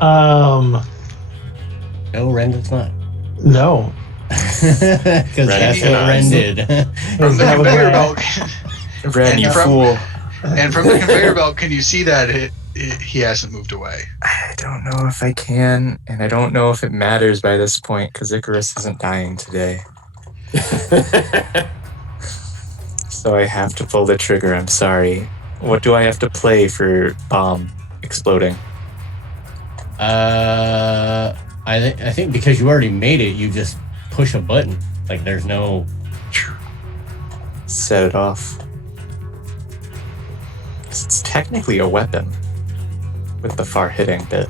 No, Ren does not. No. Because that's what cannot. Ren did. From the That was conveyor my- belt, Ren, you from- fool. and from the conveyor belt, can you see that he hasn't moved away? I don't know if I can, and I don't know if it matters by this point because Icarus isn't dying today. So I have to pull the trigger. I'm sorry. What do I have to play for bomb exploding? I think because you already made it, you just push a button. Like there's no. Set it off. 'Cause it's technically a weapon with the far hitting bit.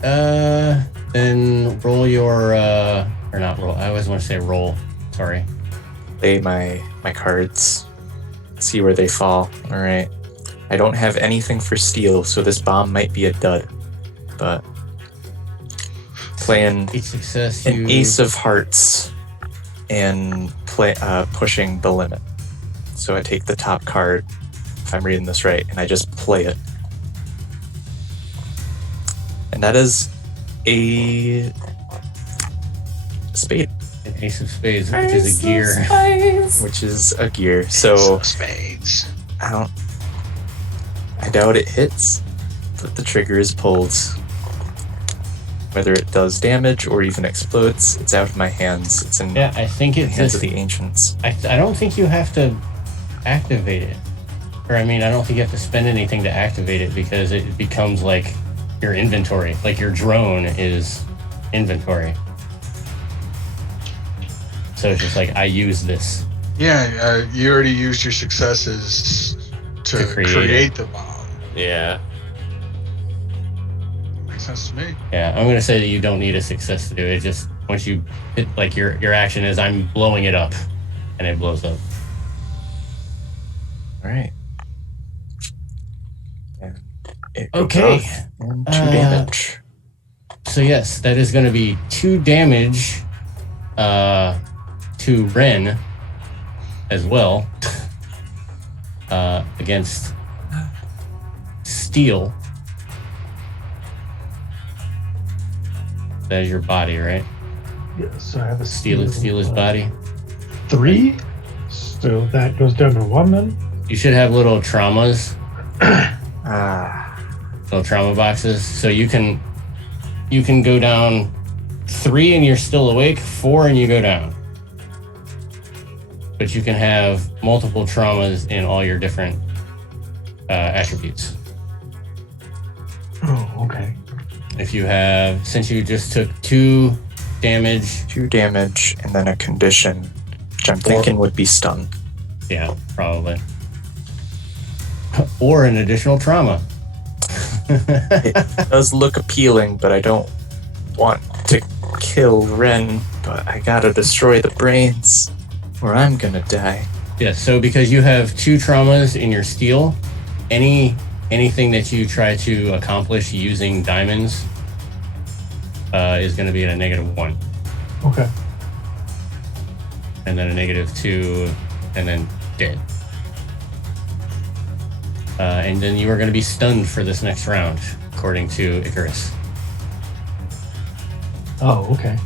Then roll your or not roll. I always want to say roll. Sorry. Play my cards. See where they fall. All right. I don't have anything for steel, so this bomb might be a dud. But playing Each success. an ace of hearts and pushing the limit. So I take the top card, if I'm reading this right, and I just play it. And that is a spade, An ace of spades, which is a gear. which is a gear. So Spades. I doubt it hits, but the trigger is pulled. Whether it does damage or even explodes, it's out of my hands. It's in Yeah, I think the it's hands just. of the ancients. I don't think you have to activate it. Or I mean, I don't think you have to spend anything to activate it because it becomes like your inventory. Like your drone is inventory. So it's just like, I use this. Yeah, you already used your successes to To create create the bomb. Yeah. Makes sense to me. Yeah, I'm gonna say that you don't need a success to do it. Just once you hit, like your action is, I'm blowing it up, and it blows up. All right. And it goes Okay. off, and 2 Uh, damage. So yes, that is gonna be 2 damage to Ren as well against Steel. That is your body, right? Yeah, so I have a Steal his body. 3. So that goes down to 1 then. You should have little traumas, Ah, little trauma boxes, so you can go down 3 and you're still awake, 4 and you go down. But you can have multiple traumas in all your different attributes. Oh, okay. If you have, since you just took 2 damage. 2 damage, and then a condition, which I'm thinking would be stun. Yeah, probably. Or an additional trauma. It does look appealing, but I don't want to kill Ren, but I gotta destroy the brains, or I'm gonna die. Yeah, so because you have 2 traumas in your steel, anything that you try to accomplish using diamonds is going to be at a -1. Okay. And then a -2, and then dead. And then you are going to be stunned for this next round, according to Icarus. Oh, okay.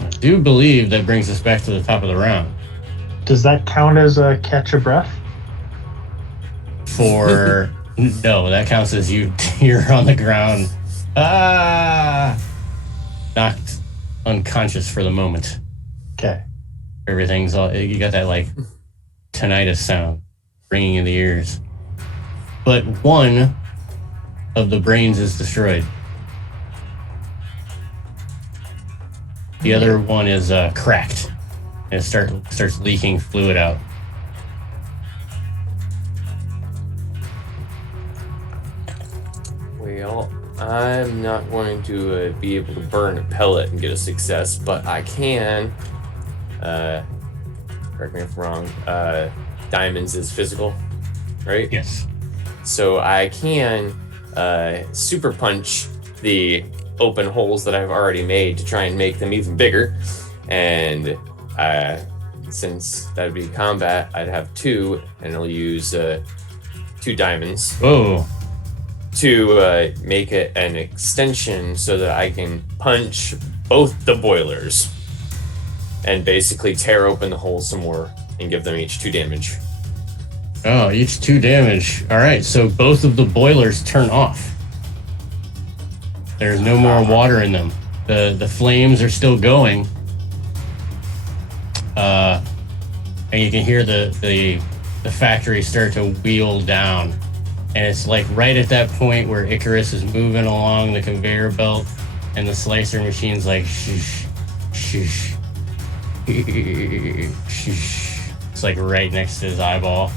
I do believe that brings us back to the top of the round. Does that count as a catch a breath? For no, that counts as you're on the ground, knocked unconscious for the moment. Okay. Everything's all, you got that like tinnitus sound ringing in the ears. But one of the brains is destroyed. The other one is cracked, and it starts leaking fluid out. Well, I'm not going to be able to burn a pellet and get a success, but I can. Correct me if I'm wrong. Diamonds is physical, right? Yes. So I can super punch the open holes that I've already made to try and make them even bigger. And since that would be combat, I'd have 2, and I'll use 2 diamonds. Whoa. To make it an extension so that I can punch both the boilers and basically tear open the holes some more and give them each 2 damage. Oh, each 2 damage. All right, so both of the boilers turn off. There's no more water in them. The flames are still going. And you can hear the factory start to wheel down. And it's like right at that point where Icarus is moving along the conveyor belt and the slicer machine's like shh, shh, shh. It's like right next to his eyeball.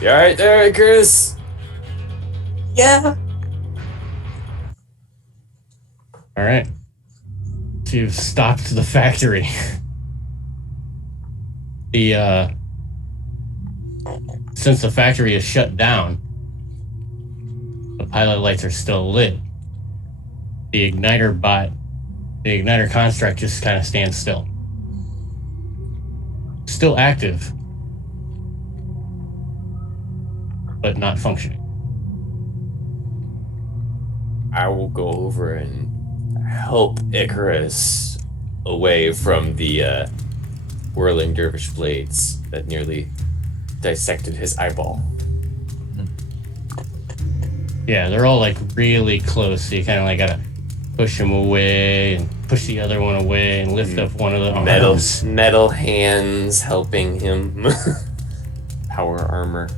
You alright there, Icarus? Yeah. All right. So you've stopped the factory. Since the factory is shut down, the pilot lights are still lit. The igniter construct just kind of stands still. Still active, but not functioning. I will go over and help Icarus away from the whirling dervish blades that nearly dissected his eyeball. Yeah, they're all like really close, so you kind of like gotta push him away and push the other one away and lift up one of the arms. Metal hands helping him. Power armor.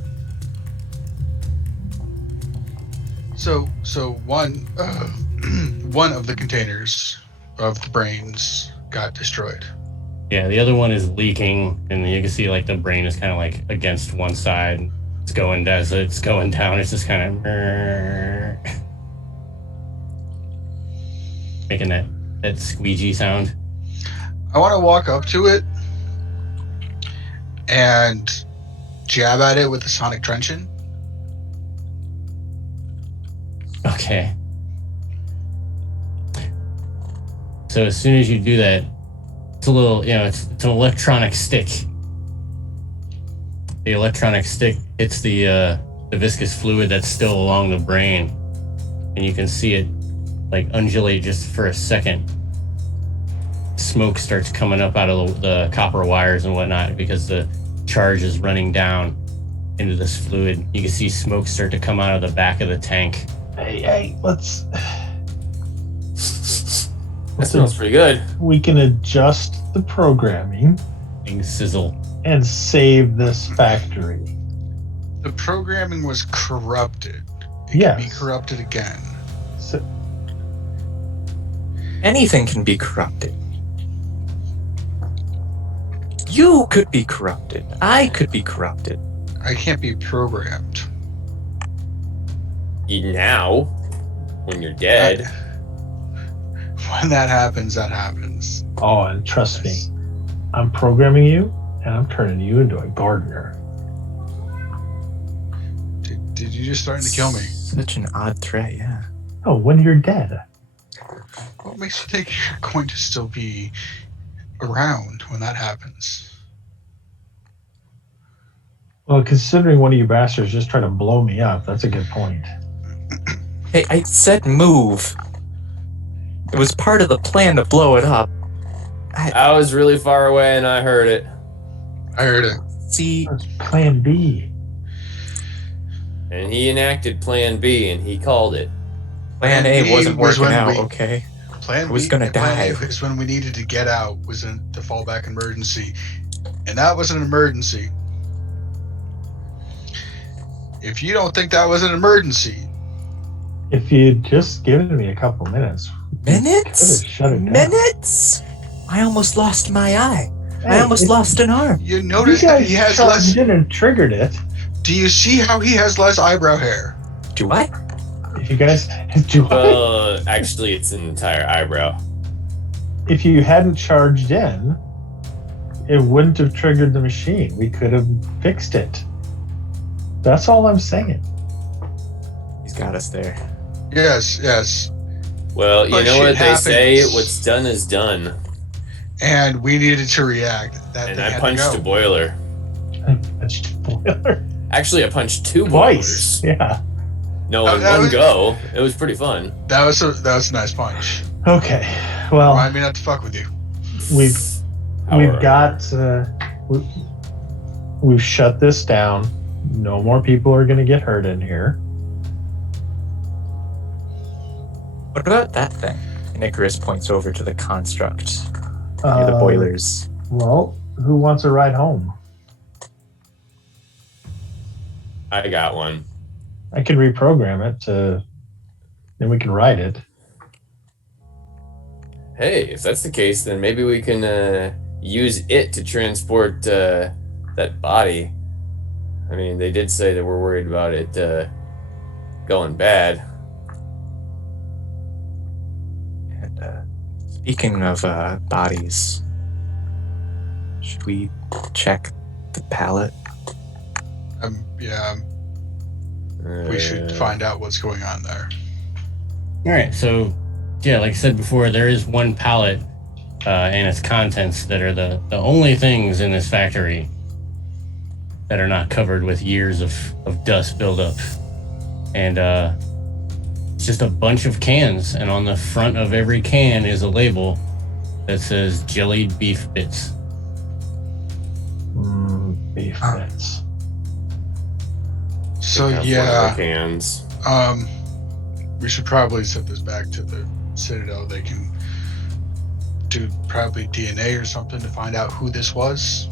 So one one of the containers of the brains got destroyed. Yeah, the other one is leaking, and you can see like the brain is kind of like against one side. It's going down, so it's going down. It's just kind of making that squeegee sound. I want to walk up to it and jab at it with the sonic truncheon. Okay. So as soon as you do that, it's a little, it's an electronic stick. The electronic stick hits the viscous fluid that's still along the brain, and you can see it like undulate just for a second. Smoke starts coming up out of the copper wires and whatnot because the charge is running down into this fluid. You can see smoke start to come out of the back of the tank. Hey, let's. That smells pretty good. We can adjust the programming Things sizzle. and save this factory. The programming was corrupted. It Yes. can be corrupted again. So, Anything can be corrupted. You could be corrupted. I could be corrupted. I can't be programmed. Now, when you're dead, When that happens, that happens. oh, and trust me, I'm programming you, and I'm turning you into a gardener. Did you just threaten to kill me? Such an odd threat, yeah. Oh, when you're dead. What makes you think you're going to still be around when that happens? Well, considering one of you bastards just tried to blow me up, that's a good point. Hey, I said move. It was part of the plan to blow it up. I was really far away and I heard it. I heard it. See, That's Plan B. And he enacted Plan B and he called it. plan Plan A B wasn't was working when out, we- okay? Plan I was B gonna and Plan A die. is when we needed to get out, was in the fallback emergency. And that was an emergency. If you don't think that was an emergency, If you'd just given me a couple minutes, Minutes? could've shut it down. Minutes? I almost lost my eye. I Hey, almost if lost an arm. you you notice that guys he has charged less. in and triggered it. Do you see how he has less eyebrow hair? Do I? If you guys, do I? Well, actually, it's an entire eyebrow. If you hadn't charged in, it wouldn't have triggered the machine. We could have fixed it. That's all I'm saying. He's got us there. Yes, yes. Well, you But know shit what they say, happens. what's done is done. And we needed to react. That And thing I had to punched go. a boiler. That's boiler. Actually, I punched two Twice. boilers. Yeah. No, Oh, in that one was- go. It was pretty fun. That was a nice punch. Okay. Well, Remind me not to fuck with you. we've However, got we've shut this down. No more people are going to get hurt in here. What about that thing? And Icarus points over to the construct near the boilers. Well, who wants a ride home? I got one. I can reprogram it to, then we can ride it. Hey, if that's the case, then maybe we can use it to transport that body. I mean, they did say that we're worried about it going bad. And speaking of bodies, should we check the pallet? Yeah, we should find out what's going on there. All right, so yeah, like I said before, there is one pallet and its contents that are the only things in this factory that are not covered with years of dust buildup. And it's just a bunch of cans, and on the front of every can is a label that says jellied beef bits. Beef Ah. bits. So That's one of yeah, the cans. we should probably send this back to the Citadel. They can do probably DNA or something to find out who this was.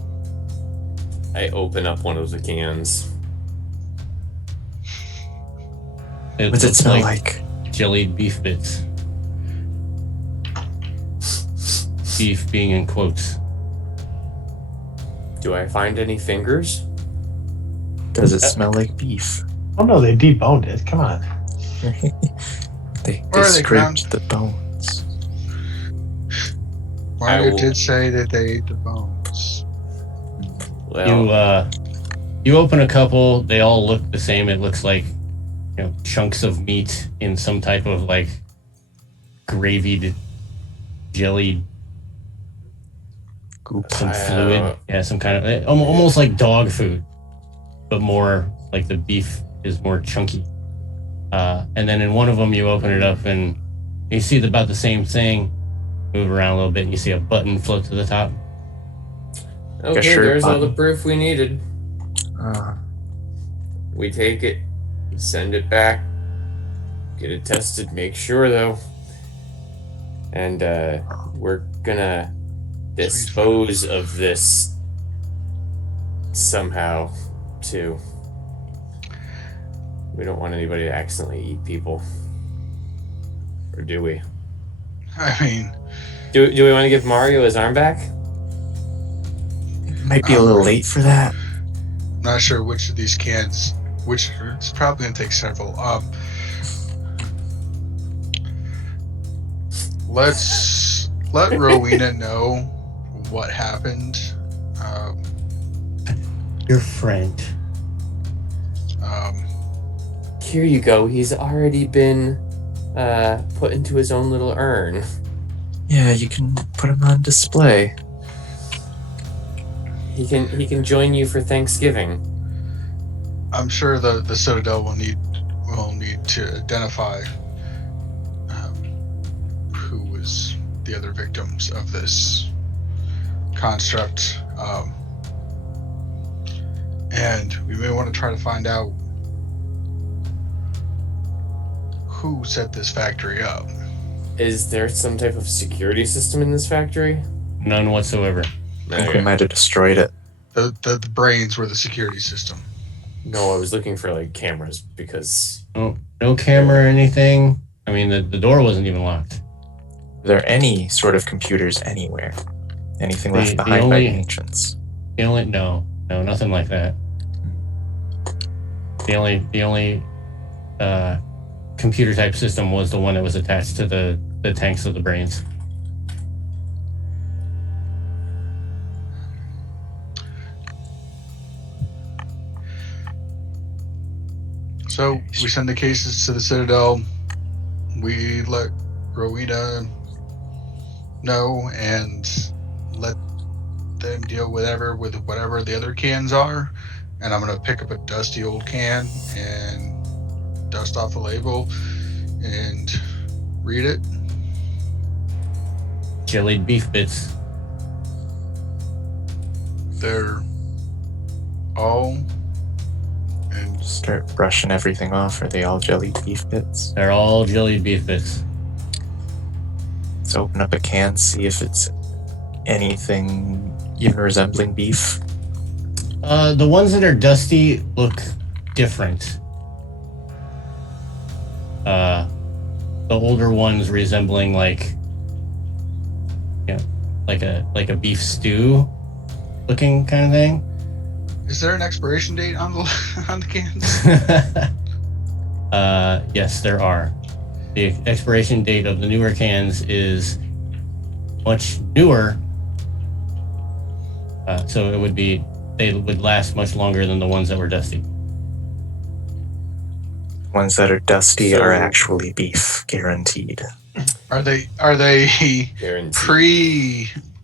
I open up one of the cans. It What does it looks smell like? jellied beef bits. Beef being in quotes. Do I find any fingers? Does it smell like beef? Oh no, they deboned it. Come on. they Or are they scraped the bones. Mario will- did say that they ate the bones. Well, You open a couple, they all look the same. It looks like, you know, chunks of meat in some type of like gravied, jellied, Goop. some fluid. Yeah, some kind of almost like dog food, but more like the beef is more chunky. And then in one of them, you open it up and you see about the same thing. Move around a little bit, and you see a button float to the top. okay, shirt there's all the button. proof we needed. Uh, We take it, send it back, get it tested, make sure though. And we're gonna dispose of this somehow too. We don't want anybody to accidentally eat people. Or do we? I mean, Do we want to give Mario his arm back? Might be a little late for that. not sure which of these cans, which it's probably gonna take several. Let's let Rowena know what happened. Your friend. Here you go. He's already been put into his own little urn. Yeah, you can put him on display. He can join you for Thanksgiving. I'm sure the Citadel will need to identify who was the other victims of this construct, and we may want to try to find out who set this factory up. Is there some type of security system in this factory? None whatsoever. I think we might have destroyed it. The brains were the security system. No, I was looking for like cameras because No camera or anything. I mean, the door wasn't even locked. Are there any sort of computers anywhere? Anything left behind by the ancients? No, nothing like that. The only computer type system was the one that was attached to the tanks of the brains. So we send the cases to the Citadel. We let Rowena know and let them deal with whatever the other cans are. And I'm gonna pick up a dusty old can and dust off the label and read it. Jellied beef bits. They're all and Start brushing everything off. Are they all jellied beef bits? They're all jellied beef bits. Let's open up a can, see if it's anything even resembling beef. The ones that are dusty look different. The older ones resembling like a beef stew looking kind of thing. is there an expiration date on the on the cans? Yes, there are. The expiration date of the newer cans is much newer, so they would last much longer than the ones that were dusty. Ones that are dusty So- are actually beef, guaranteed. Are they Guaranteed.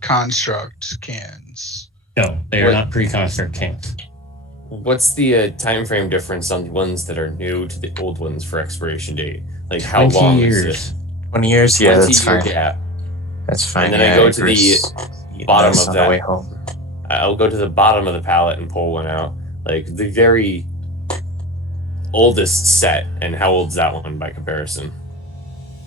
pre-construct cans? No, they are What- not pre-construct cans. What's the time frame difference on the ones that are new to the old ones for expiration date? Like how 20 long years. is it? 20 years? Yeah, 20 that's year fine. gap. That's fine. And then I yeah, go to the Icarus eating bottom this of on that. the way home. I'll go to the bottom of the pallet and pull one out. Like the very oldest set, and how old's that one by comparison?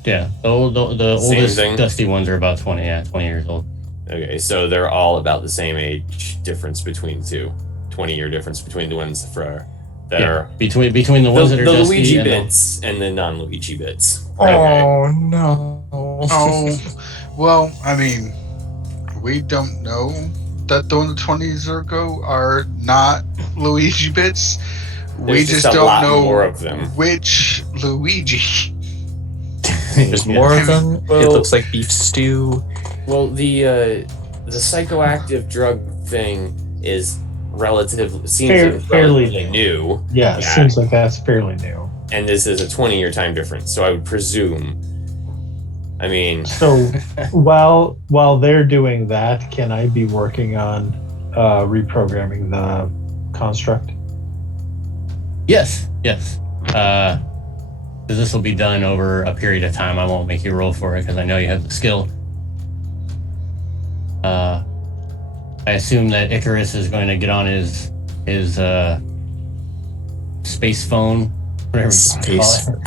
Yeah, the Same oldest thing? dusty ones are about 20 years old. Okay, so they're all about the same age difference between the two. 20-year difference between the ones that are between the ones that are the dusty Luigi and bits and the non-Luigi bits. Oh, no. Oh, well, I mean, we don't know that the 20s ago are not Luigi bits. We There's just just a don't lot know more of them. which Luigi. There's more of them. It Well- looks like beef stew. Well, the psychoactive drug thing is seems Fairly relatively new, Yeah, it Yeah. seems like that's fairly new. and this is a 20-year time difference. So I would presume. I mean, So while they're doing that, can I be working on reprogramming the construct? Yes. Because this will be done over a period of time. I won't make you roll for it because I know you have the skill. I assume that Icarus is going to get on his space phone, whatever you Space, call it.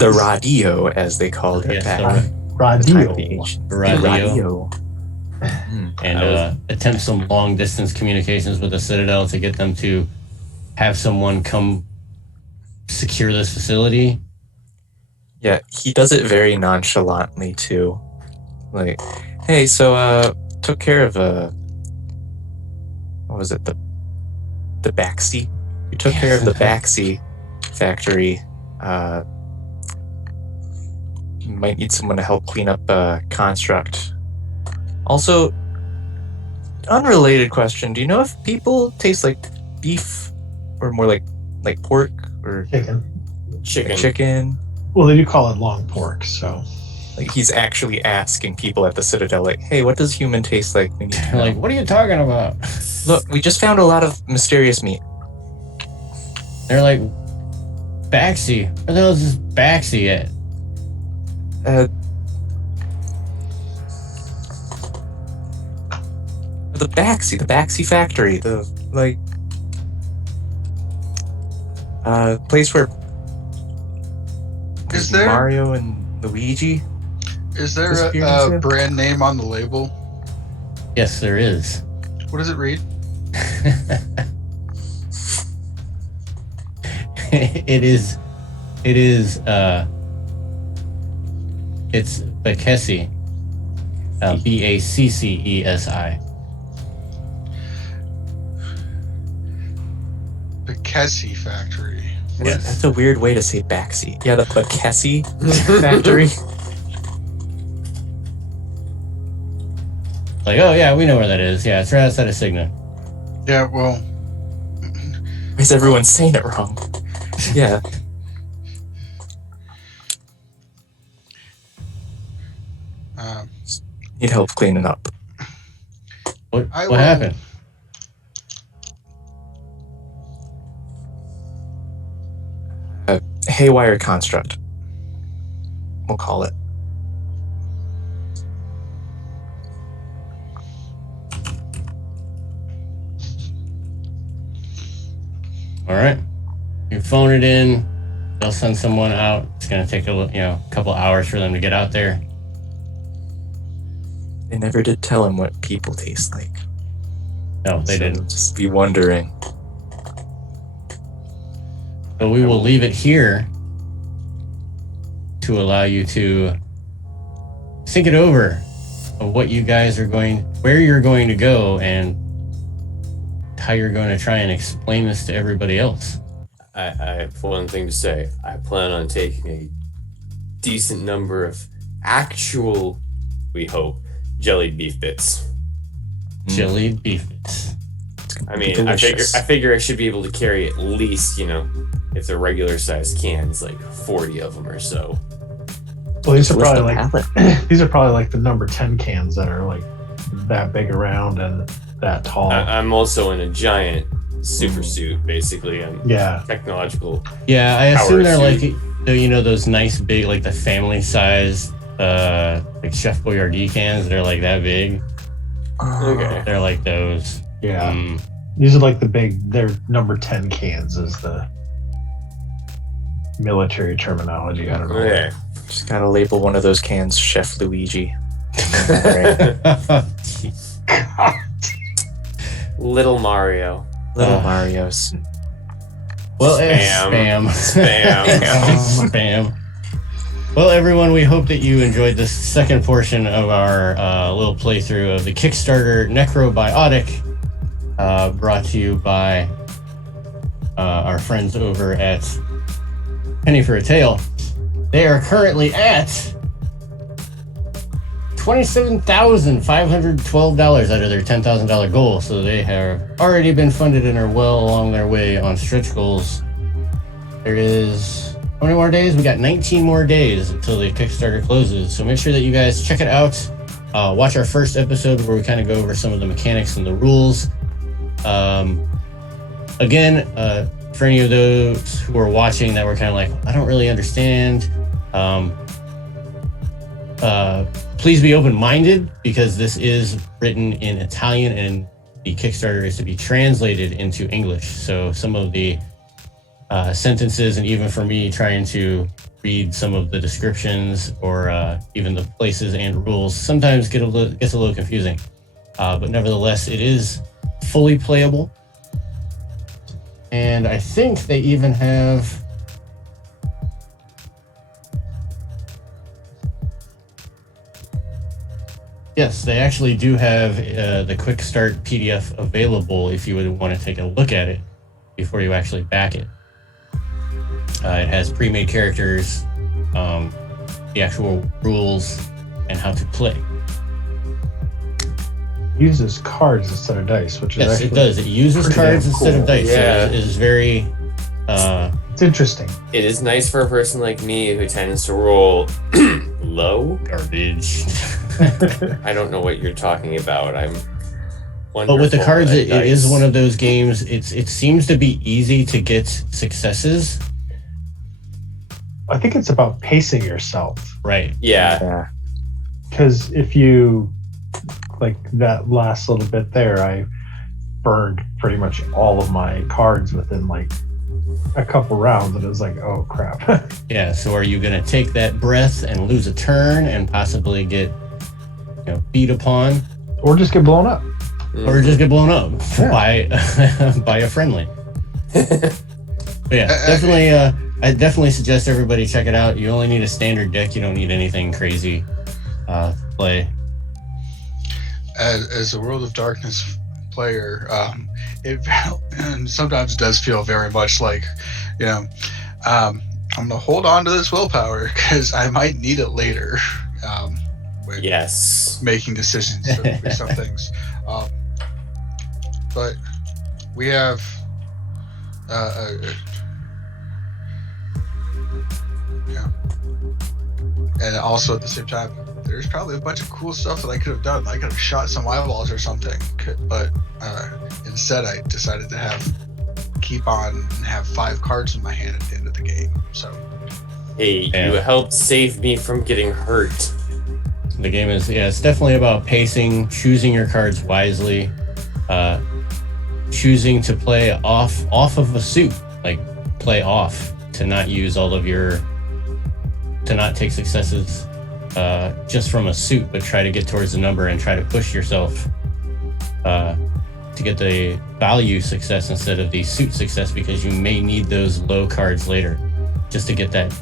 the radio, as they called it Yes, back the in the time Radio. of the ancients. The Radio. radio. And attempt some long distance communications with the Citadel to get them to have someone come secure this facility. Yeah, he does it very nonchalantly too. Like, hey, so took care of what was it, the Baxi? You took care of the Baxi factory. You might need someone to help clean up Construct. Also, unrelated question, do you know if people taste like beef or more like pork or chicken? Well, they do call it long pork, so. Like, he's actually asking people at the Citadel, like, hey, what does human taste like? We need to know. Like, what are you talking about? Look, we just found a lot of mysterious meat. They're like, Baxi. Where the hell is this Baxi at? The Baxi factory, the place where Is there Mario and Luigi. is there disappeared a into? brand name on the label? Yes, there is. What does it read? It is it's Bacchesi. Baccesi. Bacchesi Factory. Yes. That's a weird way to say Baxi. Yeah, the Bacchesi factory. Like, oh yeah, we know where that is. Yeah, it's right outside of Cigna. Yeah, well, Why is everyone saying it wrong? Yeah. Need help cleaning up. What I what will- happened? Haywire construct. We'll call it. All right, you phone it in. They'll send someone out. It's gonna take a couple hours for them to get out there. They never did tell him what people taste like. No, they So didn't. Just be wondering. But we will leave it here to allow you to think it over of what you guys are where you're going to go, and how you're going to try and explain this to everybody else. I have one thing to say. I plan on taking a decent number of actual, we hope, jellied beef bits. Jellied beef bits. I mean, I figure I should be able to carry at least, if they're regular sized cans, like 40 of them or so. Well, these are Lift probably the like pallet. these are probably like the number 10 cans that are like that big around and that tall. I'm also in a giant super suit, basically. I'm Yeah. technological. Yeah, I assume Power they're suit. like, those nice big, like the family size, like Chef Boyardee cans that are like that big. Okay. They're like those. Yeah. Mm. These are like they're number 10 cans is the military terminology. I don't know. Okay. Just gotta label one of those cans Chef Luigi. Little Mario. Little Mario's. Well, Spam. Spam. Spam. Well, everyone, we hope that you enjoyed this second portion of our little playthrough of the Kickstarter Necrobiotic, brought to you by our friends over at Penny for a Tale. They are currently at $27,512 out of their $10,000 goal, so they have already been funded and are well along their way on stretch goals. There is how many more days? We got 19 more days until the Kickstarter closes, so make sure that you guys check it out. Watch our first episode where we kind of go over some of the mechanics and the rules. Again, for any of those who are watching that were kind of like, I don't really understand, please be open-minded, because this is written in Italian and the Kickstarter is to be translated into English. So some of the sentences, and even for me trying to read some of the descriptions or even the places and rules, sometimes gets a little confusing. But nevertheless, it is fully playable. And I think they even have Yes, they actually do have the quick start PDF available if you would want to take a look at it before you actually back it. It has pre-made characters, the actual rules, and how to play. Uses cards instead of dice, which is Yes, actually it does. It uses pretty cards damn instead of cool. dice. Yeah. So it is very. It's interesting. It is nice for a person like me who tends to roll low. Garbage. I don't know what you're talking about. I'm But with the wonderful cards, at it is dice. one of those games. It seems to be easy to get successes. I think it's about pacing yourself. Right. Yeah. Yeah. Because if you, like that last little bit there, I burned pretty much all of my cards within like a couple rounds, and it was like, oh crap. Yeah. So are you going to take that breath and lose a turn and possibly get beat upon, Or just get blown up. or just get blown up Yeah. by a friendly? But yeah, definitely. I definitely suggest everybody check it out. You only need a standard deck. You don't need anything crazy to play. As a World of Darkness player, it sometimes does feel very much like, I'm gonna hold on to this willpower because I might need it later. When Yes. making decisions with some things. But we have and also at the same time, there's probably a bunch of cool stuff that I could have done. I could have shot some eyeballs or something, but instead I decided to keep on and have 5 cards in my hand at the end of the game. So Hey, Yeah. you helped save me from getting hurt. The game is, it's definitely about pacing, choosing your cards wisely, choosing to play off of a suit, like play off, to not use all of to not take successes just from a suit, but try to get towards the number and try to push yourself to get the value success instead of the suit success, because you may need those low cards later just to get that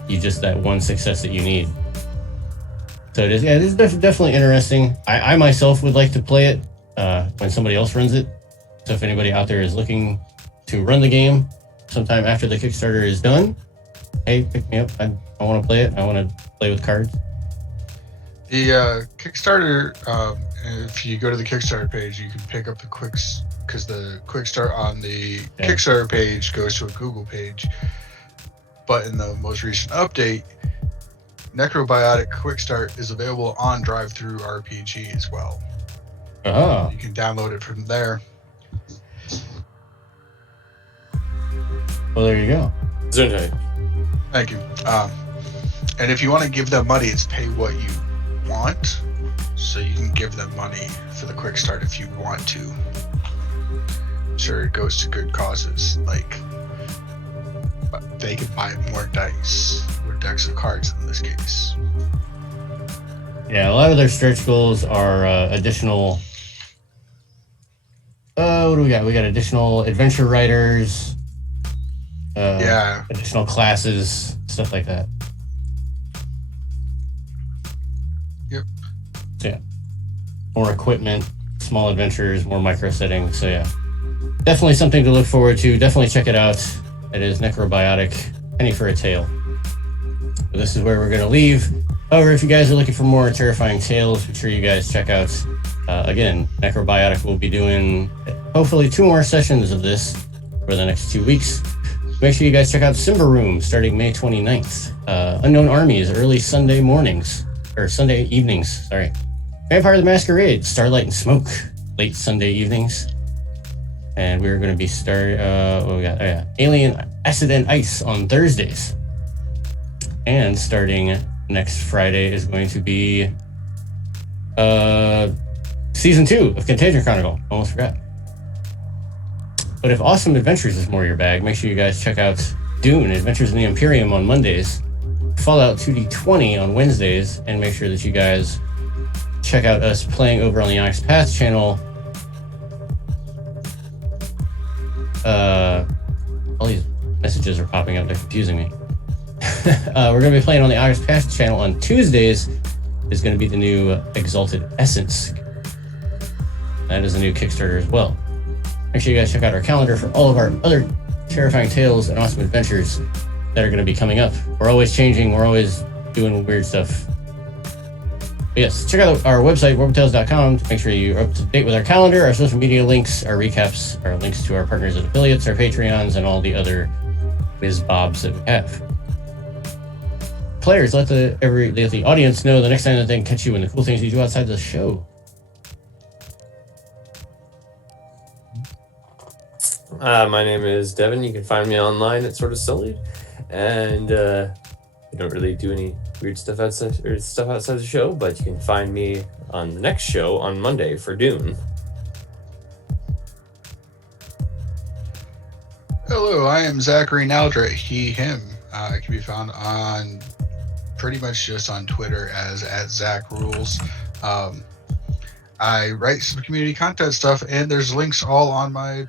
one success that you need. So it is definitely interesting. I myself would like to play it when somebody else runs it. So if anybody out there is looking to run the game sometime after the Kickstarter is done, hey, pick me up. I want to play it. I want to play with cards. the Kickstarter, if you go to the Kickstarter page, you can pick up the quicks, because the quick start on the Kickstarter page goes to a Google page. But in the most recent update, Necrobiotic Quick Start is available on Drive-Thru RPG as well. Oh, You can download it from there. well, there you go. Gesundheit. Thank you. And if you want to give them money, it's pay what you want. So you can give them money for the Quick Start if you want to. Sure, it goes to good causes, like they can buy more dice or decks of cards in this case. Yeah, a lot of their stretch goals are additional. What do we got? We got additional adventure writers. Yeah. Additional classes, stuff like that. Yep. So yeah, more equipment, small adventures, more micro settings. So yeah, definitely something to look forward to. Definitely check it out. It is Necrobiotic, penny for a tale. So this is where we're going to leave. However, if you guys are looking for more terrifying tales, be sure you guys check out, again, Necrobiotic will be doing hopefully 2 more sessions of this for the next 2 weeks. Make sure you guys check out Simba Room starting May 29th. Unknown Armies, early Sunday mornings, or Sunday evenings, sorry. Vampire the Masquerade, Starlight and Smoke, late Sunday evenings. And we're going to be what we got? Oh, yeah. Alien Acid and Ice on Thursdays. And starting next Friday is going to be season 2 of Contagion Chronicle. Almost forgot. But if Awesome Adventures is more your bag, make sure you guys check out Dune, Adventures in the Imperium on Mondays, Fallout 2D20 on Wednesdays, and make sure that you guys check out us playing over on the Onyx Path channel. All these messages are popping up, they're confusing me. We're going to be playing on the Onyx Path channel on Tuesdays, is going to be the new Exalted Essence. That is a new Kickstarter as well. Make sure you guys check out our calendar for all of our other terrifying tales and awesome adventures that are going to be coming up. We're always changing. We're always doing weird stuff. But yes, check out our website, warbtales.com, to make sure you're up to date with our calendar, our social media links, our recaps, our links to our partners and affiliates, our Patreons, and all the other whiz bobs that we have. Players, let the audience know the next time that they can catch you and the cool things you do outside the show. My name is Devin. You can find me online at Sort of Silly, and I don't really do any weird stuff outside the show, but you can find me on the next show on Monday for Dune. Hello, I am Zachary Naldra, he, him. I can be found on pretty much just on Twitter as @ZachRules. I write some community content stuff, and there's links all on my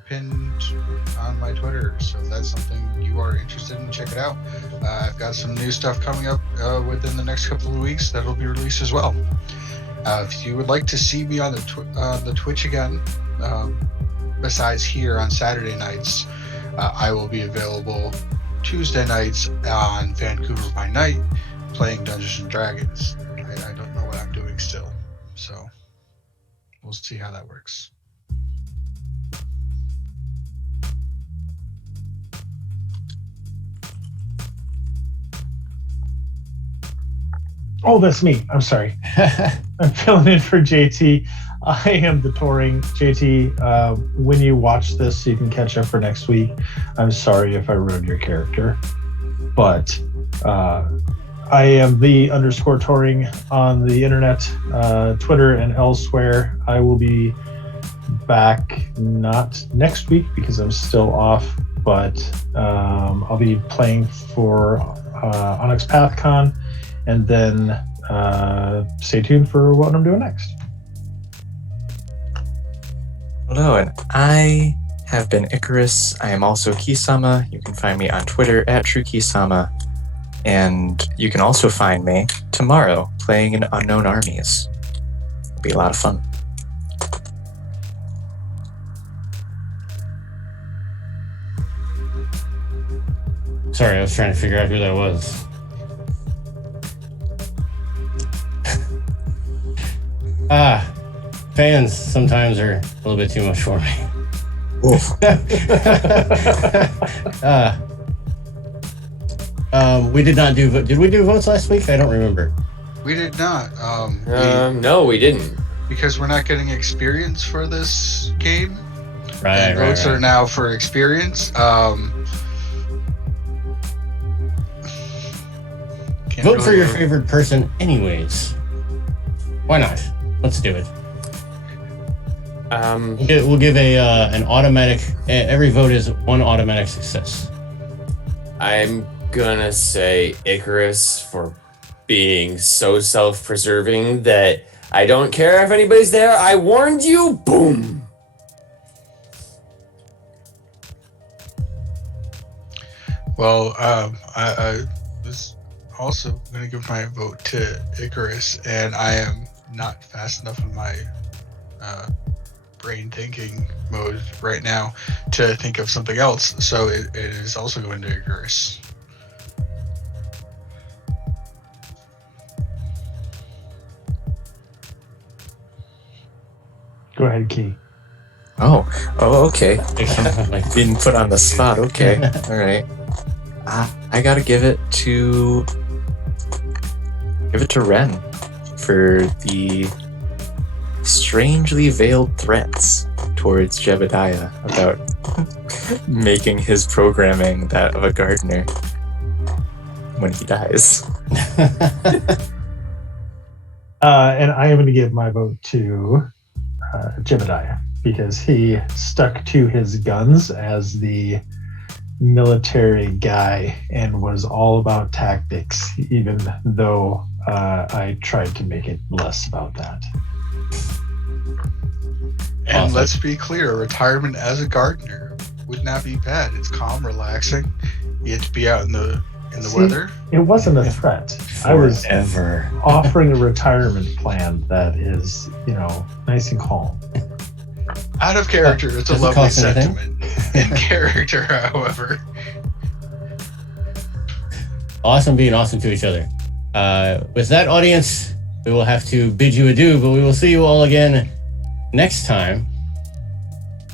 Twitter. So if that's something you are interested in, check it out. I've got some new stuff coming up within the next couple of weeks that'll be released as well. If you would like to see me on the Twitch again, besides here on Saturday nights, I will be available Tuesday nights on Vancouver by Night, playing Dungeons and Dragons. I don't know what I'm doing still, so we'll see how that works. Oh, that's me. I'm sorry. I'm filling in for JT. I am the touring JT. When you watch this, you can catch up for next week. I'm sorry if I ruined your character, but I am the _touring on the internet, Twitter, and elsewhere. I will be back not next week because I'm still off, but I'll be playing for Onyx PathCon, and then stay tuned for what I'm doing next. Hello, and I have been Icarus. I am also Kisama. You can find me on Twitter @TrueKisama. And you can also find me tomorrow playing in Unknown Armies. It'll be a lot of fun. Sorry, I was trying to figure out who that was. Fans sometimes are a little bit too much for me. We did not do. Did we do votes last week? I don't remember. We did not. No, we didn't. Because we're not getting experience for this game. Right. Votes are now for experience. Vote for your favorite person, anyways. Why not? Let's do it. We'll give an automatic. Every vote is one automatic success. I'm gonna say Icarus for being so self-preserving that I don't care if anybody's there. I warned you. Boom. Well, I was also going to give my vote to Icarus, and I am not fast enough in my brain thinking mode right now to think of something else, so it is also going to Icarus. Go ahead, Key. Oh, okay. Being put on the spot. Okay, all right. I gotta give it to Ren for the strangely veiled threats towards Jebediah about making his programming that of a gardener when he dies. And I am going to give my vote to Jebediah because he stuck to his guns as the military guy and was all about tactics, even though I tried to make it less about that. And Awesome. let's be clear, retirement as a gardener would not be bad. It's calm, relaxing. You get to be out in the in the See, weather. It wasn't a threat. I was Forever. offering a retirement plan that is, nice and calm. Out of character, it's a Does it lovely cost anything? sentiment. In character, however. Awesome being awesome to each other. With that, audience, we will have to bid you adieu, but we will see you all again next time,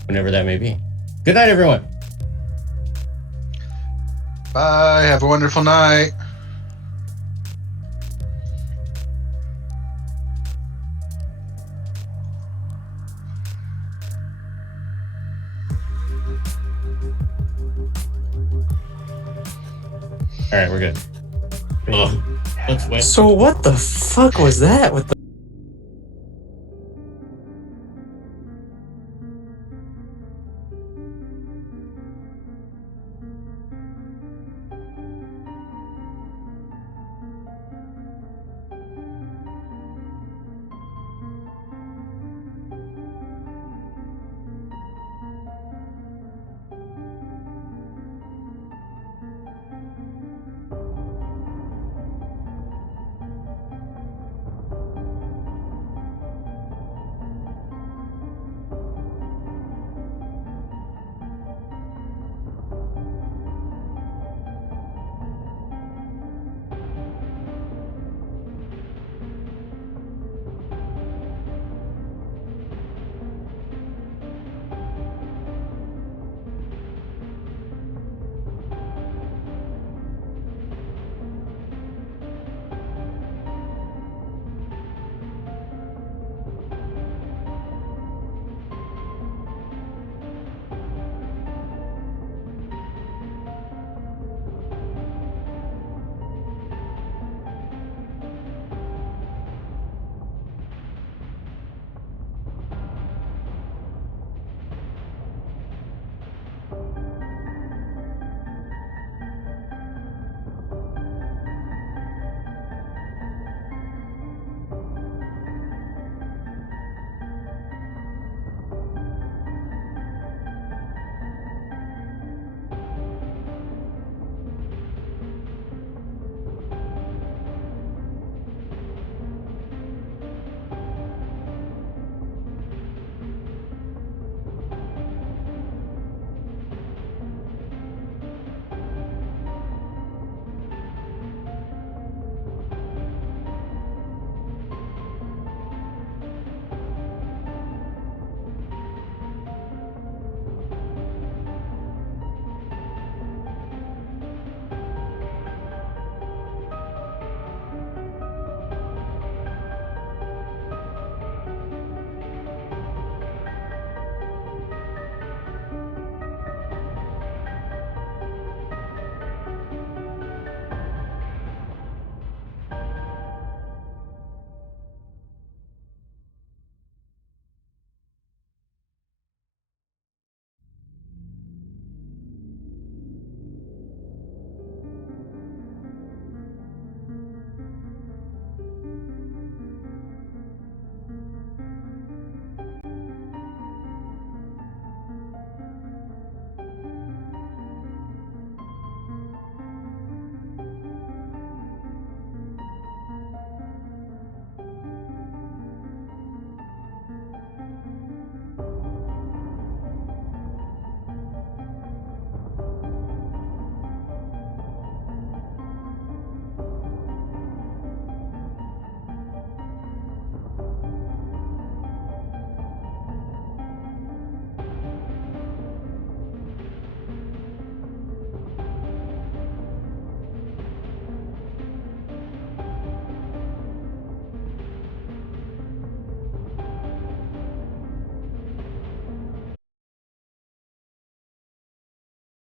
whenever that may be. Good night, everyone. Bye. Have a wonderful night. All right, we're good. Ugh. Let's wait. So what the fuck was that with the